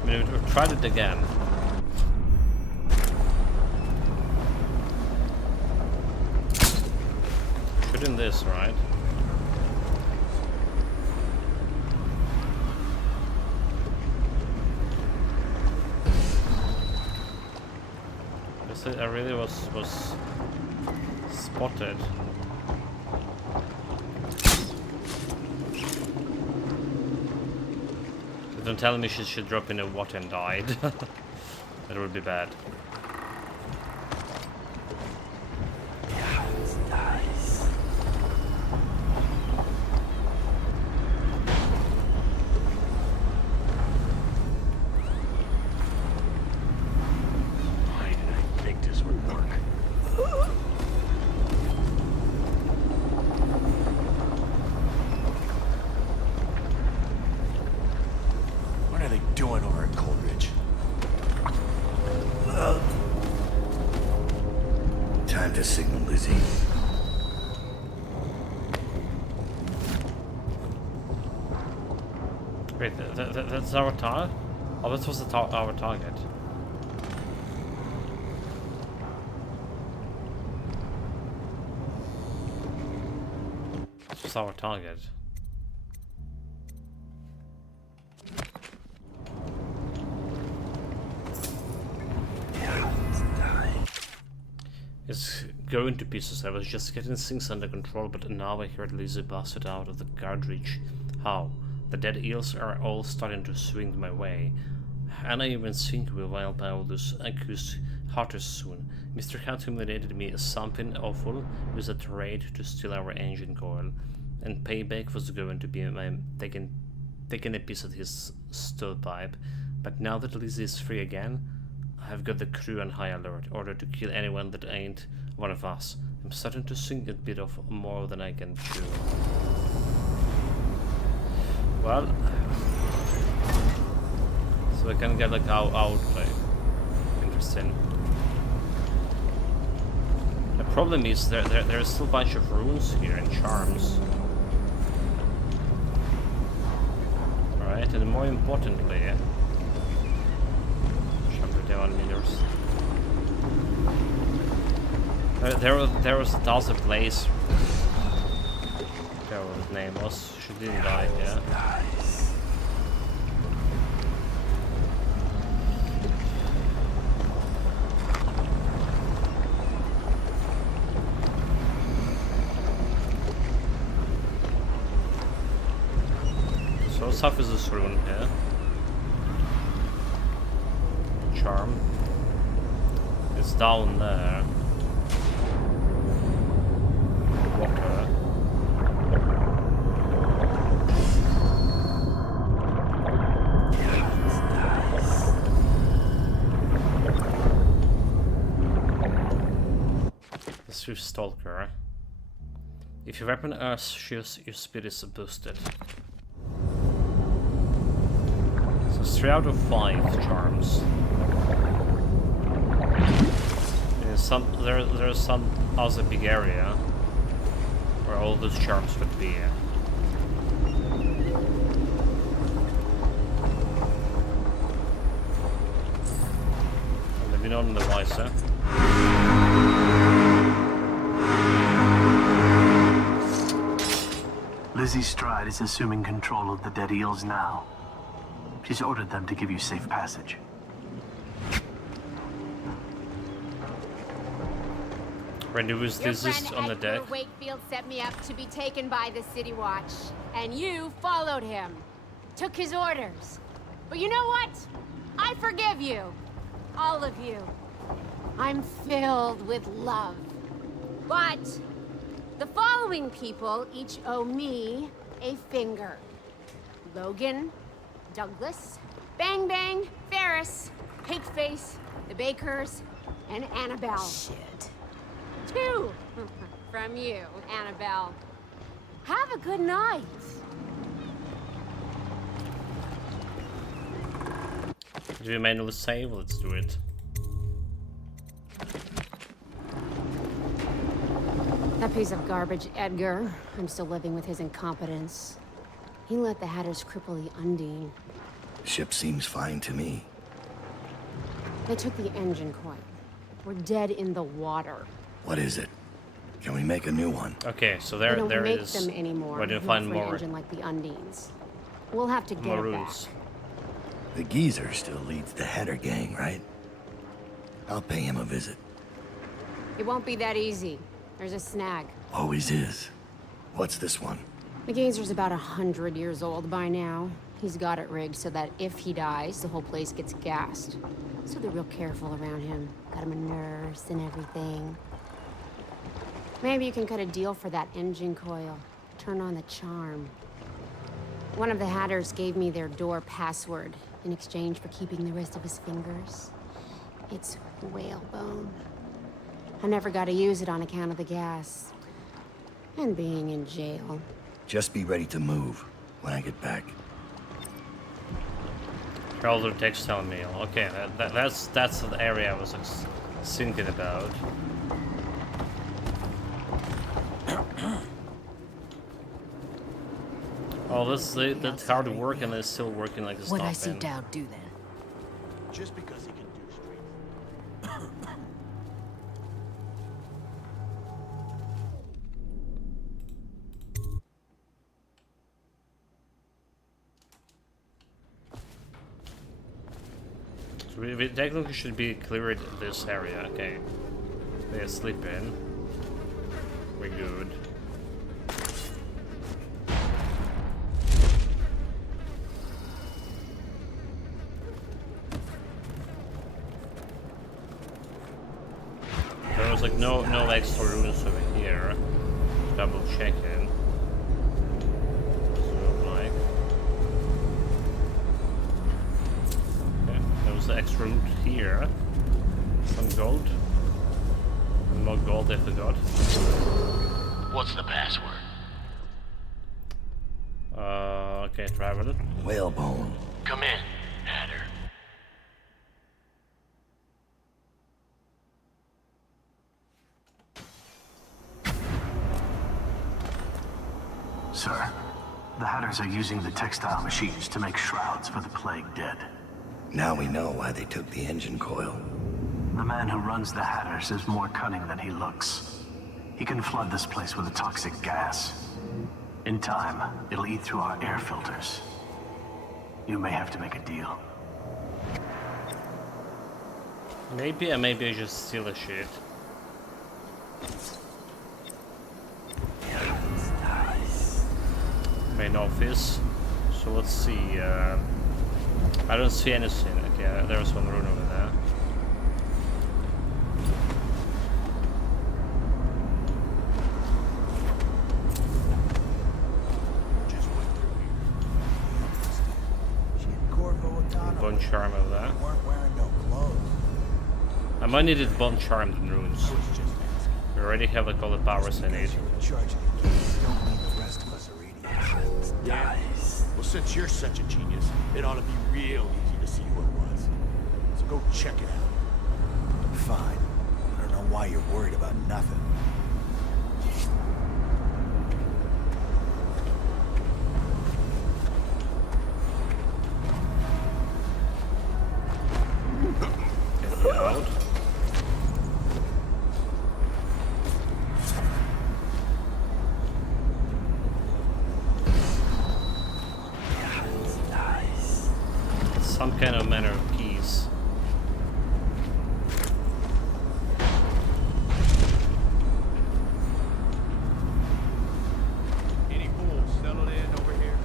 I mean, we've tried it again. Shooting this, right? I really was spotted. Don't tell me she should drop in the water and died. That would be bad. Why did I think this would work? What are they doing over at Coldridge? Wait, that's our target? Oh, this was our target. This was our target. It's going to pieces. I was just getting things under control, but now I heard Lizzie busted out of the guard reach. How? The dead eels are all starting to swing my way. And I even think we'll wipe out those accused hunters soon. Mr. Hunt humiliated me as something awful with a raid to steal our engine coil. And payback was going to be my taking a piece of his stovepipe. But now that Lizzie is free again, I've got the crew on high alert, ordered to kill anyone that ain't one of us. I'm starting to think a bit of more than I can chew. Well, so I can get like outplay. Interesting. The problem is there's still a bunch of runes here and charms. Alright, and more importantly, meters. There was a thousand place. There was his name was. She didn't die, yeah. So tough is this rune here. Charm. It's down there. Water. The Swift Stalker. If your weapon shoots, your speed is boosted. So it's 3 out of 5 charms. There's some other big area where all those charms would be. Maybe not in the wiser. Lizzie Stride is assuming control of the dead eels now. She's ordered them to give you safe passage. Randy was this on the deck. Edgar Wakefield set me up to be taken by the City Watch, and you followed him, took his orders. But you know what? I forgive you, all of you. I'm filled with love. But the following people each owe me a finger. Logan, Douglas, Bang Bang, Ferris, Hateface, the Bakers, and Annabelle. Shit. 2 from you, Annabelle. Have a good night. Do you manually save? Let's do it. That piece of garbage, Edgar. I'm still living with his incompetence. He let the Hatters cripple the Undine. Ship seems fine to me. They took the engine coil. We're dead in the water. What is it? Can we make a new one? Okay, so They there don't make is. them anymore. Where do you Not find for more? an engine like the Undines. We'll have to get More it back. runes. The geezer still leads the Hatter gang, right? I'll pay him a visit. It won't be that easy. There's a snag. Always is. What's this one? The Gazer's about 100 years old by now. He's got it rigged so that if he dies, the whole place gets gassed. So they're real careful around him. Got him a nurse and everything. Maybe you can cut a deal for that engine coil. Turn on the charm. One of the Hatters gave me their door password in exchange for keeping the rest of his fingers. It's whalebone. I never got to use it on account of the gas. And being in jail. Just be ready to move when I get back. Elder textile meal. Okay, that's the area I was thinking about. Well, that's hard work, and it's still working like it's What'd not I see been. Dowd do then? Just because he can do straight. So we technically should be cleared this area. Okay, they sleep in. We're good. There was like no extra rooms over here. Double checking. Like. Okay, there was the extra room here. Some gold. And more gold I forgot. What's the password? Okay, travel. Whalebone. Come in, Hatter. Sir, the Hatters are using the textile machines to make shrouds for the plague dead. Now we know why they took the engine coil. The man who runs the Hatters is more cunning than he looks. He can flood this place with a toxic gas. In time, it'll eat through our air filters. You may have to make a deal. Maybe I just steal a shit. Main office. So let's see. I don't see anything. Okay, there's one rune over there. Bone charm over there. Weren't wearing no clothes. I might need it bone charmed in runes. We already have like all the powers I need. Charging a key. Don't mean the rest of us are idiots. Yeah. Well, since you're such a genius, it ought to be real easy to see who it was. So go check it out. Fine. I don't know why you're worried about nothing. Get out. Some kind of manner of keys. Any fools settled in over here?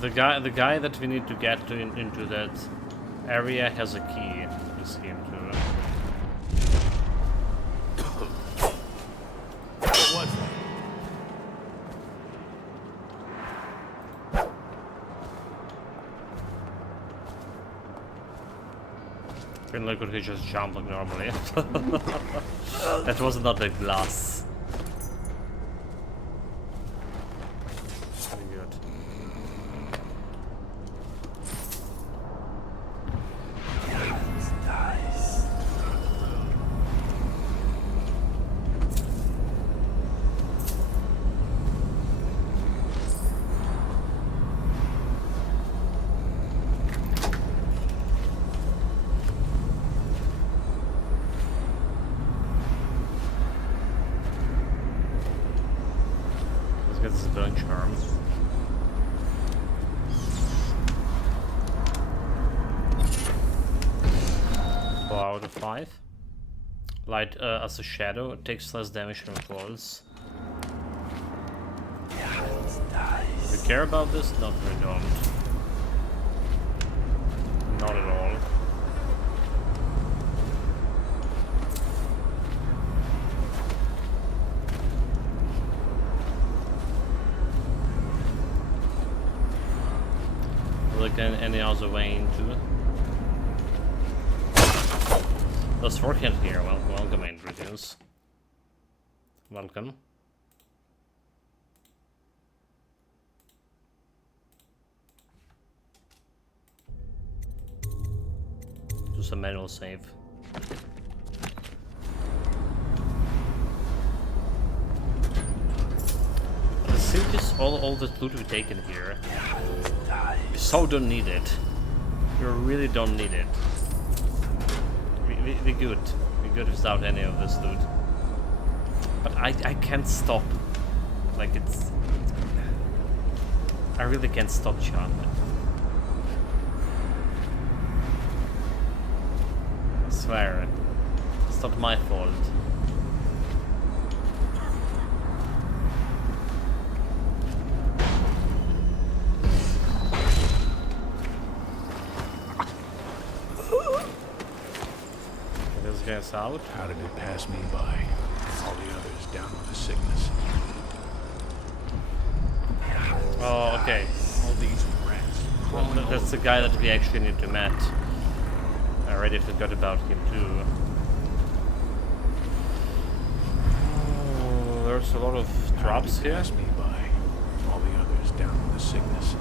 The guy that we need to get to into that area has a key. We see him too. What was that? Can look at he just jump like normally. That was not a glass. Very good. Let's get this bone charm. Four out of 5. Light as a shadow, it takes less damage from falls. Do we care about this? Not, we don't. Not at all. Look at any other way into it. Those working here. Well, welcome, Andrews. Welcome. Just a manual save. The thing is, all the loot we've taken here, we so don't need it. We really don't need it. We're good. We're good without any of this loot. But I can't stop. Like I really can't stop charming. I swear. It's not my fault. This guy's out. How did it pass me by? All the others down with the sickness. Oh, okay. All these rats. Well, that's the guy that we actually need to meet. I already forgot about him too. Oh, there's a lot of traps here. Pass me by. All the others down with the sickness.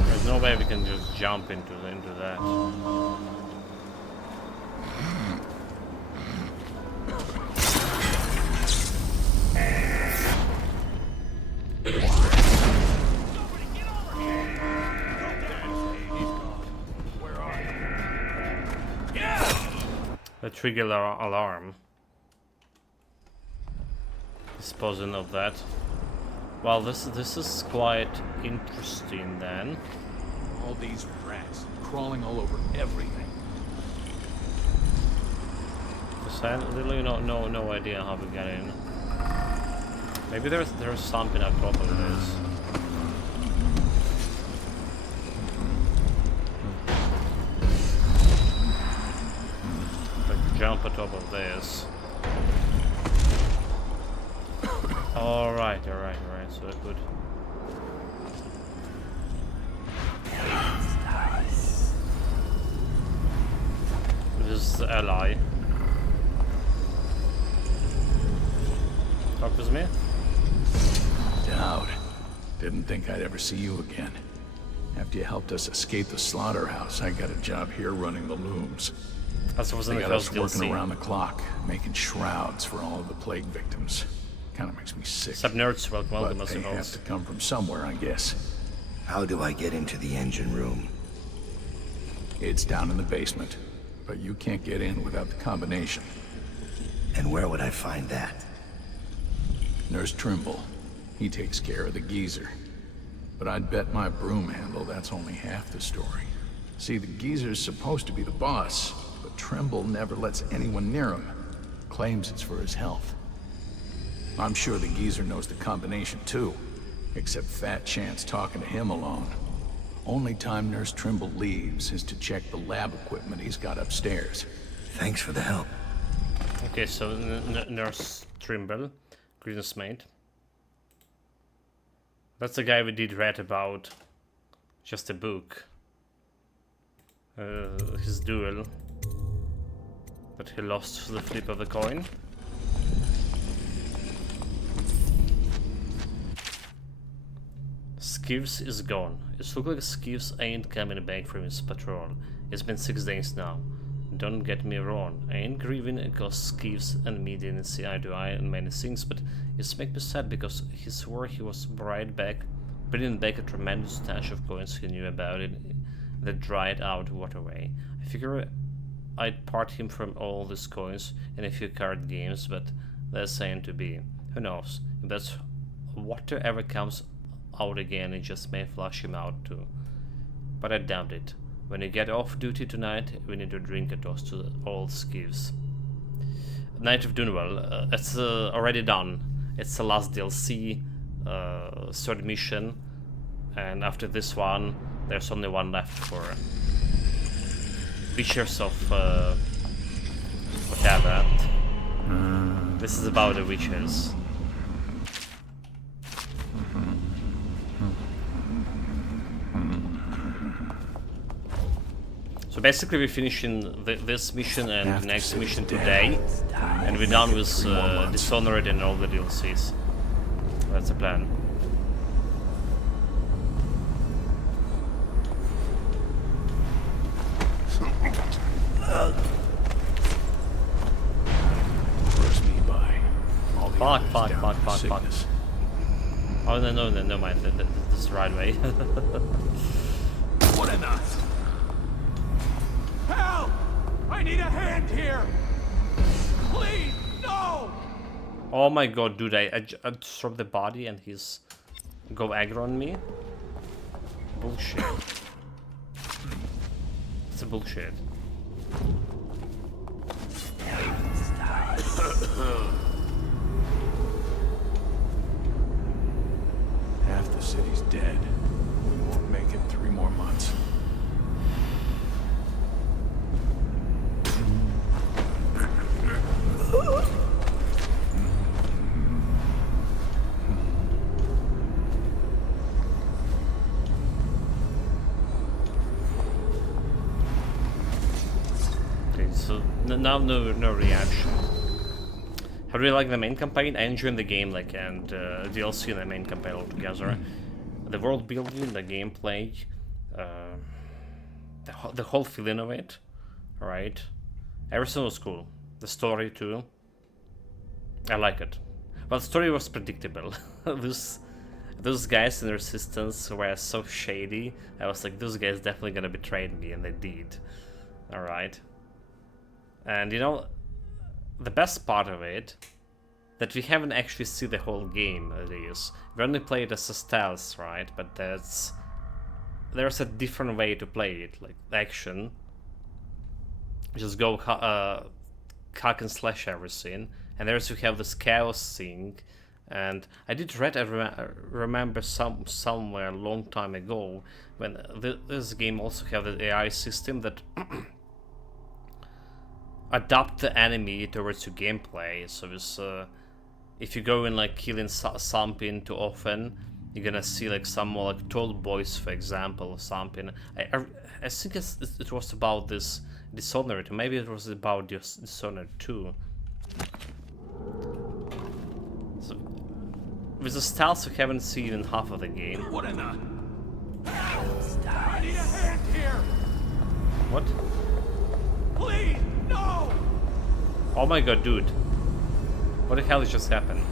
There's no way we can just jump into that. The trigger alarm. Disposing of that. Well, this is quite interesting then. All these rats crawling all over everything. Because I literally no idea how we get in. Maybe there's something on top of this. Like jump on top of this. Alright, so good. This is the ally. Talk with me? Dowd. Didn't think I'd ever see you again. After you helped us escape the slaughterhouse, I got a job here running the looms. That's what was in They the got us first working DLC. around the clock, making shrouds for all of the plague victims. Kind of makes me sick. Sub nerds, welcome, But they have to come from somewhere, I guess. How do I get into the engine room? It's down in the basement, but you can't get in without the combination. And where would I find that? Nurse Trimble. He takes care of the geezer. But I'd bet my broom handle that's only half the story. See, the geezer's supposed to be the boss, but Trimble never lets anyone near him. Claims it's for his health. I'm sure the geezer knows the combination too, except fat chance talking to him alone. Only time Nurse Trimble leaves is to check the lab equipment he's got upstairs. Thanks for the help. Okay, so Nurse Trimble, Green's mate. That's the guy we did read about. Just a book. His duel. But he lost to the flip of the coin. Skivs is gone. It looks like Skivs ain't coming back from his patrol. It's been 6 days now. Don't get me wrong, I ain't grieving because Skivs and me didn't see eye to eye on many things, but it's make me sad because he swore he was bringing back a tremendous stash of coins he knew about in the dried out waterway. I figure I'd part him from all these coins and a few card games, but that's saying to be. Who knows? If that's water ever comes out again, it just may flush him out too. But I doubt it. When you get off duty tonight, we need to drink a toast to all Skivs. Night of Dunwell, it's already done. It's the last DLC, third mission, and after this one, there's only one left for Witches of whatever. This is about the witches. So basically we're finishing this mission and the next mission today, and we're done with Dishonored and all the DLCs. That's the plan. First me by. All the Fuck, others fuck, down fuck, with fuck, fuck. sickness. Oh no, no mind, this is the right way. What enough? Help! I need a hand here! Please, no! Oh my god, dude, I just dropped the body and he's go aggro on me? Bullshit. It's a bullshit. Half the city's dead. We won't make it 3 more months. Okay, so now no reaction. I really like the main campaign. I enjoy the game, like, and DLC and the main campaign altogether. The world building, the gameplay, the whole feeling of it, right? Everything was cool. The story too. I like it. But the story was predictable. Those guys in the Resistance were so shady. I was like, those guys definitely gonna betray me, and they did. All right. And you know, the best part of it, that we haven't actually seen the whole game, it is. We only play it as a stealth, right? But there's a different way to play it, like action. Just go hack and slash everything. And there's you have this chaos thing. And I did read, I remember somewhere a long time ago, when this game also have the AI system that adapt the enemy towards your gameplay. So it's, if you go in like killing something too often, you're gonna see like some more like tall boys, for example, or something. I think it was about this Dishonored, maybe it was about Dishonored 2. So, with the stealth you haven't seen in half of the game. What in the... I need a hand here! What? Please, no! Oh my god, dude. What the hell just happened?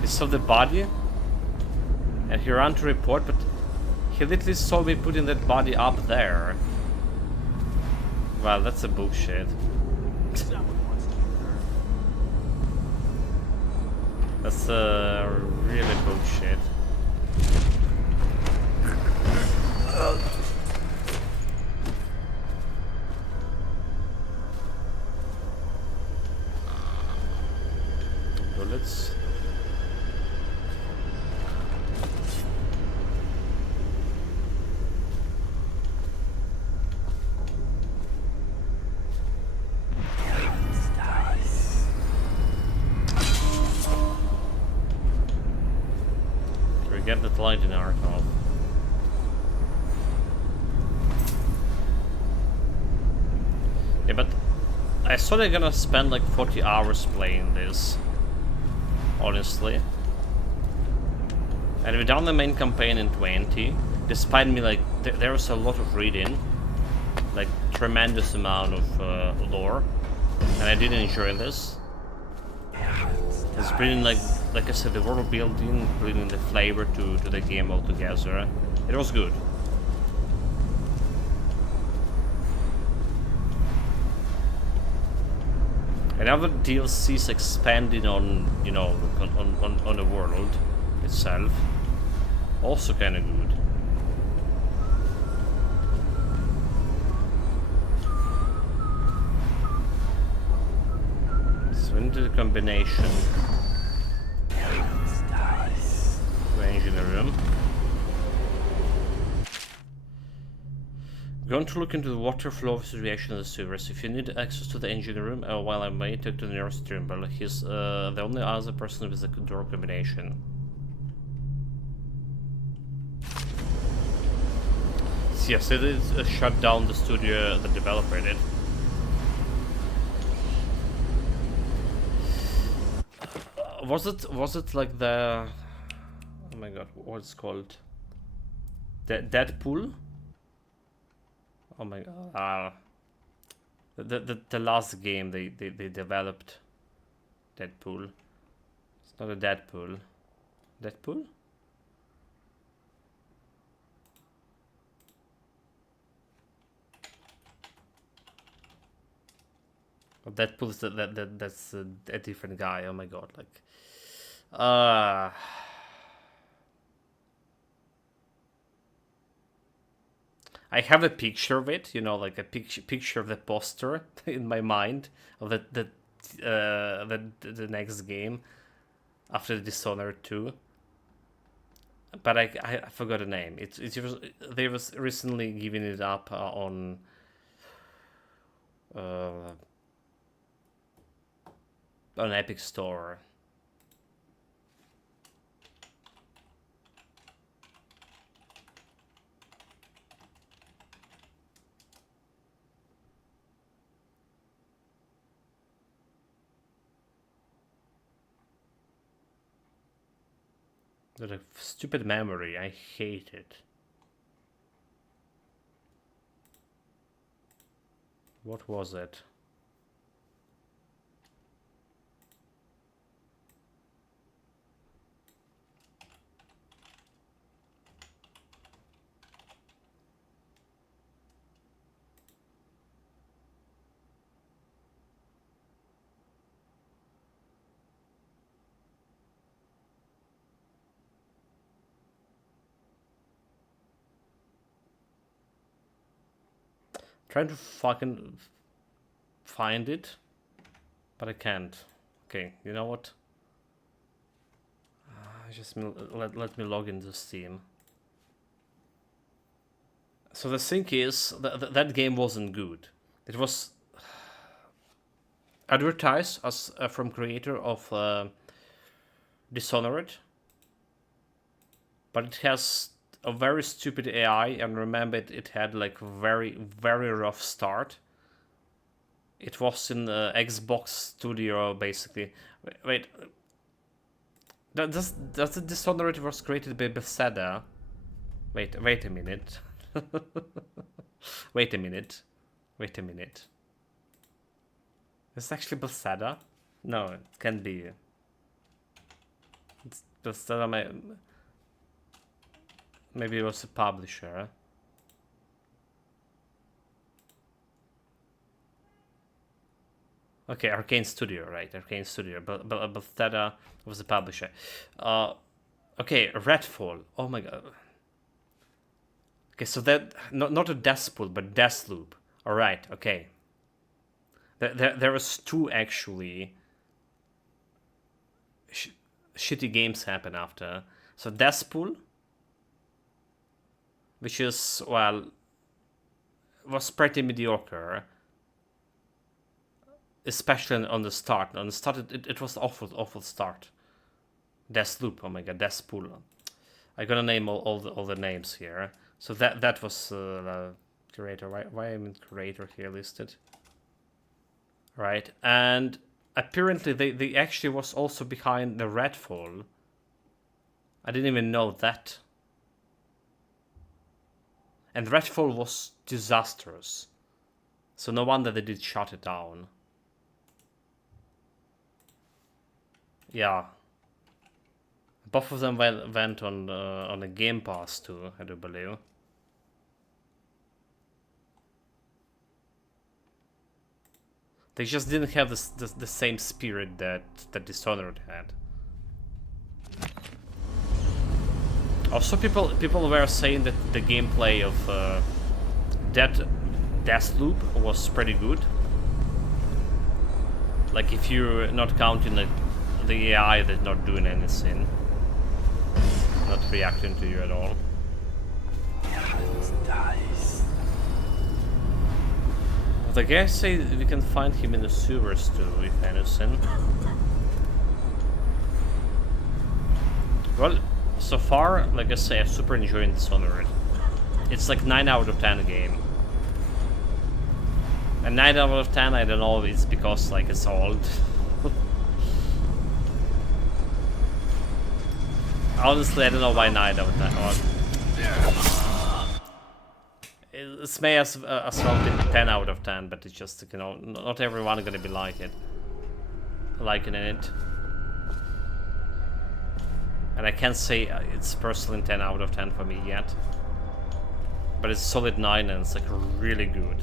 He saw the body and he ran to report, but he literally saw me putting that body up there. Well, that's a bullshit. That's really bullshit. Bullets. Get that light in our call. Yeah, but I thought they're gonna spend like 40 hours playing this, honestly. And we done the main campaign in 20, despite me like there was a lot of reading, like tremendous amount of lore, and I did enjoy this. It's bringing like I said, the world building, bringing the flavor to the game altogether. It was good. And other DLCs expanding on, you know, on the world itself. Also kind of good. So into the combination. Range in the room. Going to look into the water flow situation in the sewers. If you need access to the engine room while I'm waiting, talk to the nearest Trimble. He's the only other person with a door combination. Yes, it is shut down the studio the developer did. Was it like the... Oh my god, what's it called? Deadpool? Oh my god. The last game they developed. Deadpool. It's not a Deadpool. Deadpool? Deadpool is that's a different guy. Oh my god, like I have a picture of it, you know, like a picture of the poster in my mind of the next game after Dishonored 2. But I forgot the name. They was recently giving it up on Epic Store. What a stupid memory. I hate it. What was it? Trying to fucking find it, but I can't. Okay, you know what? Just let me log into Steam. So the thing is, that game wasn't good. It was advertised as from creator of Dishonored, but it has a very stupid AI, and remember it had like very rough start. It was in the Xbox Studio basically. Wait, does the Dishonored was created by Bethesda? Wait a minute. Wait a minute. It's actually Bethesda? No, it can't be. It's Bethesda. Maybe it was a publisher. Okay, Arcane Studio, right? Arcane Studio. But Bethesda was the publisher. Okay, Redfall. Oh my god. Okay, so that not a Deathpool, but Deathloop. All right. Okay. There was two actually shitty games happen after. So Deathpool, which is, well, was pretty mediocre, especially on the start. On the start, it was awful start. Deathloop, oh my god, Deathpool. I'm gonna name all the names here. So that was creator. Why am I creator here listed? Right, and apparently they actually was also behind the Redfall. I didn't even know that. And Redfall was disastrous. So no wonder they did shut it down. Yeah. Both of them went on a Game Pass too, I do believe. They just didn't have the same spirit that Dishonored had. Also, people were saying that the gameplay of Deathloop was pretty good. Like if you're not counting the AI that's not doing anything, not reacting to you at all. But I guess we can find him in the sewers too, if anything. Well, so far, like I say, I'm super enjoying Dishonored. It's like 9 out of 10 game. And 9 out of 10, I don't know if it's because like it's old. Honestly, I don't know why 9 out of 10. It may as well be 10 out of 10, but it's just, you know, not everyone gonna be liking it. And I can't say it's personally 10 out of 10 for me yet. But it's solid 9 and it's like really good.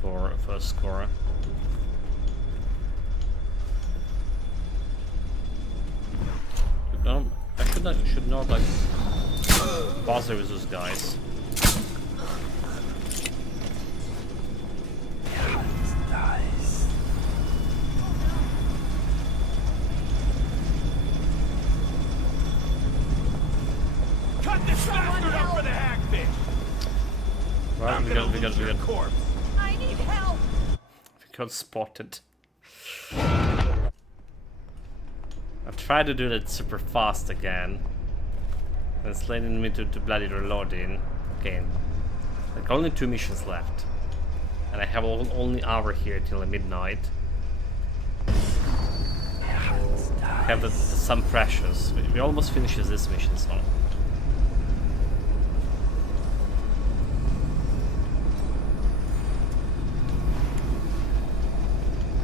For first score. No, I should not like bother with those guys. Nice. Cut this bastard up for the hackfish! Right, we got Corpse. I need help! we got spotted. I tried to do that super fast again. And it's leading me to bloody reloading. Okay. Like only 2 missions left. And I have only hour here till midnight. I have some precious. We almost finishes this mission, so.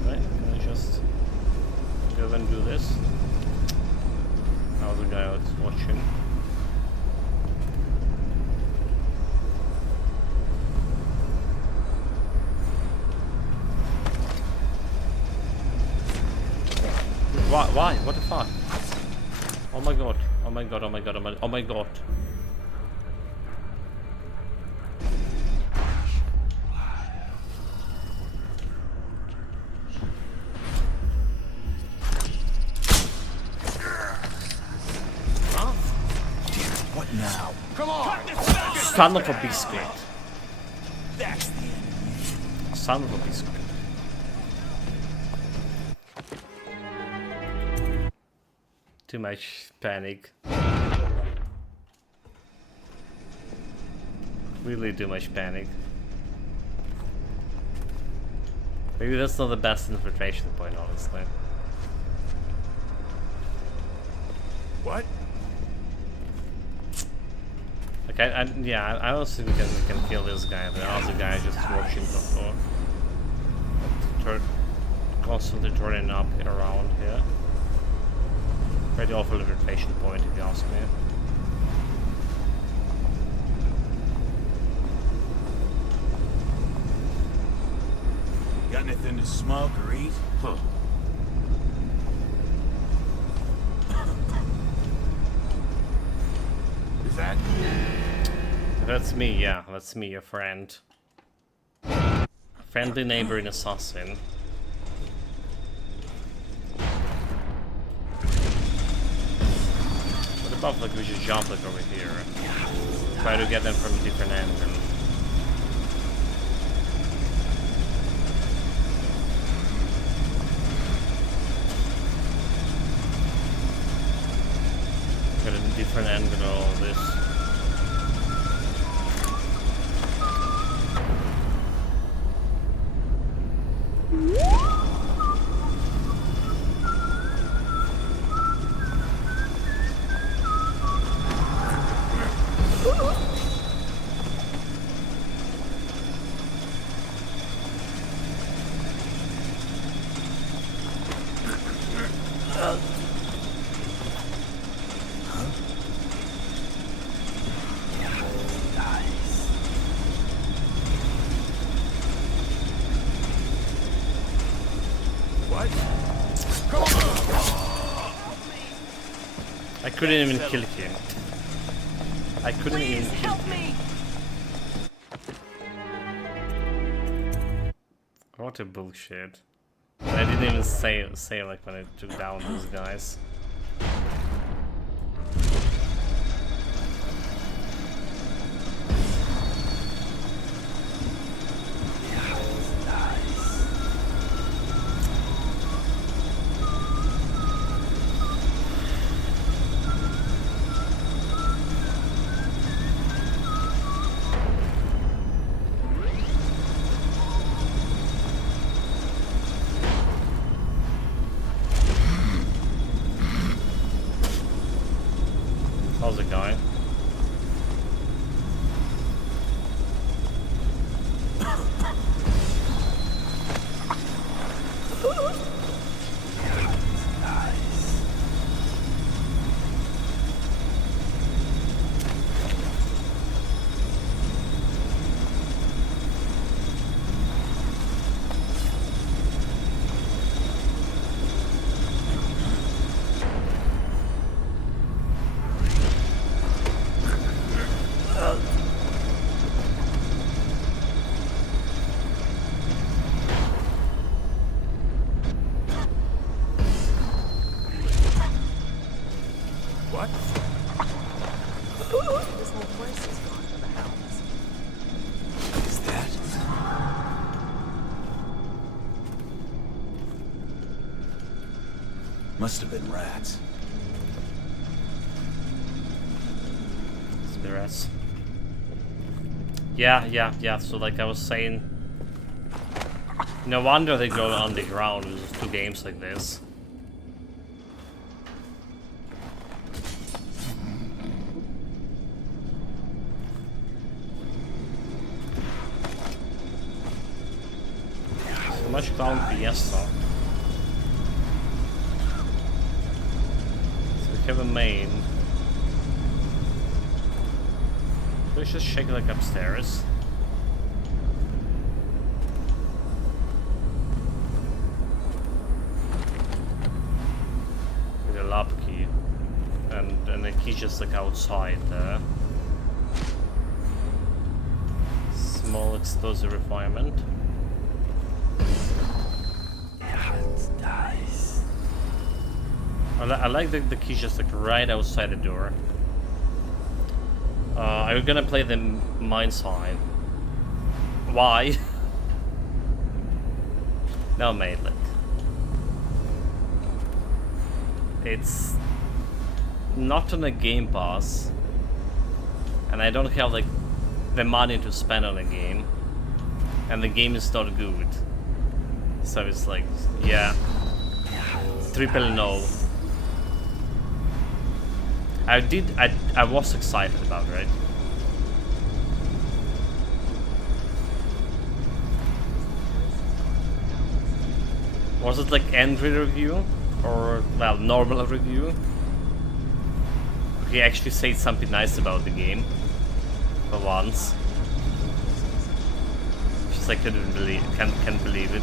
Right, can I just go and do this? Now the guy was watching. Why? What the fuck? Oh my god. Oh my god, oh my god, oh my, oh my god. Huh? What now? Come on! Son of a biscuit. That's the end. Son of a biscuit. Too much panic. Really too much panic. Maybe that's not the best infiltration point, honestly. What? Okay, I don't think we can kill this guy. The other guy just watching constantly turning up around here. Pretty awful infiltration point, if you ask me. Got anything to smoke or eat? Huh. Is that? That's me, yeah. That's me, your friend. Friendly neighboring assassin. What about like we just jump like over here? Try to get them from a different angle. Got a different angle and all this. I couldn't even kill him. I couldn't even kill him. What a bullshit. I didn't even say like when I took down those guys. Must have been rats. Spirits. Yeah. So like I was saying, no wonder they go underground with 2 games like this. So much Clown Fiesta. So we have a main. Let's just check like upstairs. With a lab key. And the key just like outside there. Small explosive requirement. I like the key just like right outside the door. Are you gonna play the mine side? Why? No, mate, look. It's not on a Game Pass, and I don't have like the money to spend on a game, and the game is not good. So it's like, yeah, triple no. I was excited about it. Was it like angry review? Or, well, normal review? He actually said something nice about the game. For once. Just like can't believe it.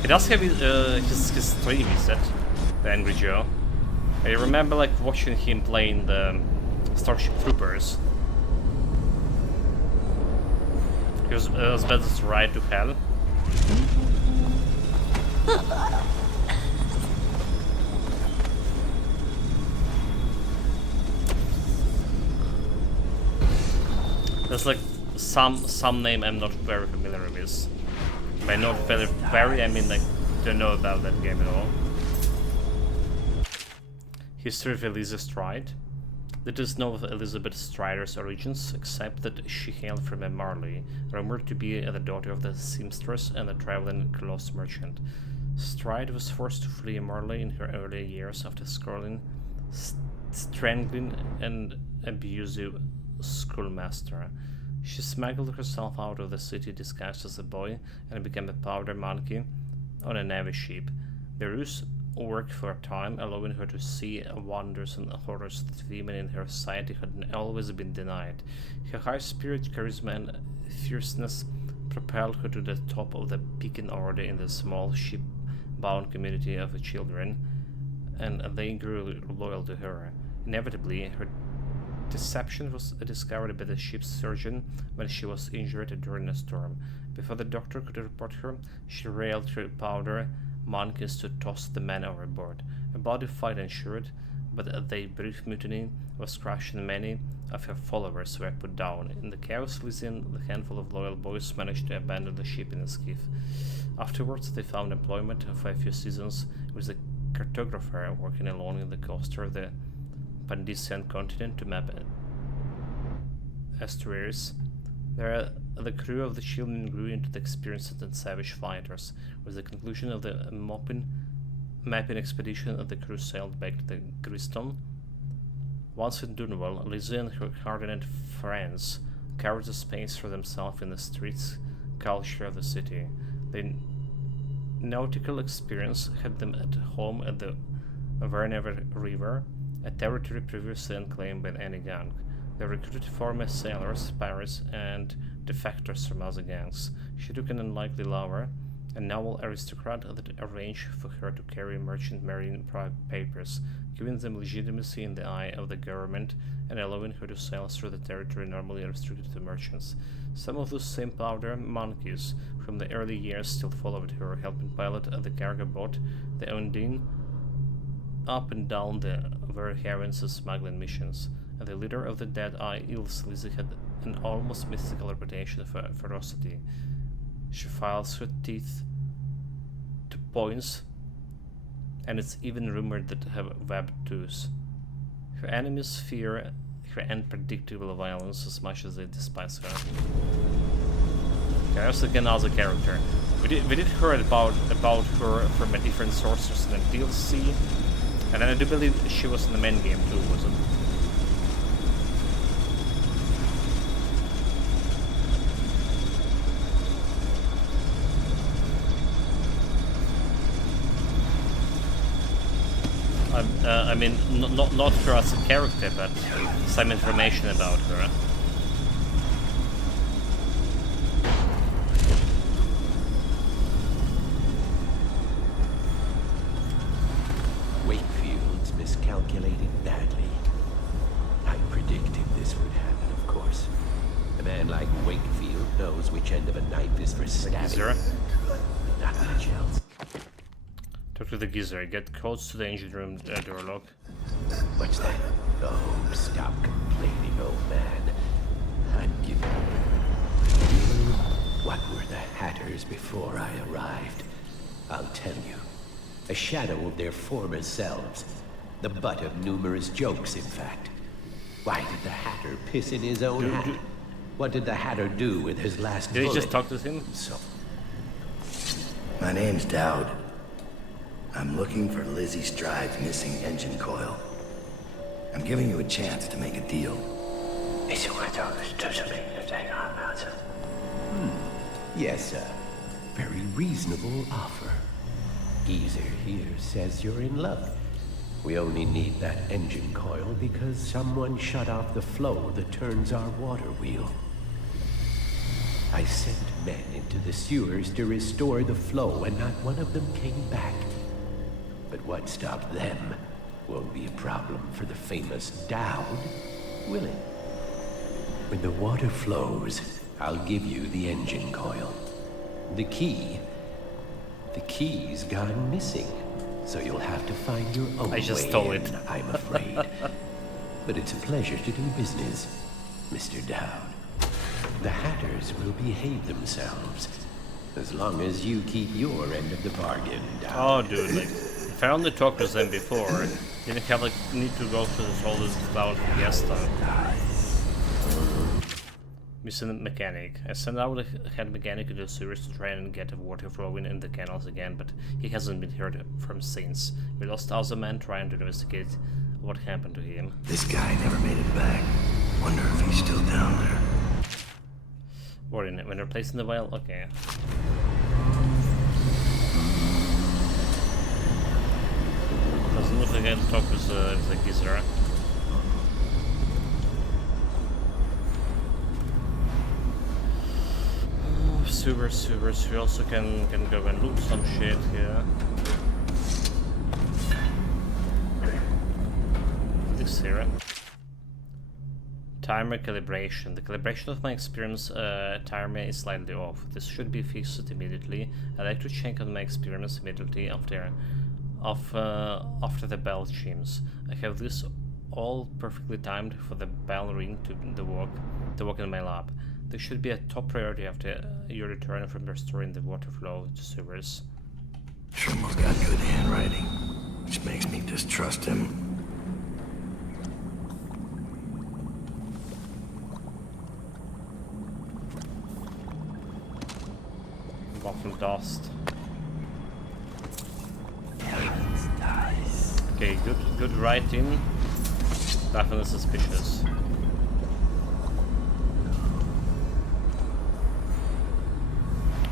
He does have his stream, is that? The Angry Joe. I remember like watching him playing the Starship Troopers. He was about to ride to hell. There's like some name I'm not very familiar with. By not very, I mean like don't know about that game at all. History of Eliza Stride. Little is known of Elizabeth Strider's origins, except that she hailed from a Marley, rumored to be the daughter of the seamstress and a traveling clothes merchant. Stride was forced to flee Marley in her early years after strangling an abusive schoolmaster. She smuggled herself out of the city disguised as a boy and became a powder monkey on a navy ship. The ruse worked for a time, allowing her to see wonders and horrors that women in her society had always been denied. Her high spirit, charisma, and fierceness propelled her to the top of the pecking order in the small ship-bound community of children, and they grew loyal to her. Inevitably, her deception was discovered by the ship's surgeon when she was injured during a storm. Before the doctor could report her, she railed to powder monkeys to toss the men overboard. A bloody fight ensued, but the brief mutiny was crushed and many of her followers were put down. In the chaos, Lizzie and a handful of loyal boys managed to abandon the ship in a skiff. Afterwards, they found employment for a few seasons with a cartographer working along the coast of the Pandician continent to map estuaries. There, the crew of the children grew into the experienced and savage fighters. With the conclusion of the mapping expedition, the crew sailed back to the Griston. Once in Dunwell, Lizzie and her hardened friends carried the space for themselves in the streets culture of the city. The nautical experience had them at home at the Vernever River, a territory previously unclaimed by any gang. They recruited former sailors, pirates, and defectors from other gangs. She took an unlikely lover, a noble aristocrat that arranged for her to carry merchant marine papers, giving them legitimacy in the eye of the government and allowing her to sail through the territory normally restricted to merchants. Some of those same powder monkeys from the early years still followed her, helping pilot the cargo boat, the Undine, up and down the very heavens of smuggling missions. The leader of the Dead Eye Elves, Lizzie, had an almost mystical reputation for ferocity. She files her teeth to points, and it's even rumored that have webbed tooth. Her enemies fear her unpredictable violence as much as they despise her. Okay, that's again another character. We did heard about her from a different sources in the DLC, and then I do believe she was in the main game too, was it? I mean, not her as a character, but some information about her. Wakefield's miscalculated badly. I predicted this would happen, of course. A man like Wakefield knows which end of a knife is for stabbing. Not much else. Talk to the geezer. Get codes to the engine room door lock. What's that? Oh, stop complaining, old man. I'm giving you. What were the Hatters before I arrived? I'll tell you. A shadow of their former selves. The butt of numerous jokes, in fact. Why did the Hatter piss in his own hat? What did the Hatter do with his last bullet? Did he just talk to him? So. My name's Dowd. I'm looking for Lizzie Stride's missing engine coil. I'm giving you a chance to make a deal. Yes, sir. Very reasonable offer. Geezer here says you're in luck. We only need that engine coil because someone shut off the flow that turns our water wheel. I sent men into the sewers to restore the flow, and not one of them came back. But what stopped them won't be a problem for the famous Dowd, will it? When the water flows, I'll give you the engine coil. The key's gone missing, so you'll have to find your own I just way stole in, it. I'm afraid. But it's a pleasure to do business, Mr. Dowd. The Hatters will behave themselves, as long as you keep your end of the bargain, Dowd. Oh, dude, like, if I only talked to them before, didn't have like need to go through all this cloud fiesta. Missing mechanic. I sent out the head mechanic to the sewers to try and get the water flowing in the canals again, but he hasn't been heard from since. We lost other men trying to investigate what happened to him. This guy never made it back. Wonder if he's still down there. Warning, when replacing the vial? Okay. Doesn't look like I can talk with the geezer. Sewers. We also can go and loot some shit here. This here. Timer calibration. The calibration of my experience timer is slightly off. This should be fixed immediately. I like to check on my experience immediately after the bell chimes. I have this all perfectly timed for the bell ring to walk in my lab. This should be a top priority after your return from restoring the water flow to sewers. Sherman's got good handwriting, which makes me distrust him. Waffle dust. Okay, good writing. Definitely suspicious.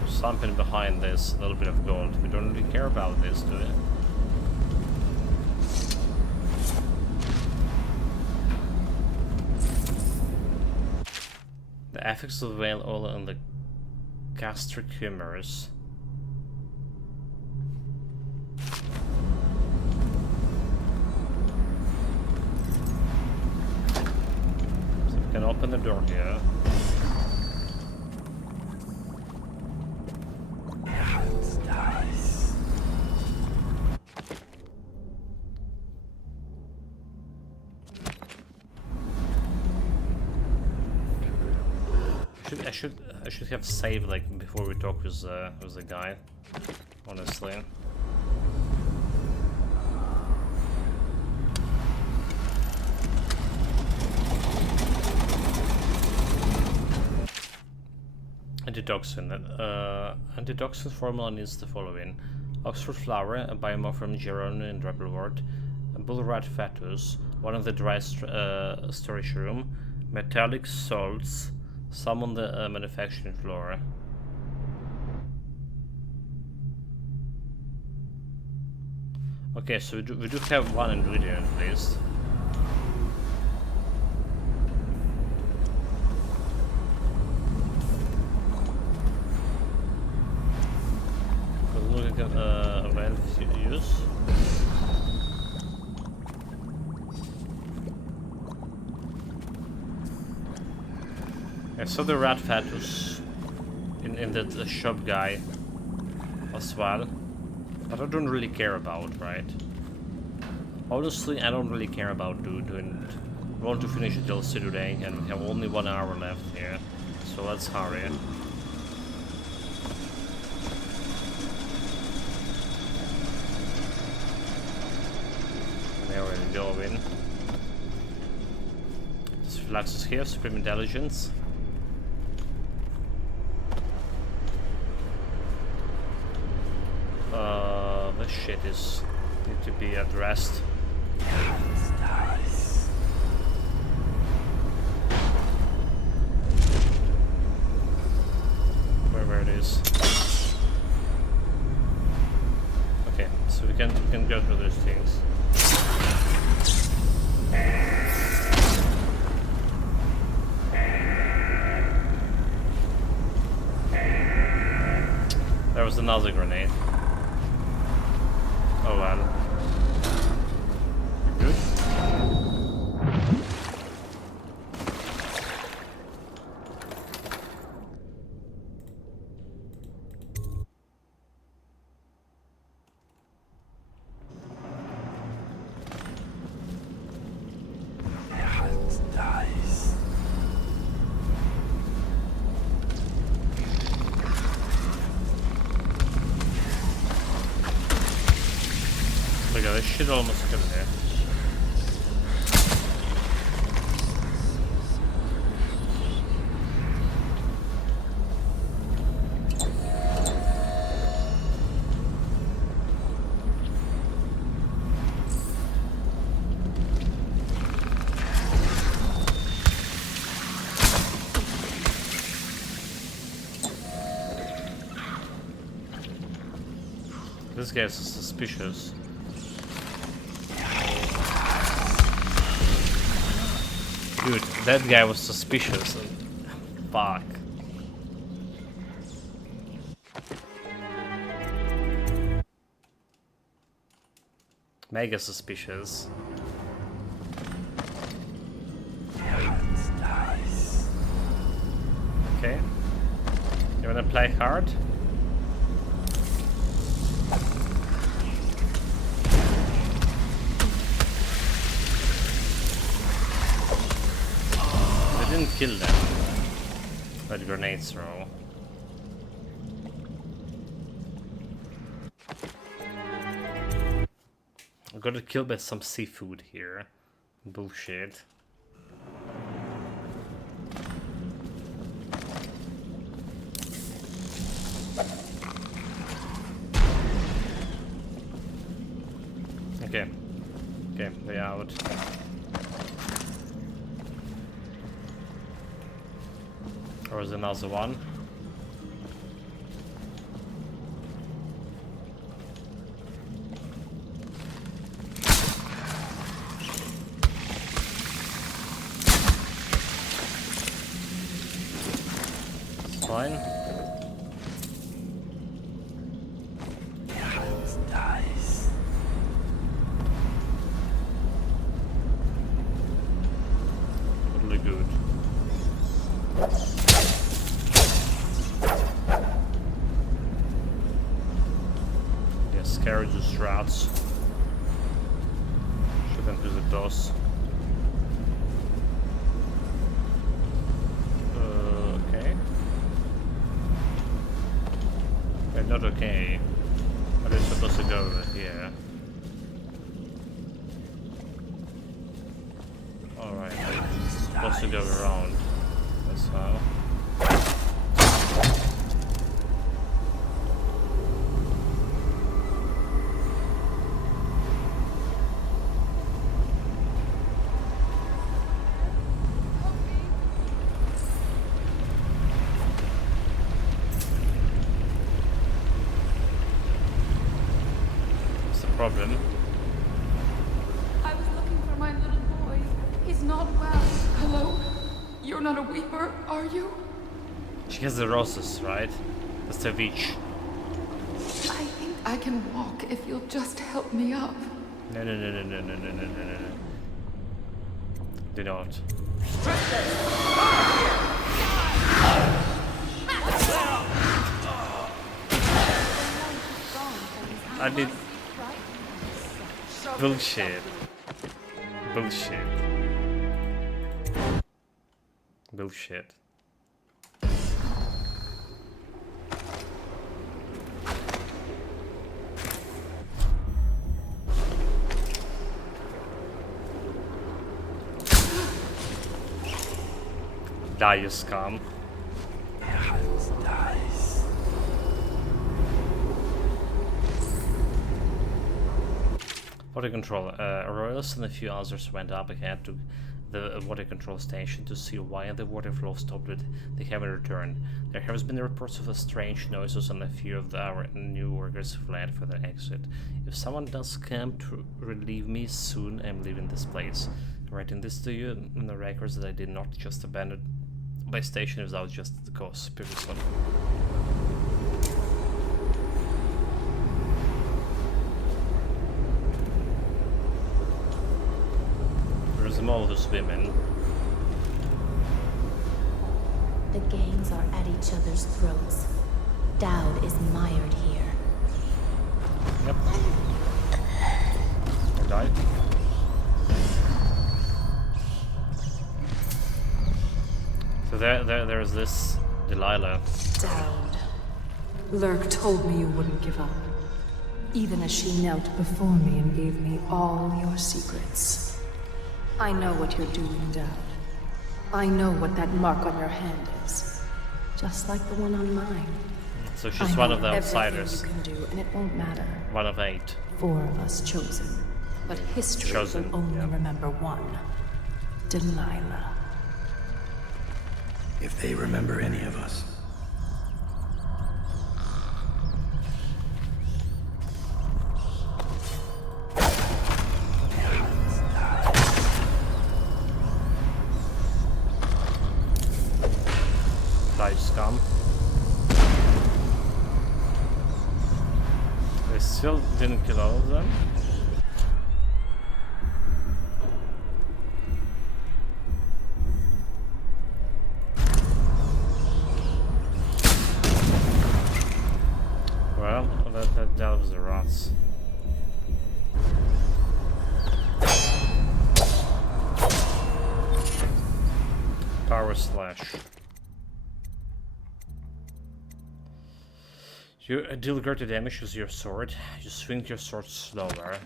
Something behind this, a little bit of gold. We don't really care about this, do we? The effects of whale oil on the gastric humors. So we can open the door here. should have saved like before we talk with the guy. Honestly. Antitoxin. Antitoxin formula needs the following: Oxford flower, a biomorph geranium and rebelwort, a bull rat fetus, one of the dry storage room, metallic salts, some on the manufacturing floor. Okay, so we do have one ingredient at least. Look at red use. I saw the rat fetus in the shop guy as well, but I don't really care about, right? Honestly, I don't really care about doing. I want to finish the DLC today, and we have only 1 hour left here, so let's hurry. There we go in. This Fluxus here, Supreme Intelligence. This shit is need to be addressed. Where it is. Okay, so we can go through those things. There was another grenade. Oh well. Good. Look at this shit almost come there. This guy's suspicious. Dude, that guy was suspicious. Fuck. Mega suspicious. Okay. You wanna play hard? Didn't kill them by the grenade throw. I got killed by some seafood here. Bullshit. Okay. Okay, way out. Or is another one? It's fine. Totally good. Carriages, routes. Shoot them to the boss. Okay. not okay. Are we supposed to go over here? Alright, supposed to go around. That's how. What's the problem? I was looking for my little boy. He's not well. Hello? You're not a weeper, are you? She has the roses, right? That's the witch. I think I can walk if you'll just help me up. No. Do not. I did. Bullshit. Bullshit. Bullshit. Die, you scum. Water control. Royals and a few others went up ahead to the water control station to see why the water flow stopped, but they haven't returned. There has been reports of strange noises and a few of our new workers fled for the exit. If someone does come to relieve me soon, I'm leaving this place. I'm writing this to you in the records that I did not just abandon my station without just the cause previously. There's more of those women. The gangs are at each other's throats. Dowd is mired here. Yep. Or died. So there's this Delilah. Dowd. Lurk told me you wouldn't give up. Even as she knelt before me and gave me all your secrets. I know what you're doing, Dowd. I know what that mark on your hand is. Just like the one on mine. So she's one of the outsiders. You can do, and it won't matter. One of 8. 4 of us chosen. But history Chosen, will only yeah. remember one. Delilah. If they remember any of us. Die, scum. They still didn't kill all of them. Well, that was the rats. Power slash. You deal greater damage with your sword. You swing your sword slower.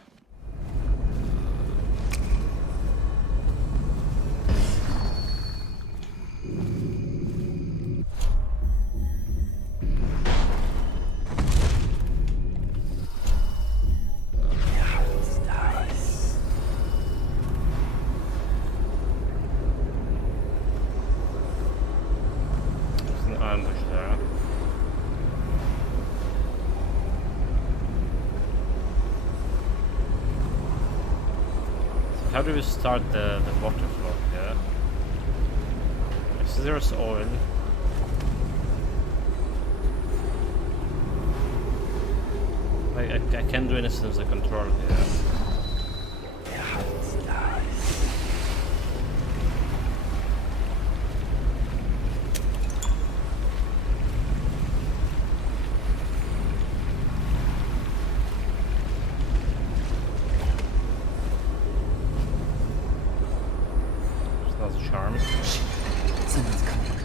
There's an ambush there. How do we start the water flow here? So there's oil. I can't do anything with the control here. Charm. Someone's coming.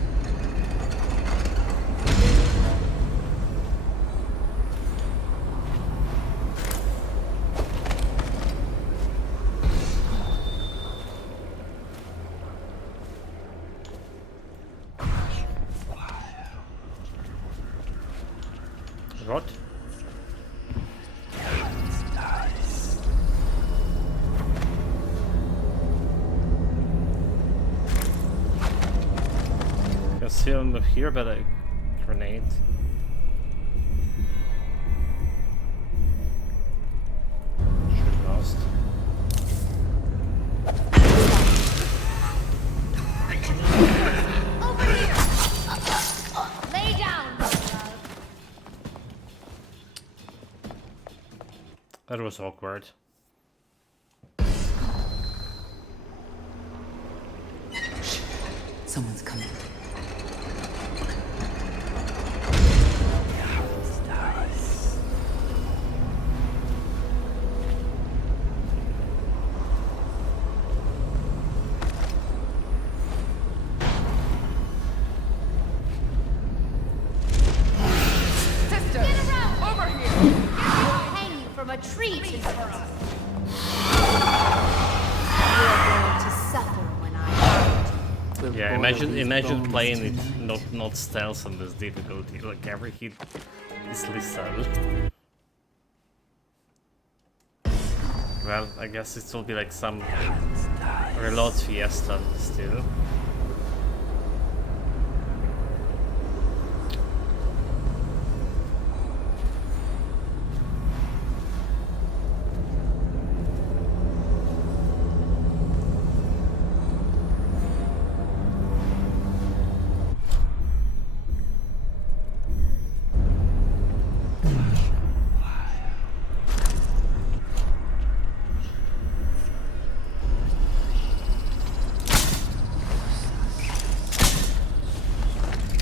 What? I can see him here, but a grenade. Should lost. Over here! Lay down, my love. That was awkward. Someone's coming. Sister! Get around! Over here! I'll hang you from a tree tomorrow. You're going to suffer when I hurt you. Yeah, imagine playing it not stealth on this difficulty. Like every hit is lethal. Well, I guess it will be like some reload fiesta still.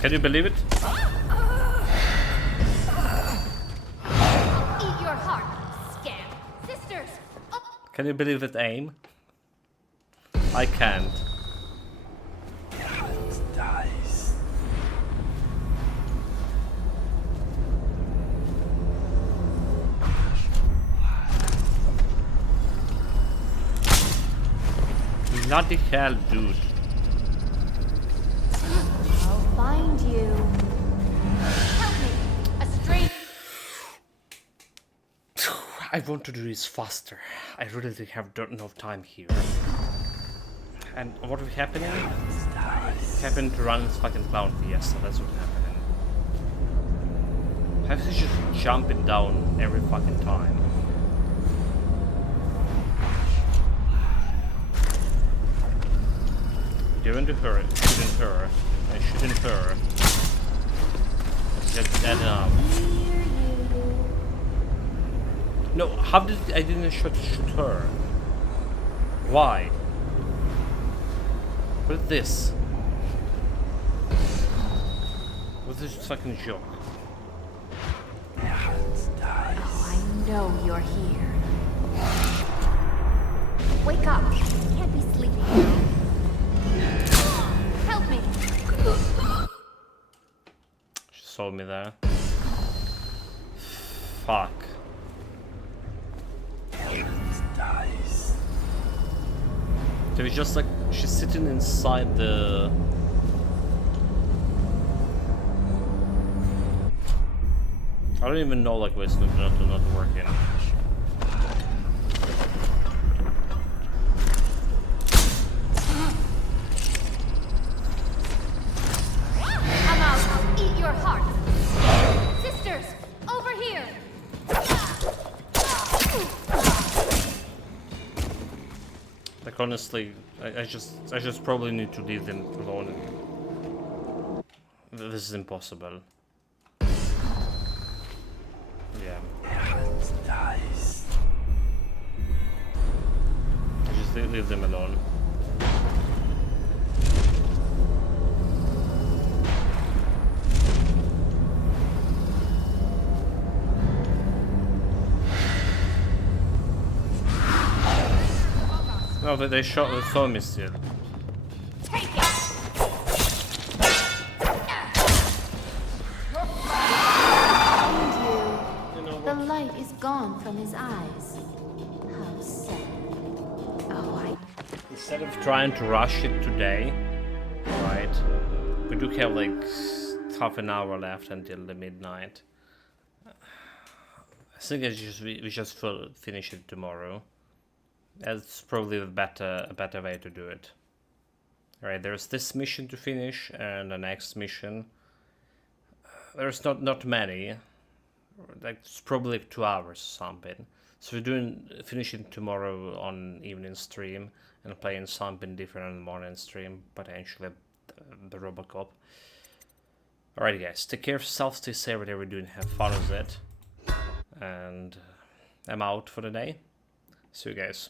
Can you believe it? Eat your heart, scam. Sisters! Can you believe it, aim? I can't. Dies. Bloody hell, dude. I'll find you. Help me! A strange... I want to do this faster. I really don't have enough time here. And what is happening? Happened to run this fucking clown fiesta. That's what's happening. I have to just jump it down every fucking time. Given to her, shooting her, and shooting her. Get that up. No, how did I didn't shoot her? Why? What is this? What's this fucking joke? Oh, I know you're here. Wake up! You can't be sleeping now. Help me! She saw me there. Fuck. Dies. So it's just like she's sitting inside the. I don't even know like why it's not working. I'm out. I'll eat your heart. Sisters, over here. Like honestly, I just probably need to leave them alone. This is impossible. Yeah. Dies. Just leave them alone. No, they saw me still. Take it. The light is gone from his eyes. How sad. Oh, Instead of trying to rush it today, right? We do have like half an hour left until the midnight. think we just finish it tomorrow. That's probably a better way to do it. Alright, there's this mission to finish, and the next mission. There's not many. Like, it's probably like 2 hours or something. So we're finishing tomorrow on evening stream, and playing something different on the morning stream, potentially the Robocop. Alright guys, take care of yourself, stay safe, whatever you're doing, have fun with it. And I'm out for the day. See you guys.